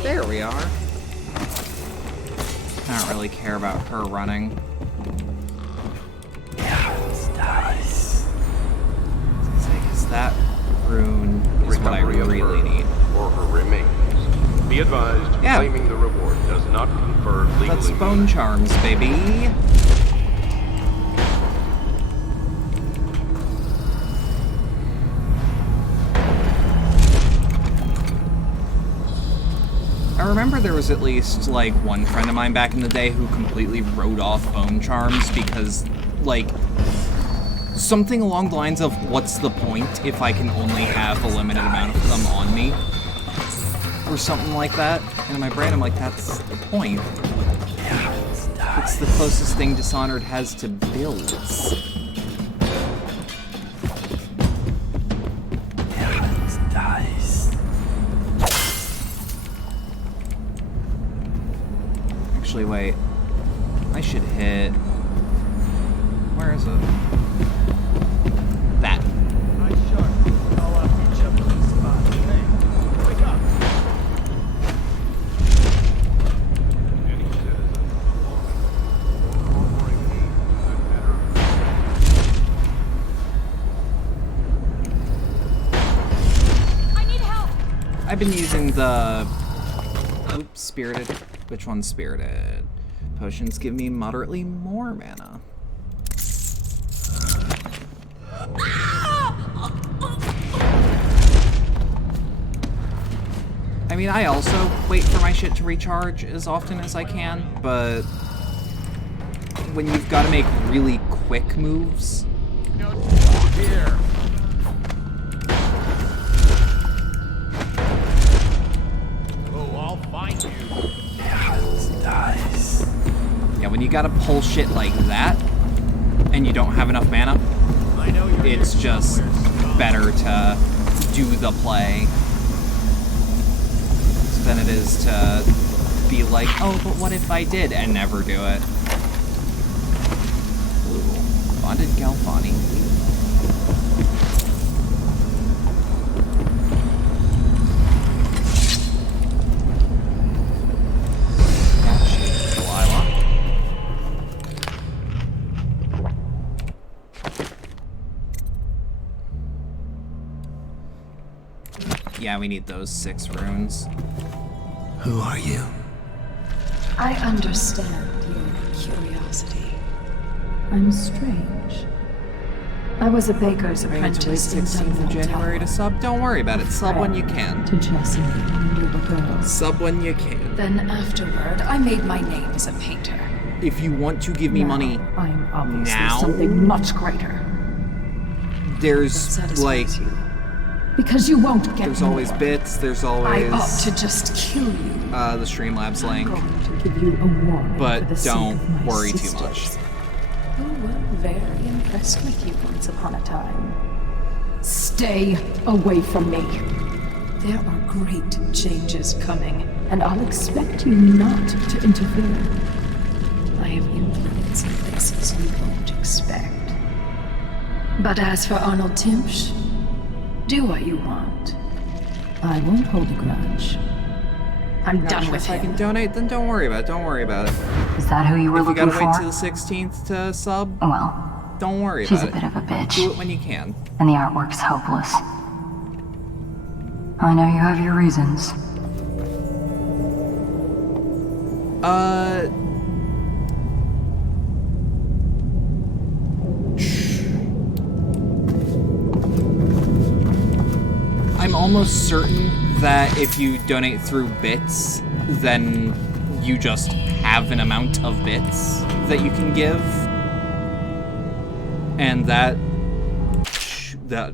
There we are. I don't really care about her running. Nice. Because that rune is what I really need. Or her remains. Be advised, claiming the reward does not confer legal That's bone charms, baby. remember there was at least, like, one friend of mine back in the day who completely wrote off bone charms because, like, something along the lines of, what's the point if I can only have a limited amount of them on me? Or something like that. And in my brain, I'm like, that's the point. It's the closest thing Dishonored has to builds. Actually, wait. I should hit... Where is it? That. Nice shot. I'll each other in the spot. Hey, wake up. I need help. I've been using the... Oops, Spirited. Which one's Spirited? Potions give me moderately more mana. I mean, I also wait for my shit to recharge as often as I can, but when you've got to make really quick moves... Here. Oh, I'll find you. Yeah, when you gotta pull shit like that, and you don't have enough mana, it's just better to do the play than it is to be like, oh, but what if I did, and never do it. Ooh, bonded Galvani. Yeah, we need those 6 runes. Who are you? I understand your curiosity. I'm strange. I was a baker's Bring it to wait apprentice in 16th of Dunwall January to sub. Don't worry about it. Sub when you can. To Jessie when we were girls. Sub when you can. Then afterward, I made my name as a painter. If you want to give me money I'm obviously now, something much greater. There's like because you won't get there's always more. bits. There's always I ought to just kill you. The Streamlabs link. To give you a warning but for the don't sake of my worry sisters, too much. Who were very impressed with you once upon a time. Stay away from me. There are great changes coming, and I'll expect you not to interfere. I have influence in places you won't expect. But as for Arnold Timpsch, do what you want. I won't hold a grudge. I'm done with If I him. can donate, then don't worry about it. Don't worry about it. Is that who you were If you looking gotta wait for? till the 16th to sub, Well, don't worry she's about a bit of a bitch. Do it when you can. And the artwork's hopeless. I know you have your reasons. I'm almost certain that if you donate through bits, then you just have an amount of bits that you can give. And that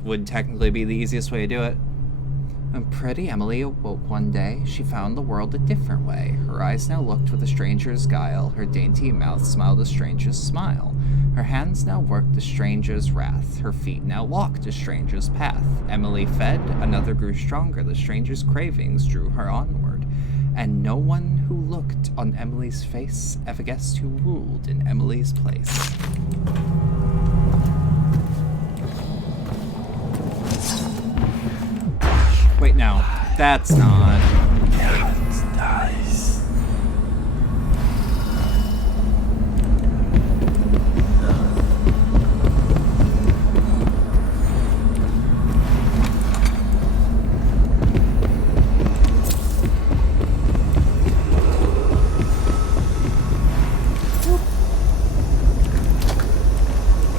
would technically be the easiest way to do it. When pretty Emily awoke one day, she found the world a different way. Her eyes now looked with a stranger's guile. Her dainty mouth smiled a stranger's smile. Her hands now worked a stranger's wrath. Her feet now walked a stranger's path. Emily fed, another grew stronger. The stranger's cravings drew her onward. And no one who looked on Emily's face ever guessed who ruled in Emily's place. Wait, no. That's not. It's nice.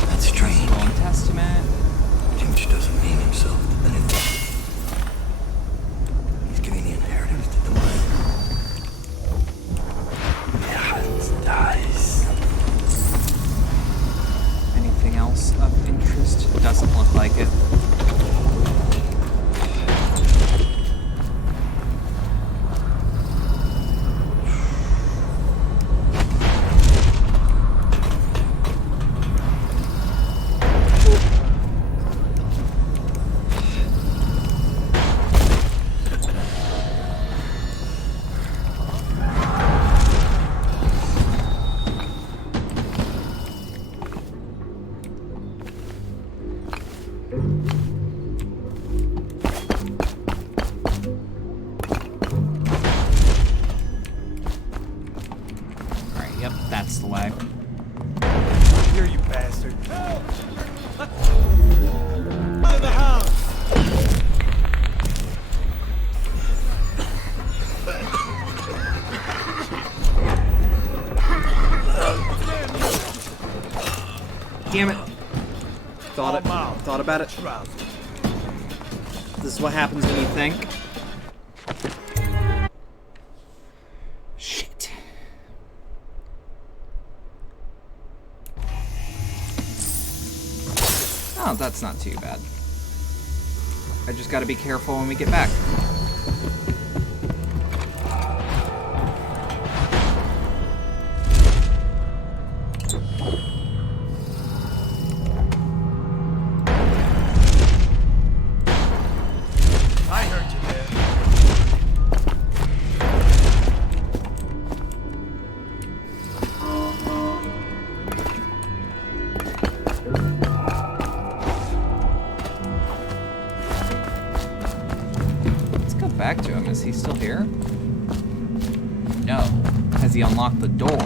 That's strange. Old Testament. Timpsch doesn't mean himself to anything. He's giving the inheritance. Yep, that's the way. Here, you bastard. Help! In the house! Damn it. Thought about it. This is what happens when you think. Shit. Oh, that's not too bad. I just gotta be careful when we get back. Back to him. Is he still here? No. Has he unlocked the door?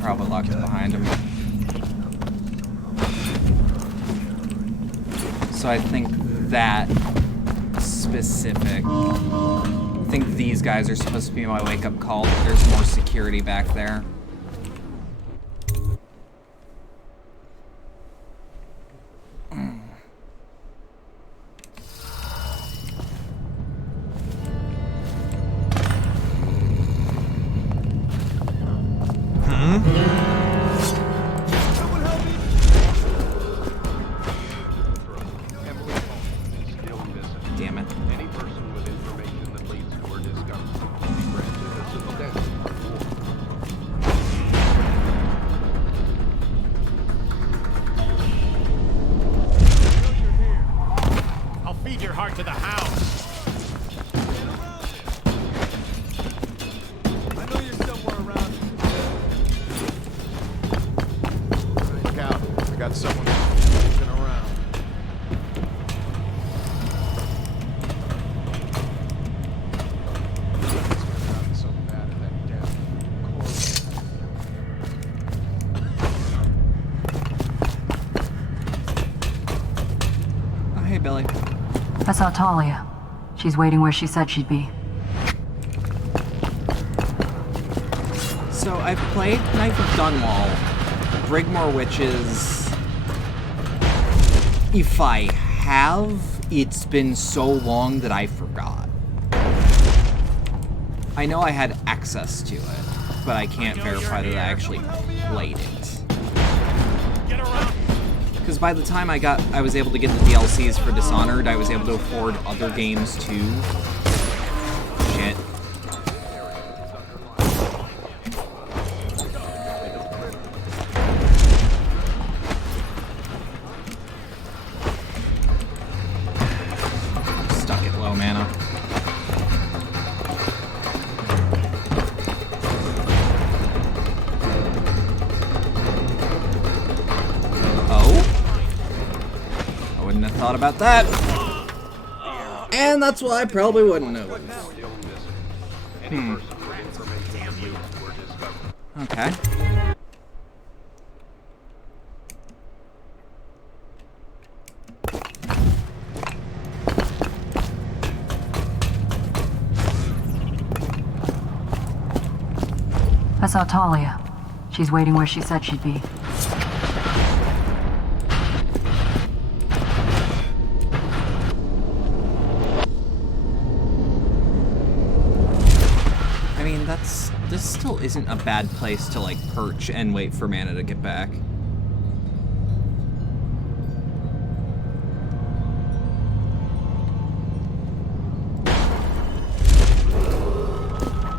Probably locked it behind him. So I think that specific... I think these guys are supposed to be my wake-up call, but there's more security back there. To the house. I know you're somewhere around. Look out. I got someone looking around. So bad at that damn corpse. Oh, hey, Billy. I saw Talia. She's waiting where she said she'd be. So I've played Knife of Dunwall, Brigmore Witches. If I have, it's been so long that I forgot. I know I had access to it, but I can't verify that I actually played it. Because by the time I was able to get the DLCs for Dishonored, I was able to afford other games too. Shit. Stuck at low mana. Thought about that. And that's why I probably wouldn't have. Okay. I saw Talia. She's waiting where she said she'd be. This still isn't a bad place to, like, perch and wait for mana to get back.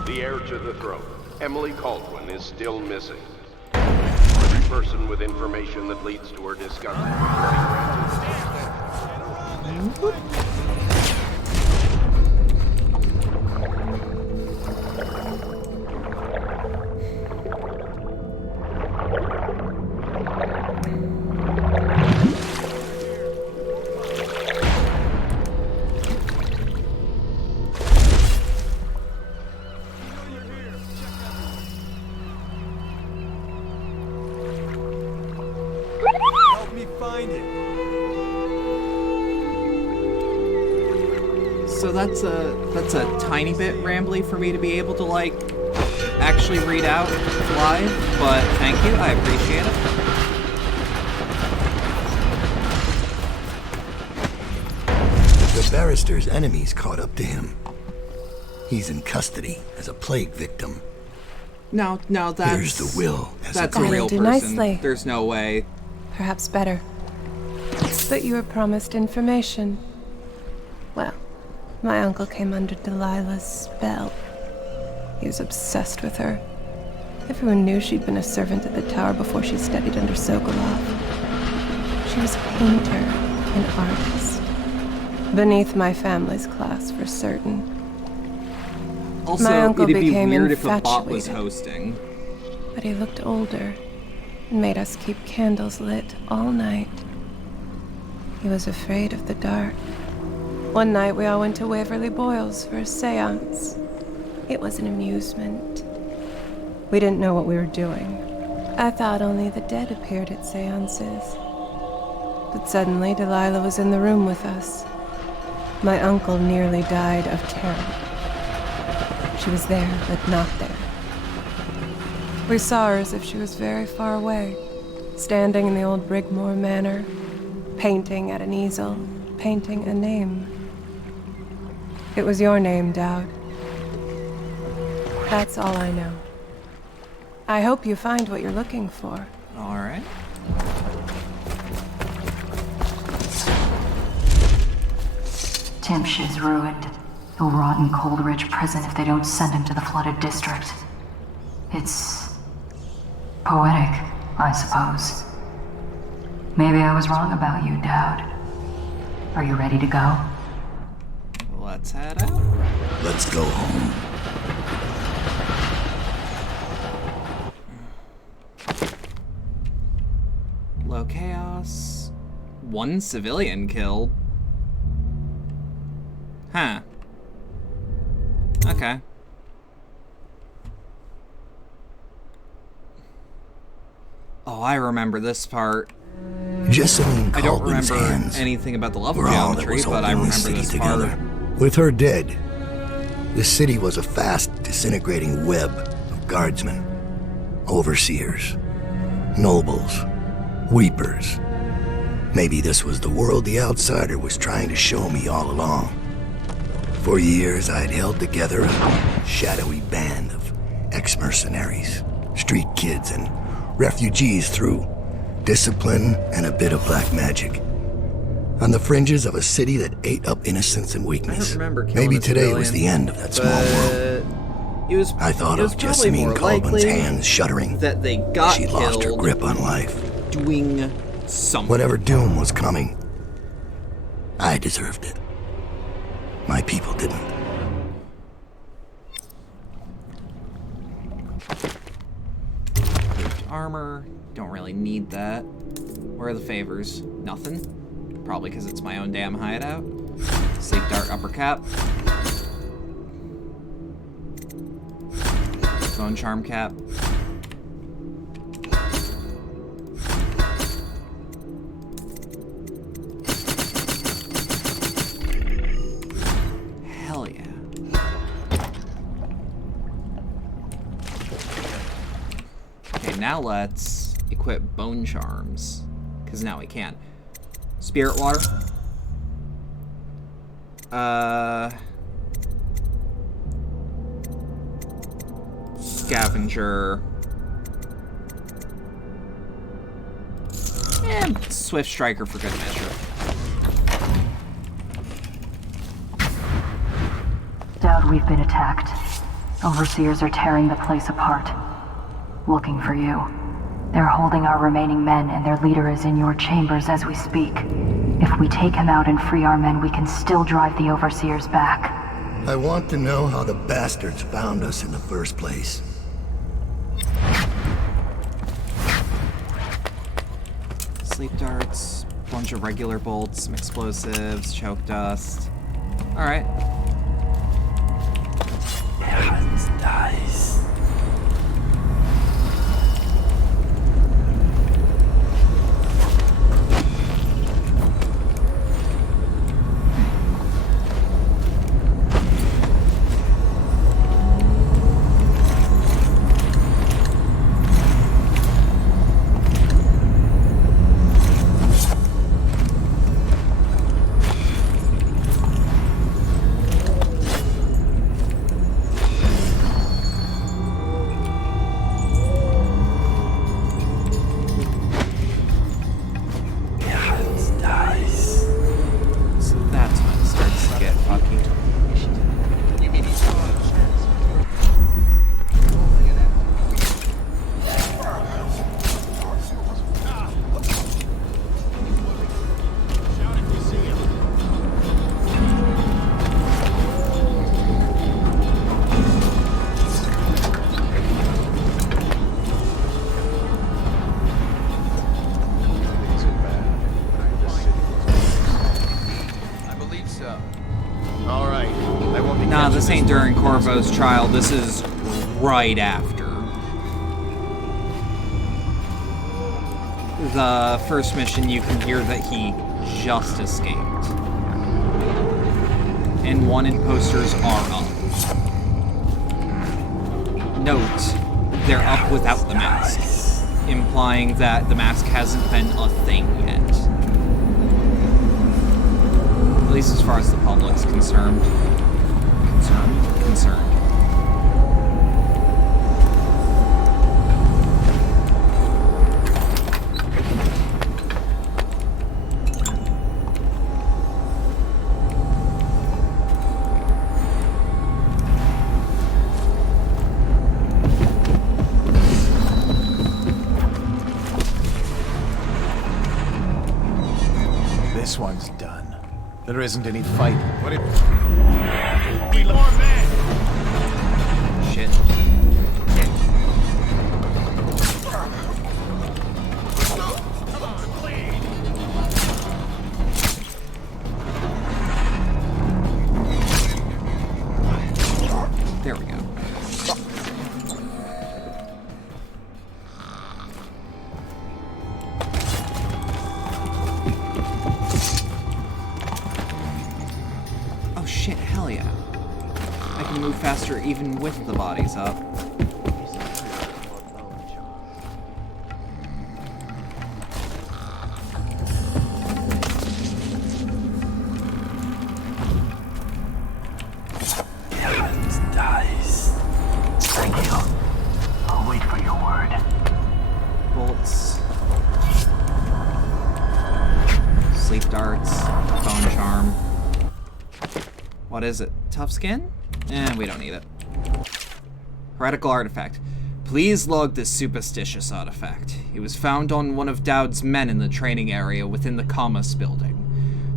The heir to the throne, Emily Caldwin, is still missing. Every person with information that leads to her discovery will be granted. me find it. So that's a tiny bit rambly for me to be able to, like, actually read out live, but thank you, I appreciate it. The barrister's enemies caught up to him. He's in custody as a plague victim. No, that's... Here's the will as that's a a real do person. nicely. There's no way. Perhaps better. But you were promised information. Well, my uncle came under Delilah's spell. He was obsessed with her. Everyone knew she'd been a servant at the tower before she studied under Sokolov. She was a painter, an artist. Beneath my family's class, for certain. Also, my uncle it'd be became weird if a bot infatuated, was hosting. but he looked older and made us keep candles lit all night. He was afraid of the dark. One night we all went to Waverly Boyle's for a seance. It was an amusement. We didn't know what we were doing. I thought only the dead appeared at seances. But suddenly Delilah was in the room with us. My uncle nearly died of terror. She was there, but not there. We saw her as if she was very far away, standing in the old Brigmore Manor, painting at an easel, painting a name. It was your name, Dowd. That's all I know. I hope you find what you're looking for. All right. Timsh is ruined. He'll rot in Coldridge Prison if they don't send him to the flooded district. It's poetic, I suppose. Maybe I was wrong about you, Dowd. Are you ready to go? Let's head out. Let's go home. Low chaos. One civilian killed. Huh. Okay. Oh, I remember this part. Jessamine I don't Colvin's remember hands anything about the level were all that geometry, was but I holding remember the city this together. part. With her dead, the city was a fast disintegrating web of guardsmen, overseers, nobles, weepers. Maybe this was the world the outsider was trying to show me all along. For years, I'd held together a shadowy band of ex-mercenaries, street kids, and refugees through discipline and a bit of black magic. On the fringes of a city that ate up innocence and weakness. Maybe today was the end of that small world. I thought of Jessamine Colvin's hands shuddering that they got she lost her killed grip on life. doing something. Whatever doom was coming, I deserved it. My people didn't. Armor, don't really need that. Where are the favors? Nothing. Probably because it's my own damn hideout. Sleep dart upper cap. Bone charm cap. Hell yeah. Okay, now let's equip bone charms. Because now we can. Spirit water. Scavenger. And Swift Striker for good measure. Dowd, we've been attacked. Overseers are tearing the place apart. Looking for you. They're holding our remaining men, and their leader is in your chambers as we speak. If we take him out and free our men, we can still drive the Overseers back. I want to know how the bastards found us in the first place. Sleep darts, bunch of regular bolts, some explosives, choke dust. Alright. Dice. during Corvo's trial. This is right after. The first mission, you can hear that he just escaped. And wanted posters are up. Note, they're up without the mask, implying that the mask hasn't been a thing yet. At least as far as the public's concerned. Concerned. This one's done. There isn't any fight. What it... Shit. There we go. Oh shit, hell yeah. I can move faster even with the bodies up. Dies. Thank you. I'll wait for your word. Bolts. Sleep darts. Bone charm. What is it? Tough skin? We don't need it. Heretical artifact. Please log this superstitious artifact. It was found on one of Dowd's men in the training area within the Commerce building.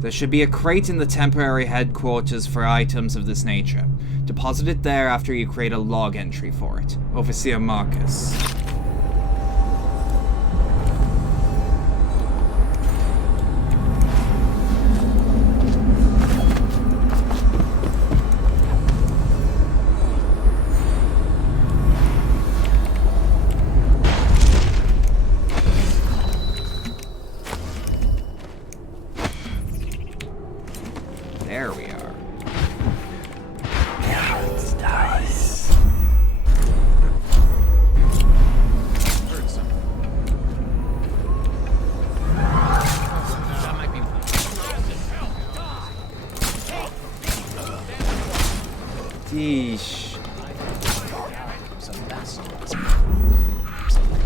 There should be a crate in the temporary headquarters for items of this nature. Deposit it there after you create a log entry for it. Overseer Marcus. There we are. Dies. Yeesh.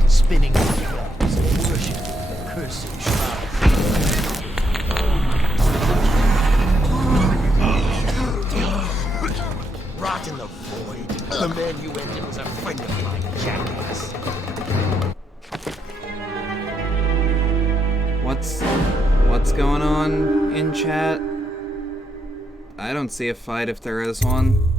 Spinning wheels of worship, the cursed shroud. Rot in the void. The man you ended was a friend of mine, jackass. What's going on in chat? I don't see a fight if there is one.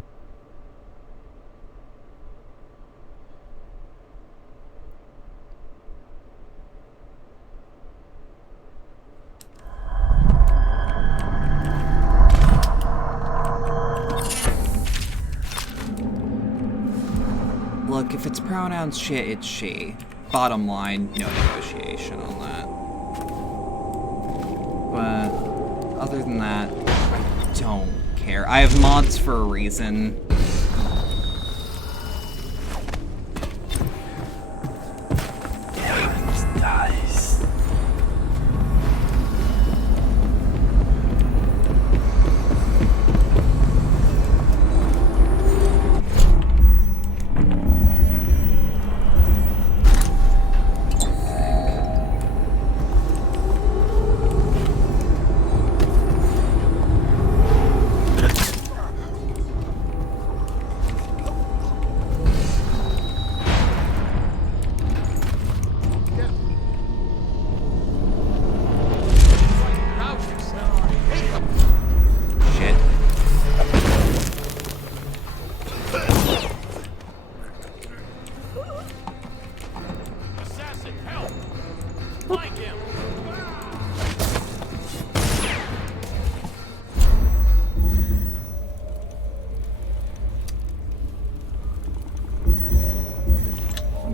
Look, if it's pronouns shit, it's she. Bottom line, no negotiation on that. But other than that, I don't care. I have mods for a reason. Dies.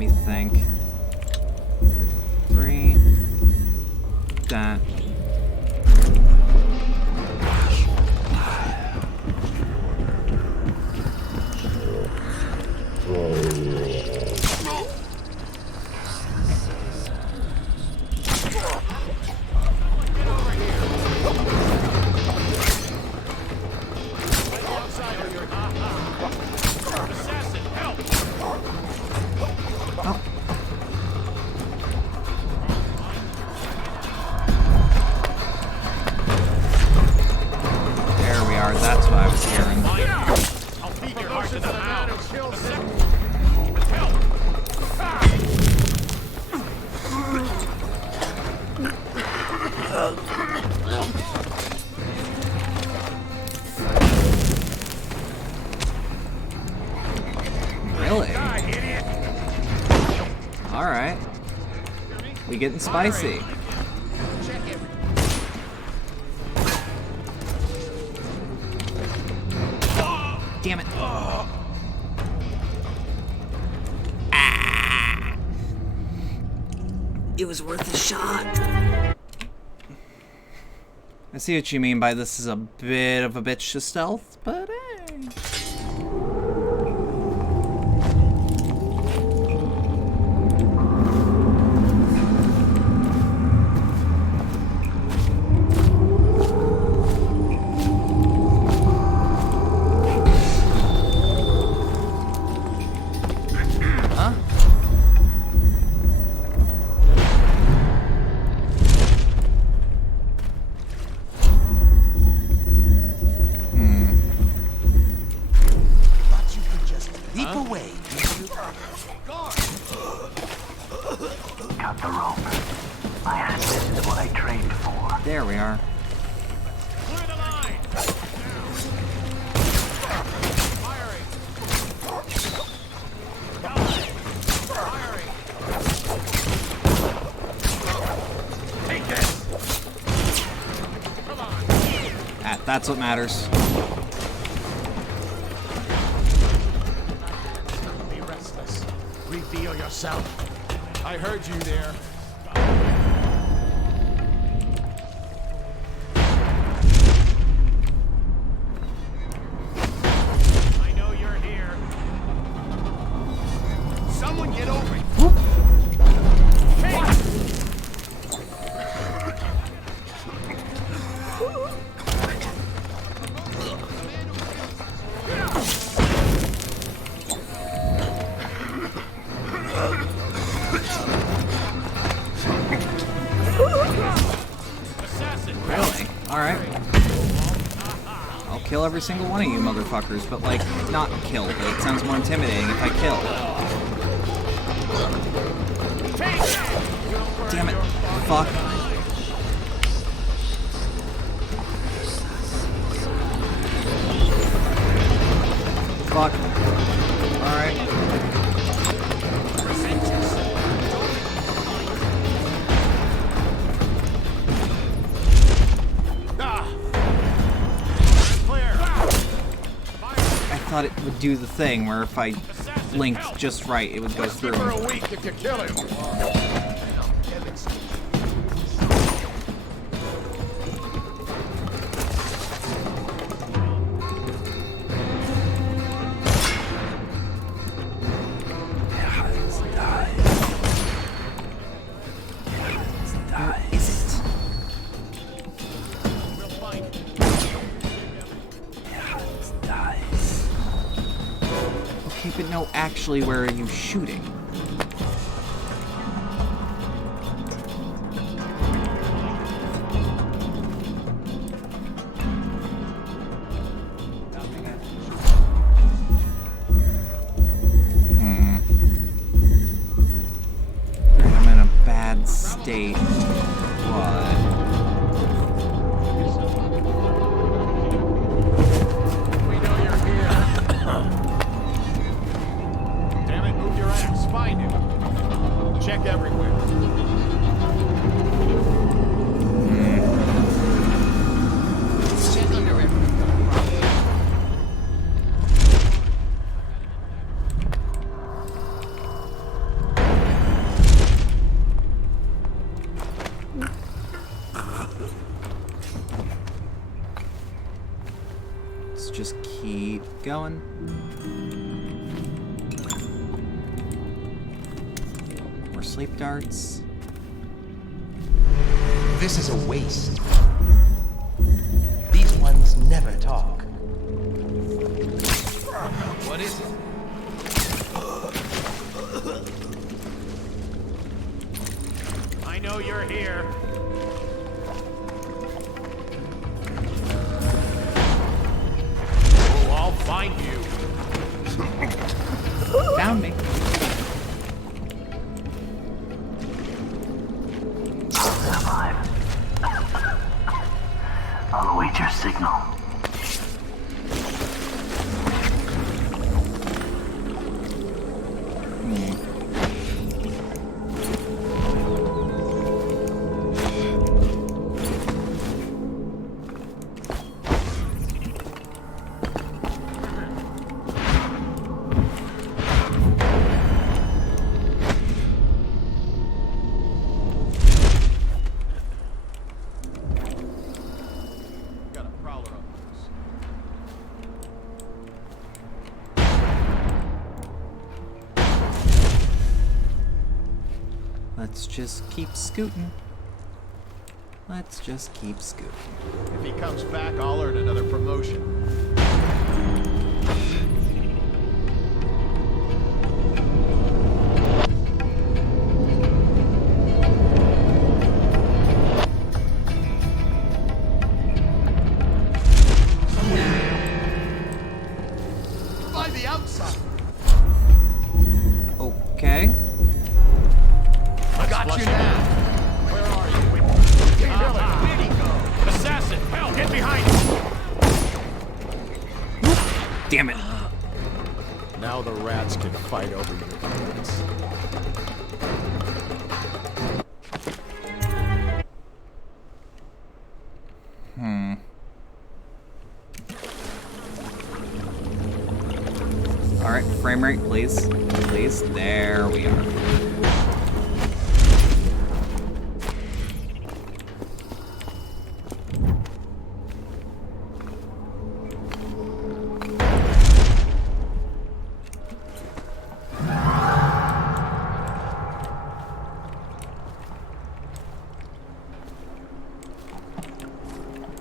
me think. 3. That. Getting spicy. Damn it. Ah. It was worth a shot. I see what you mean by this is a bit of a bitch to stealth, but hey. There we are. Clear the line. Firing. Take this. Come on. That's what matters. Be restless. Reveal yourself. I heard you there. Kill every single one of you motherfuckers, but like, not kill, but it sounds more intimidating if I kill. Damn it. Fuck. Fuck. Alright. I thought it would do the thing where if I blinked just right, it would go through. For a week if you kill him. But no, actually, where are you shooting? I'm in a bad state. What? Check everywhere. Check under everything. keep going. More sleep darts. This is a waste. These ones never talk. What is it? I know you're here. Oh, I'll find you. Found me. Survive. I'll await your signal. Got a prowler up loose. Let's just keep scooting. Let's just keep scooting. If he comes back, I'll earn another promotion. By the outside. Okay. I got you now. Where are you? Where'd he go? Assassin, help! Get behind him! Damn it. Now the rats can fight over your guts. Alright, frame rate, please. Please. There we are.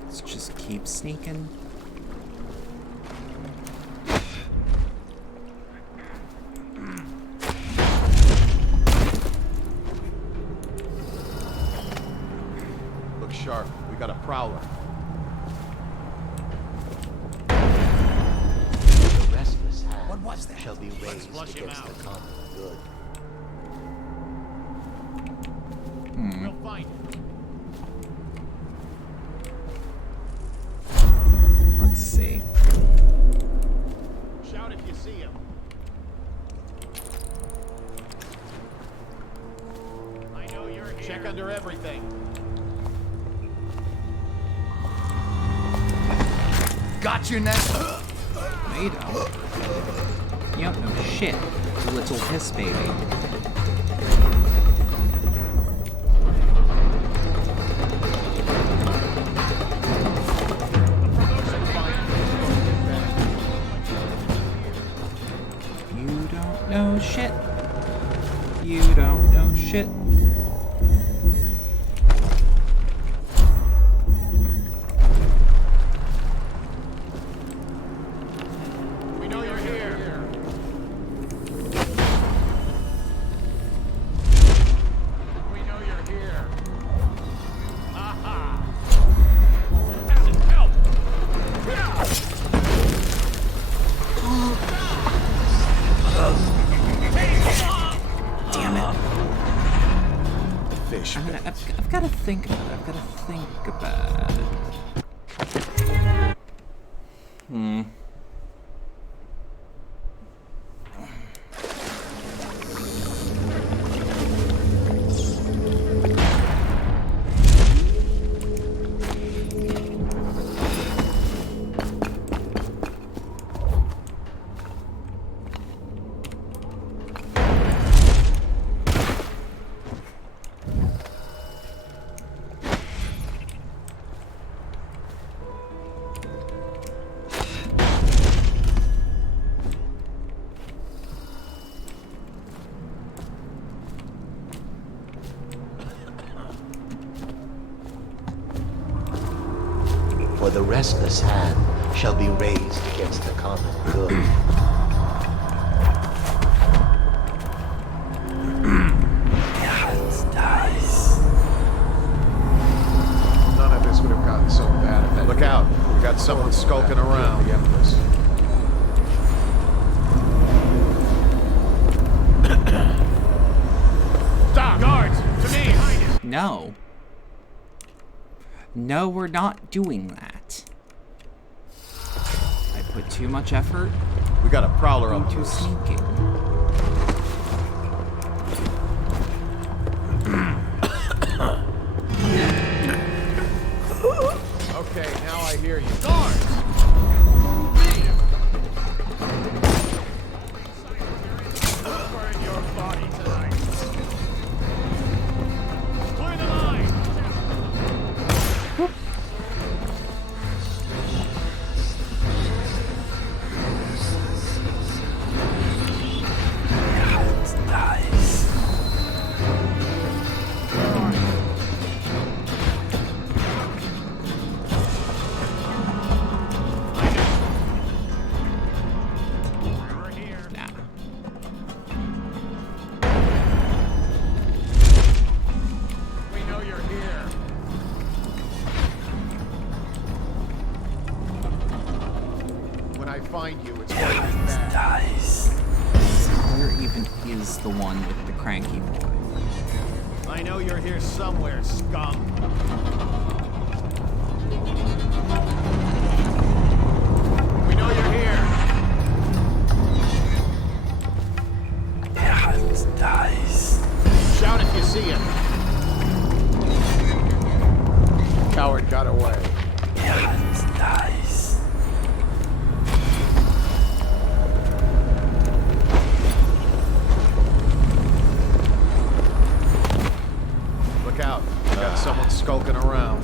Let's just keep sneaking. Look sharp. We got a prowler. The restless hand What was that? shall be raised flush him against out. the common good. We'll find him. Let's see. Shout if you see him. I know you're here. Check under everything. Got you now. No, you don't. You don't know shit, you little piss baby. You don't know shit. You don't know shit. We know you're here. We know you're here. Aha! Assassin, help! Damn it. Fish. I've got to think about it. I've got to think about it. for the restless hand shall be raised against the common good. None of this would have gotten so bad if that... Look out! We got someone skulking around. The Empress. Stop! Guards! To me! No. No, we're not doing that. I put too much effort. We got a prowler on into sneaking. Okay, now I hear you. Guards! Burn your body tonight. Clear the line! Find you, it's going to be bad. Dice. Where even is the one with the cranky boy? I know you're here somewhere, scum. We know you're here. Dice. Shout if you see him. Coward got away. Dice. Out. Got someone skulking around.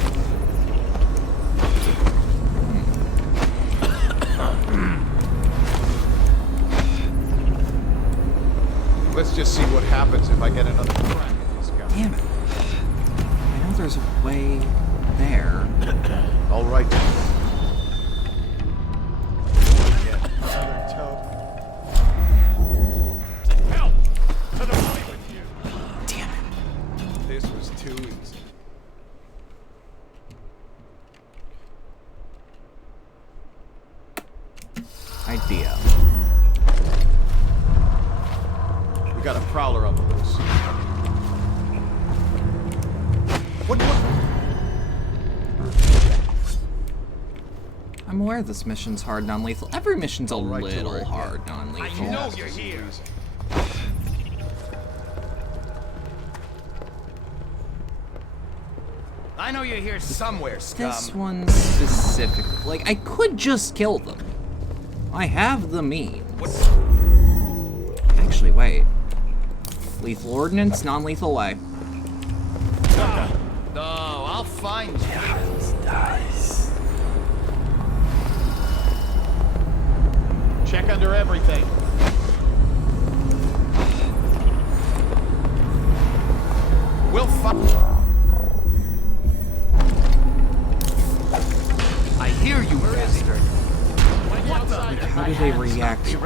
Let's just see what happens if I get another crack at this guy. Damn it. I know there's a way there. All right. Another toad. Help! To the body with you. Damn it. This was too easy. Idea. We got a prowler on the loose. What? I'm aware this mission's hard non-lethal. Every mission's a little hard non-lethal. I know you're here. I know you're here somewhere, scum. This one specifically. Like, I could just kill them. I have the means. Actually, wait. Lethal ordnance, non-lethal way. No, I'll find you. Dice. Check under everything. We'll find. I hear you, bastard. How do they react to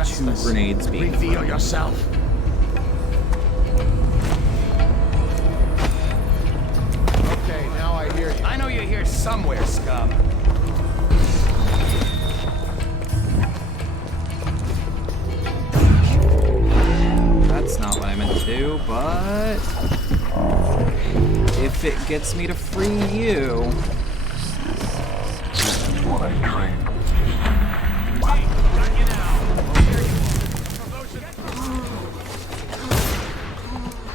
grenades being Reveal thrown? yourself. Okay, now I hear you. I know you're here somewhere, scum. That's not what I meant to do, but if it gets me to free you.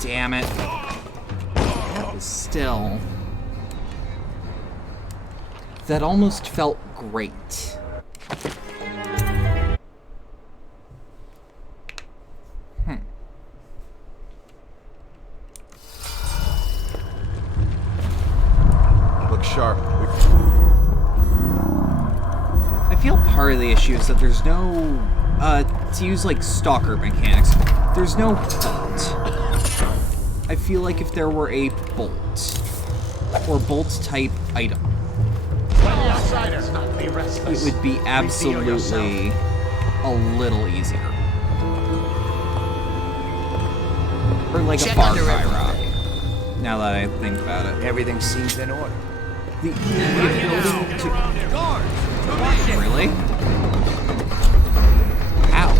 Damn it. That was still... That almost felt great. Look sharp. I feel part of the issue is that there's no, to use like stalker mechanics, there's no bolt. I feel like if there were a bolt, or bolt type item, Outsider, not be restless. it would be absolutely a little easier. Or like a Check Far under Cry everything. rock. Now that I think about it. Everything seems in order. The ability to... Really? Ow.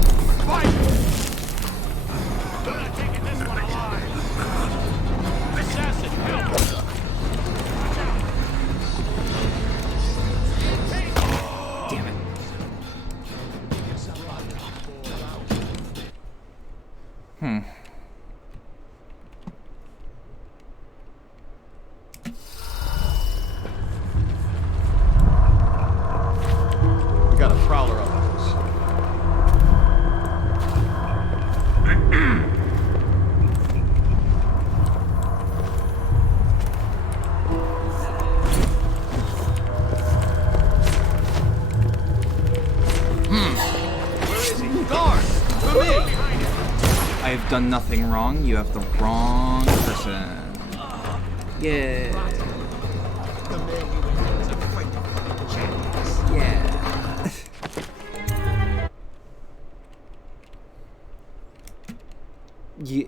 Damn it. We got a prowler on us. Where is he? Guard! For me! I have done nothing wrong. You have the wrong person. Yeah. Yeah.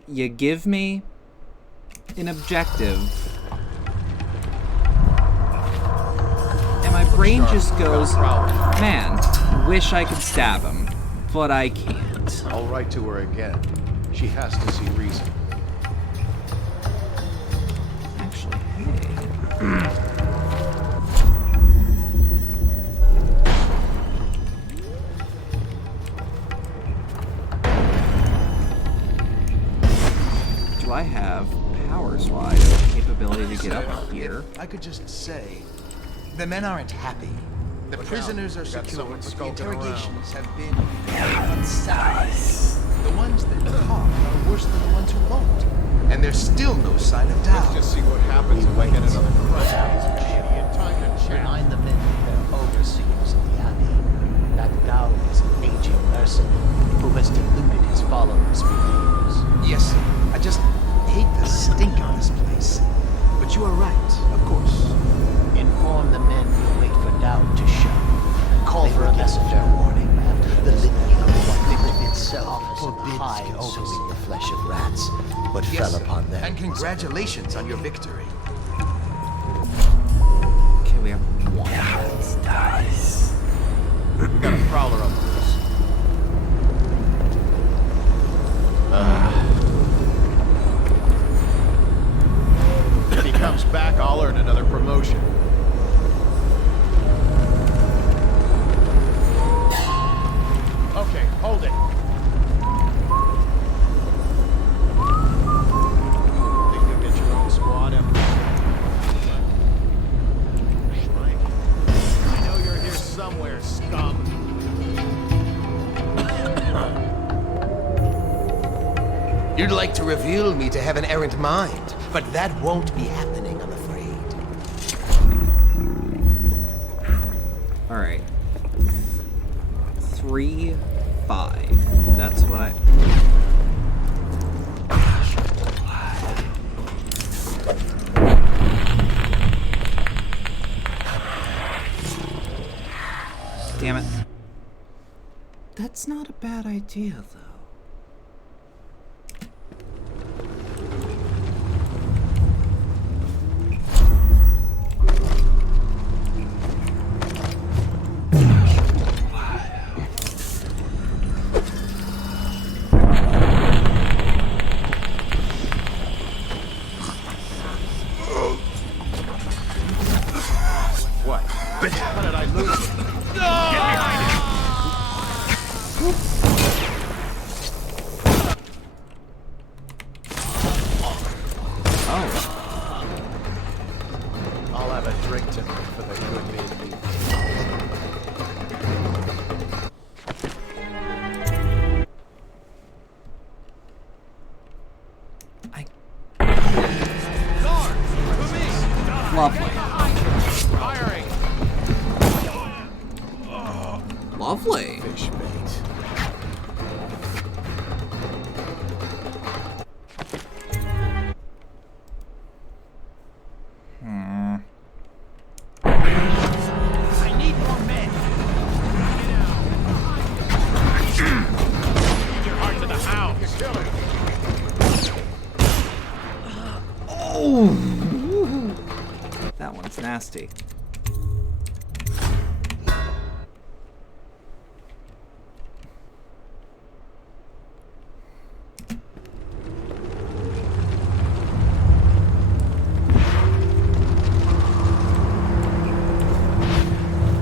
You give me an objective, and my brain just goes, man, wish I could stab him, but I can't. I'll write to her again. She has to see reason. Actually, hey. Do I have powers-wise the capability to get up here? I could just say, the men aren't happy. The prisoners are secure, but the interrogations have been concise. The ones that talk are worse than the ones who won't. And there's still no sign of doubt. Let's just see what happens if I get another crime. Remind the men of their overseers in the Abbey. That Dow is an aging mercenary who has deluded his followers for years. Yes, I just hate the stink of this place. But you are right, of course. Inform the men we'll wait for Dowd to show. Call for a messenger warning. The litany of what Bedlam itself forbids consuming the flesh of rats, but Yes, fell upon them. and congratulations on your victory. Okay, we have one. Nice. We got a prowler on us. If he comes back, I'll earn another promotion. Okay, hold it. Think you'll get your own squad up? Mike, I know you're here somewhere, scum. You'd like to reveal me to have an errant mind, but that won't be happening, I'm afraid. Alright. 3, 5. That's what I... Damn it. That's not a bad idea, though. What? How did I lose it? Get behind it! Oh. I'll have a drink tonight for the good baby. Lovely. Firing! Lovely. Fish bait. That's nasty.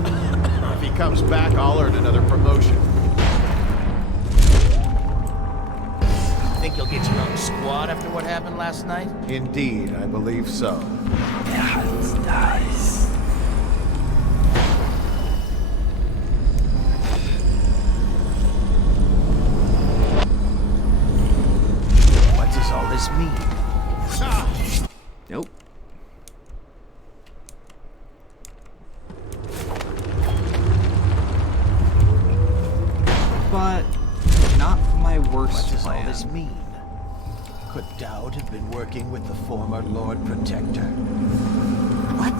If he comes back, I'll earn another promotion. Think you'll get your own squad after what happened last night? Indeed, I believe so. That's nice. What does all this mean? Nope. But not my worst What does plan. all this mean? Could Dowd have been working with the former Lord Protector? What?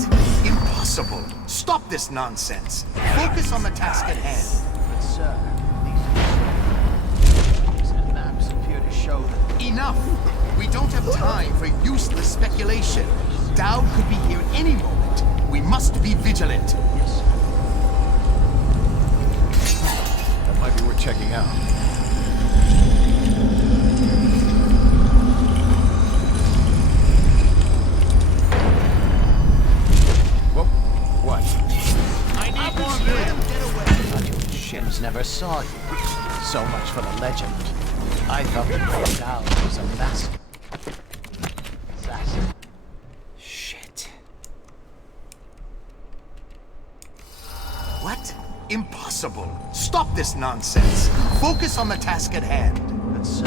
Impossible! Stop this nonsense! Focus on the task at hand! But sir, these and maps appear to show that... Enough! We don't have time for useless speculation. Dowd could be here any moment. We must be vigilant. Yes, That might be worth checking out. Whoa, what? I need more of them. Get away. Shims never saw you. So much for the legend. I thought the great Dowd was a master. Assassin. Shit. What? Impossible! Stop this nonsense! Focus on the task at hand. But sir,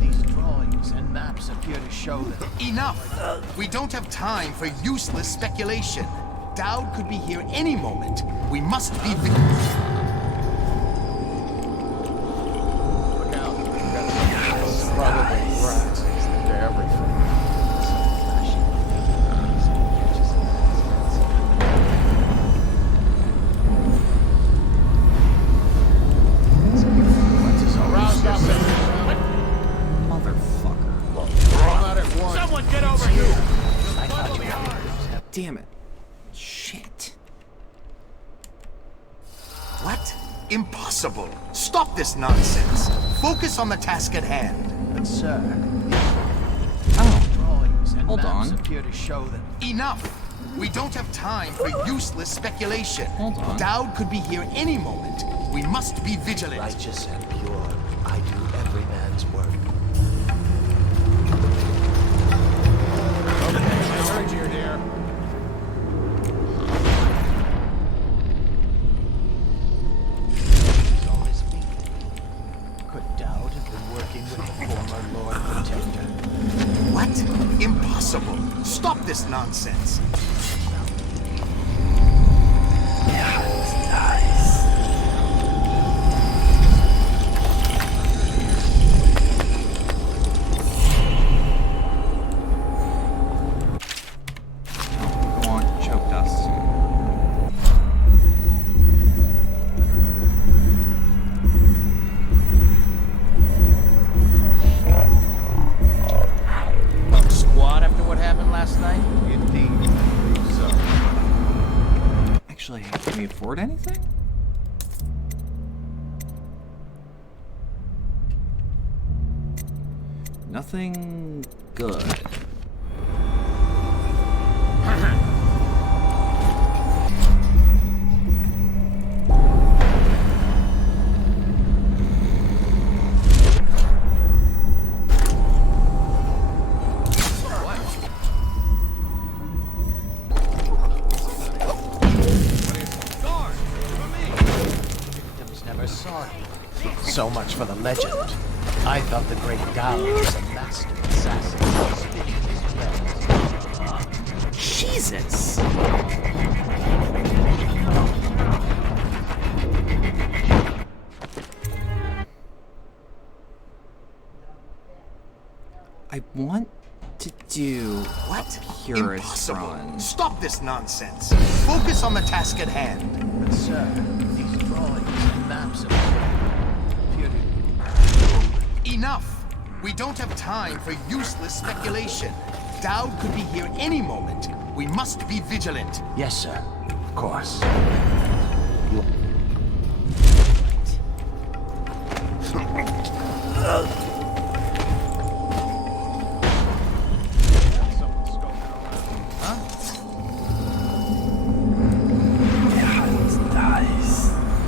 these drawings and maps appear to show that... Enough! We don't have time for useless speculation. Dowd could be here any moment. We must be Look out. Probably rats into everything. Damn it. Shit. What? Impossible! Stop this nonsense! Focus on the task at hand. But sir, Oh, drawings and hold maps on. appear to show that... Enough! We don't have time for useless speculation. Hold on. Dowd could be here any moment. We must be vigilant. Righteous and pure, I do every man's work. Okay, I heard you, dear. It's always me. Could Dowd have been working with the former Lord Protector? What? Impossible! Stop this nonsense! I want choke dust. Squad after what happened last night? Indeed, I believe so. Actually, can we afford anything? Nothing good. Victims never saw you. So much for the legend. I thought the great Dowd was a master assassin. Jesus! I want to do What? Purist Impossible! run. Stop this nonsense! Focus on the task at hand. But sir, these drawings and maps appear to... Enough! We don't have time for useless speculation. Dowd could be here any moment. We must be vigilant. Yes, sir. Of course.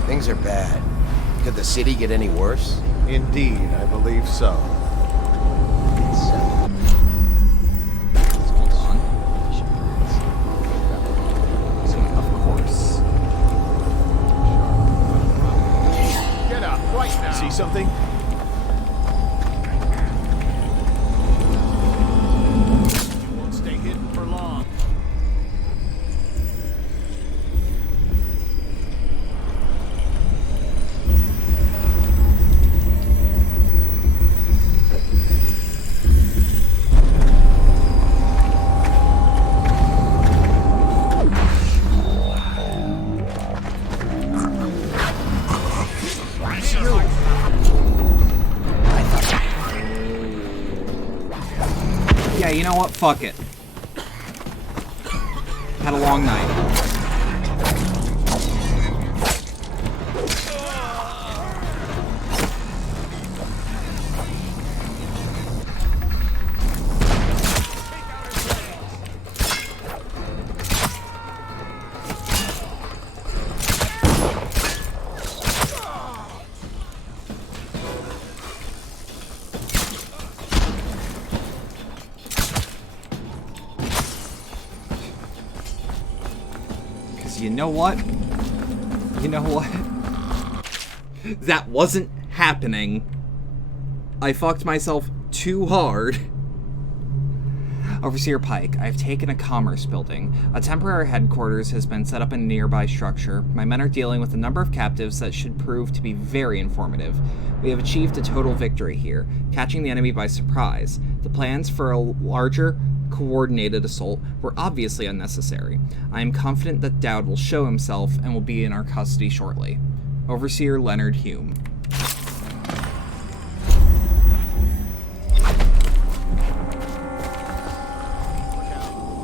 Things are bad. Could the city get any worse? Indeed, I believe so. Of course. Get up right now. See something? You won't stay hidden for long. Yeah, you know what? Fuck it. Had a long night. You know what? You know what? That wasn't happening. I fucked myself too hard. Overseer Pike, I've taken a commerce building. A temporary headquarters has been set up in a nearby structure. My men are dealing with a number of captives that should prove to be very informative. We have achieved a total victory here, catching the enemy by surprise. The plans for a larger, coordinated assault were obviously unnecessary. I am confident that Dowd will show himself and will be in our custody shortly. Overseer Leonard Hume.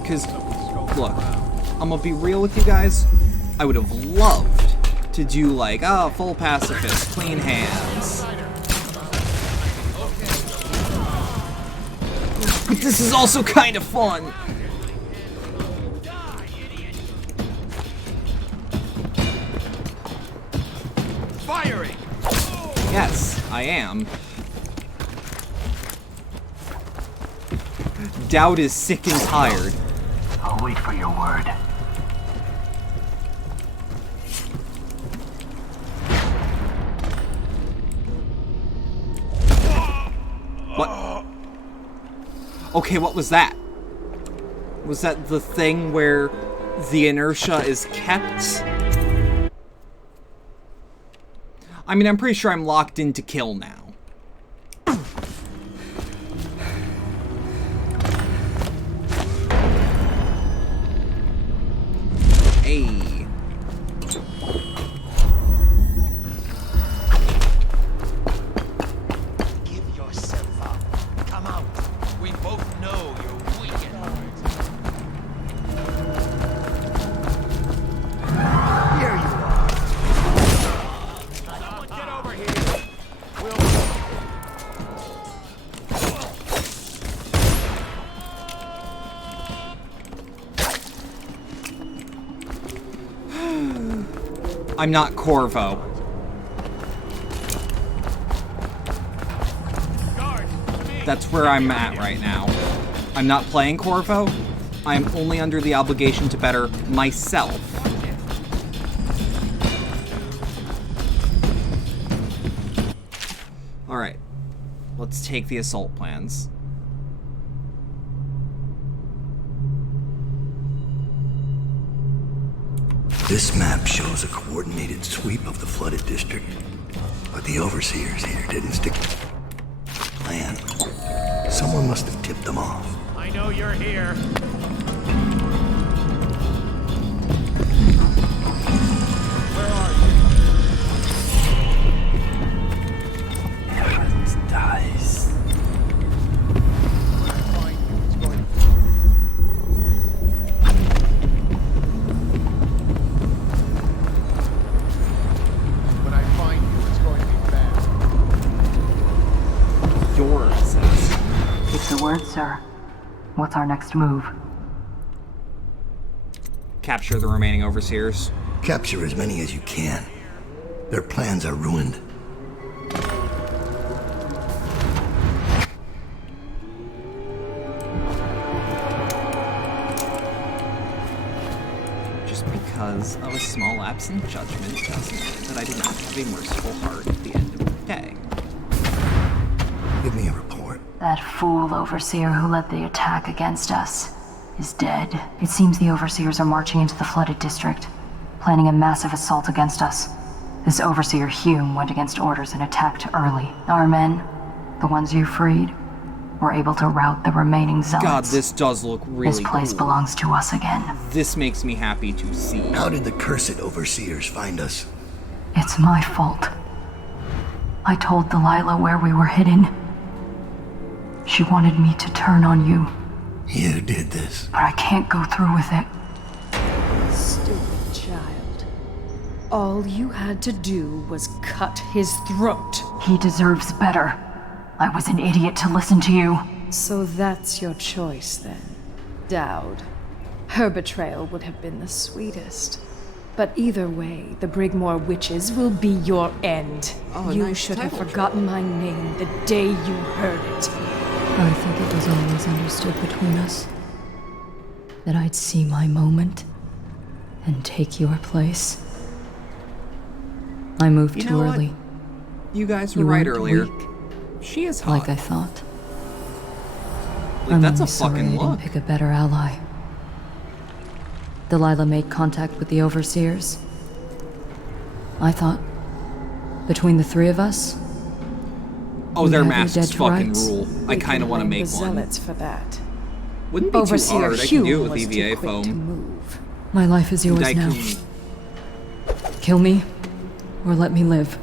Because, look, I'm gonna be real with you guys. I would have loved to do like, full pacifist, clean hands. But this is also kind of fun. Firing. Yes, I am. Dowd is sick and tired. I'll wait for your word. What? Okay, what was that? Was that the thing where the inertia is kept? I mean, I'm pretty sure I'm locked in to kill now. Hey. Give yourself up. Come out. We both know you're weak at heart. Here you are. Someone get over here. I'm not Corvo. That's where I'm at right now. I'm not playing Corvo. I'm only under the obligation to better myself. Alright. Let's take the assault plans. This map shows a coordinated sweep of the flooded district, but the overseers here didn't stick to the plan. Someone must have tipped them off. I know you're here. Where are you? Heavens dies. assassin. Keep the word, sir. What's our next move? Capture the remaining overseers. Capture as many as you can. Their plans are ruined. Just because of a small lapse in judgment doesn't mean that I do not have a merciful heart at the end of the day. Give me a report. That fool overseer who led the attack against us is dead. It seems the overseers are marching into the flooded district, planning a massive assault against us. This overseer Hume went against orders and attacked early. Our men, the ones you freed, were able to rout the remaining zealots. God, this does look really This place cool. belongs to us again. This makes me happy to see. How did the cursed overseers find us? It's my fault. I told Delilah where we were hidden. She wanted me to turn on you. You did this. But I can't go through with it. Stupid child. All you had to do was cut his throat. He deserves better. I was an idiot to listen to you. So that's your choice then, Dowd. Her betrayal would have been the sweetest. But either way, the Brigmore witches will be your end. You nice should have title forgotten my name the day you heard it. I think it was always understood between us that I'd see my moment and take your place. I moved You too know what? early. You guys were You right weren't earlier. weak, She is hot. like I thought. Like, I'm that's a only sorry fucking I didn't look. pick a better ally. Delilah made contact with the overseers. I thought, between the three of us, Oh, we their have you masks dead to fucking rights. rule. I We kind of can want to blame make the one. zealots for that. Wouldn't be too Overseer hard. I can do it Hume with was EVA too quick to foam. move. my life is yours And I now. can- Kill me, or let me live.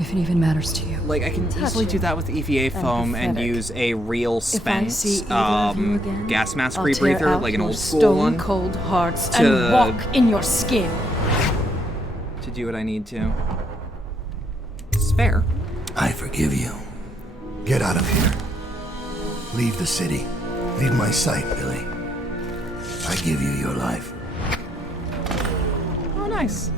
If it even matters to you. Like, I can easily do that with EVA foam and pathetic. use a real If I see Spence either of you again, gas mask I'll tear rebreather, out like an your old school stone one, cold hearts to- and walk in your skin. to do what I need to. It's fair. I forgive you. Get out of here. Leave the city. Leave my sight, Billy. I give you your life. Oh, nice.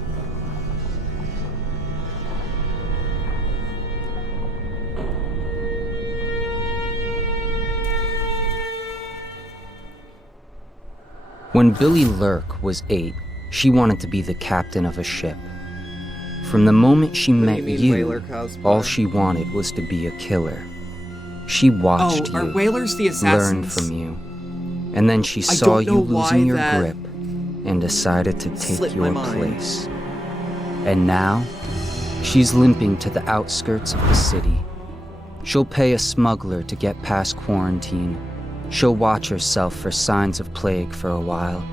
When Billy Lurk was 8, she wanted to be the captain of a ship. From the moment she met mean, whaler you, cosplay? all she wanted was to be a killer. She watched Oh, are you, whalers the learned assassins? from you, and then she I saw don't you know why losing your that grip and decided to take slipped my your mind. place. And now, she's limping to the outskirts of the city. She'll pay a smuggler to get past quarantine. She'll watch herself for signs of plague for a while.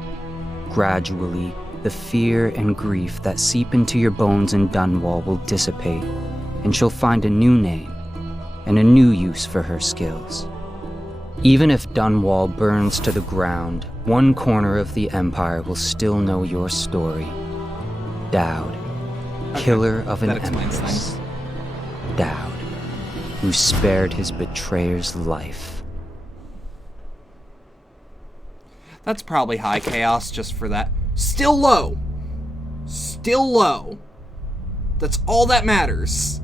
Gradually, the fear and grief that seep into your bones in Dunwall will dissipate, and she'll find a new name and a new use for her skills. Even if Dunwall burns to the ground, one corner of the Empire will still know your story. Dowd, killer of an that explains empress. things. Dowd, who spared his betrayer's life. That's probably high chaos just for that. Still low. Still low. That's all that matters.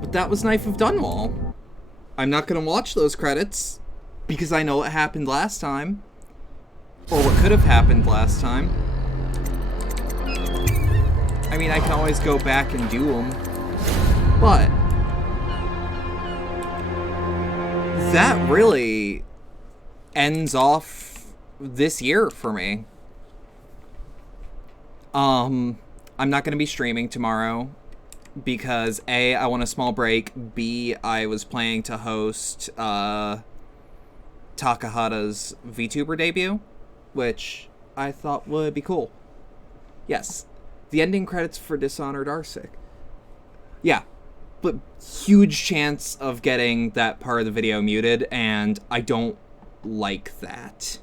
But that was Knife of Dunwall. I'm not going to watch those credits because I know what happened last time. Or what could have happened last time. I mean, I can always go back and do them. But that really ends off this year for me. I'm not going to be streaming tomorrow because A, I want a small break, B, I was planning to host Takahata's VTuber debut, which I thought would be cool. Yes, the ending credits for Dishonored are sick. Yeah, but huge chance of getting that part of the video muted, and I don't like that.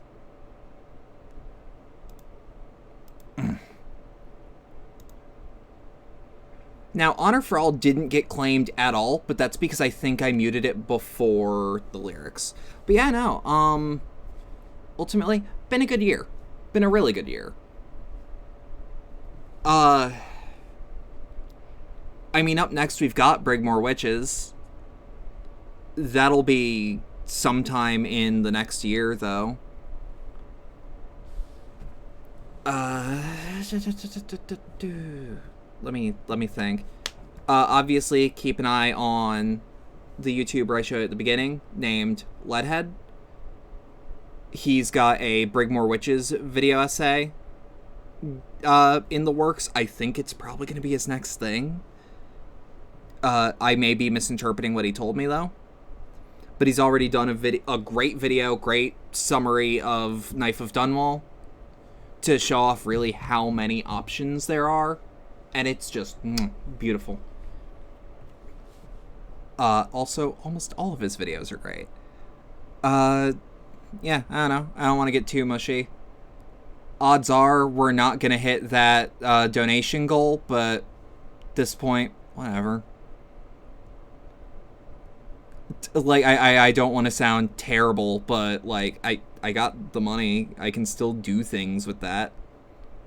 Now, Honor for All didn't get claimed at all, but that's because I think I muted it before the lyrics. But yeah, no, ultimately, been a good year. Been a really good year. I mean, up next we've got Brigmore Witches. That'll be sometime in the next year, though. Let me think. Obviously, keep an eye on the YouTuber I showed at the beginning, named Leadhead. He's got a Brigmore Witches video essay in the works. I think it's probably going to be his next thing. I may be misinterpreting what he told me, though. But he's already done a great video, great summary of Knife of Dunwall to show off really how many options there are. And it's just beautiful. Also, almost all of his videos are great. Yeah, I don't know. I don't want to get too mushy. Odds are we're not going to hit that donation goal, but at this point, whatever. Like, I don't want to sound terrible, but, like, I got the money. I can still do things with that.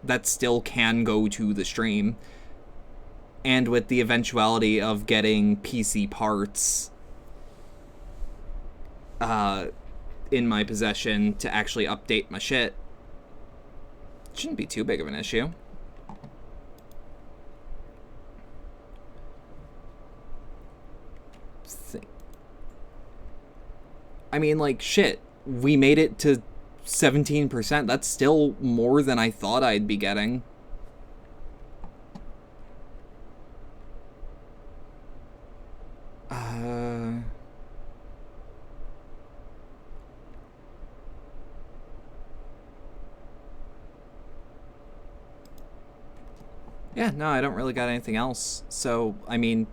That still can go to the stream. And with the eventuality of getting PC parts in my possession to actually update my shit, it shouldn't be too big of an issue. I mean, like, shit, we made it to 17%. That's still more than I thought I'd be getting. Yeah, no, I don't really got anything else. So, I mean,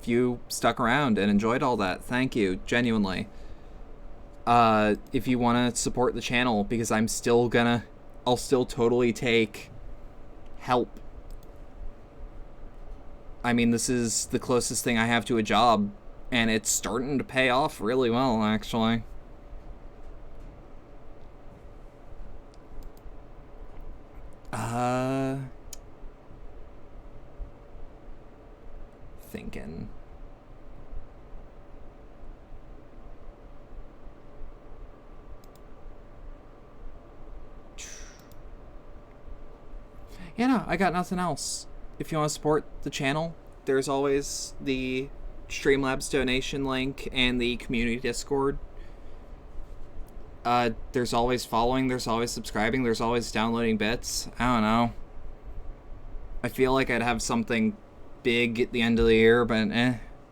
if you stuck around and enjoyed all that, thank you, genuinely. If you want to support the channel, because I'll still totally take help. I mean, this is the closest thing I have to a job, and it's starting to pay off really well, actually. Thinking. Yeah, no, I got nothing else. If you want to support the channel, there's always the Streamlabs donation link and the community Discord. There's always following, there's always subscribing, there's always downloading bits. I don't know. I feel like I'd have something big at the end of the year, but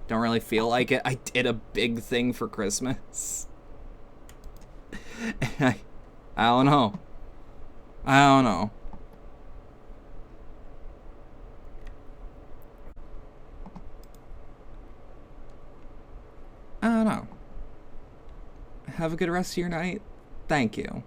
don't really feel like it. I did a big thing for Christmas. I don't know. I don't know. I don't know. Have a good rest of your night. Thank you.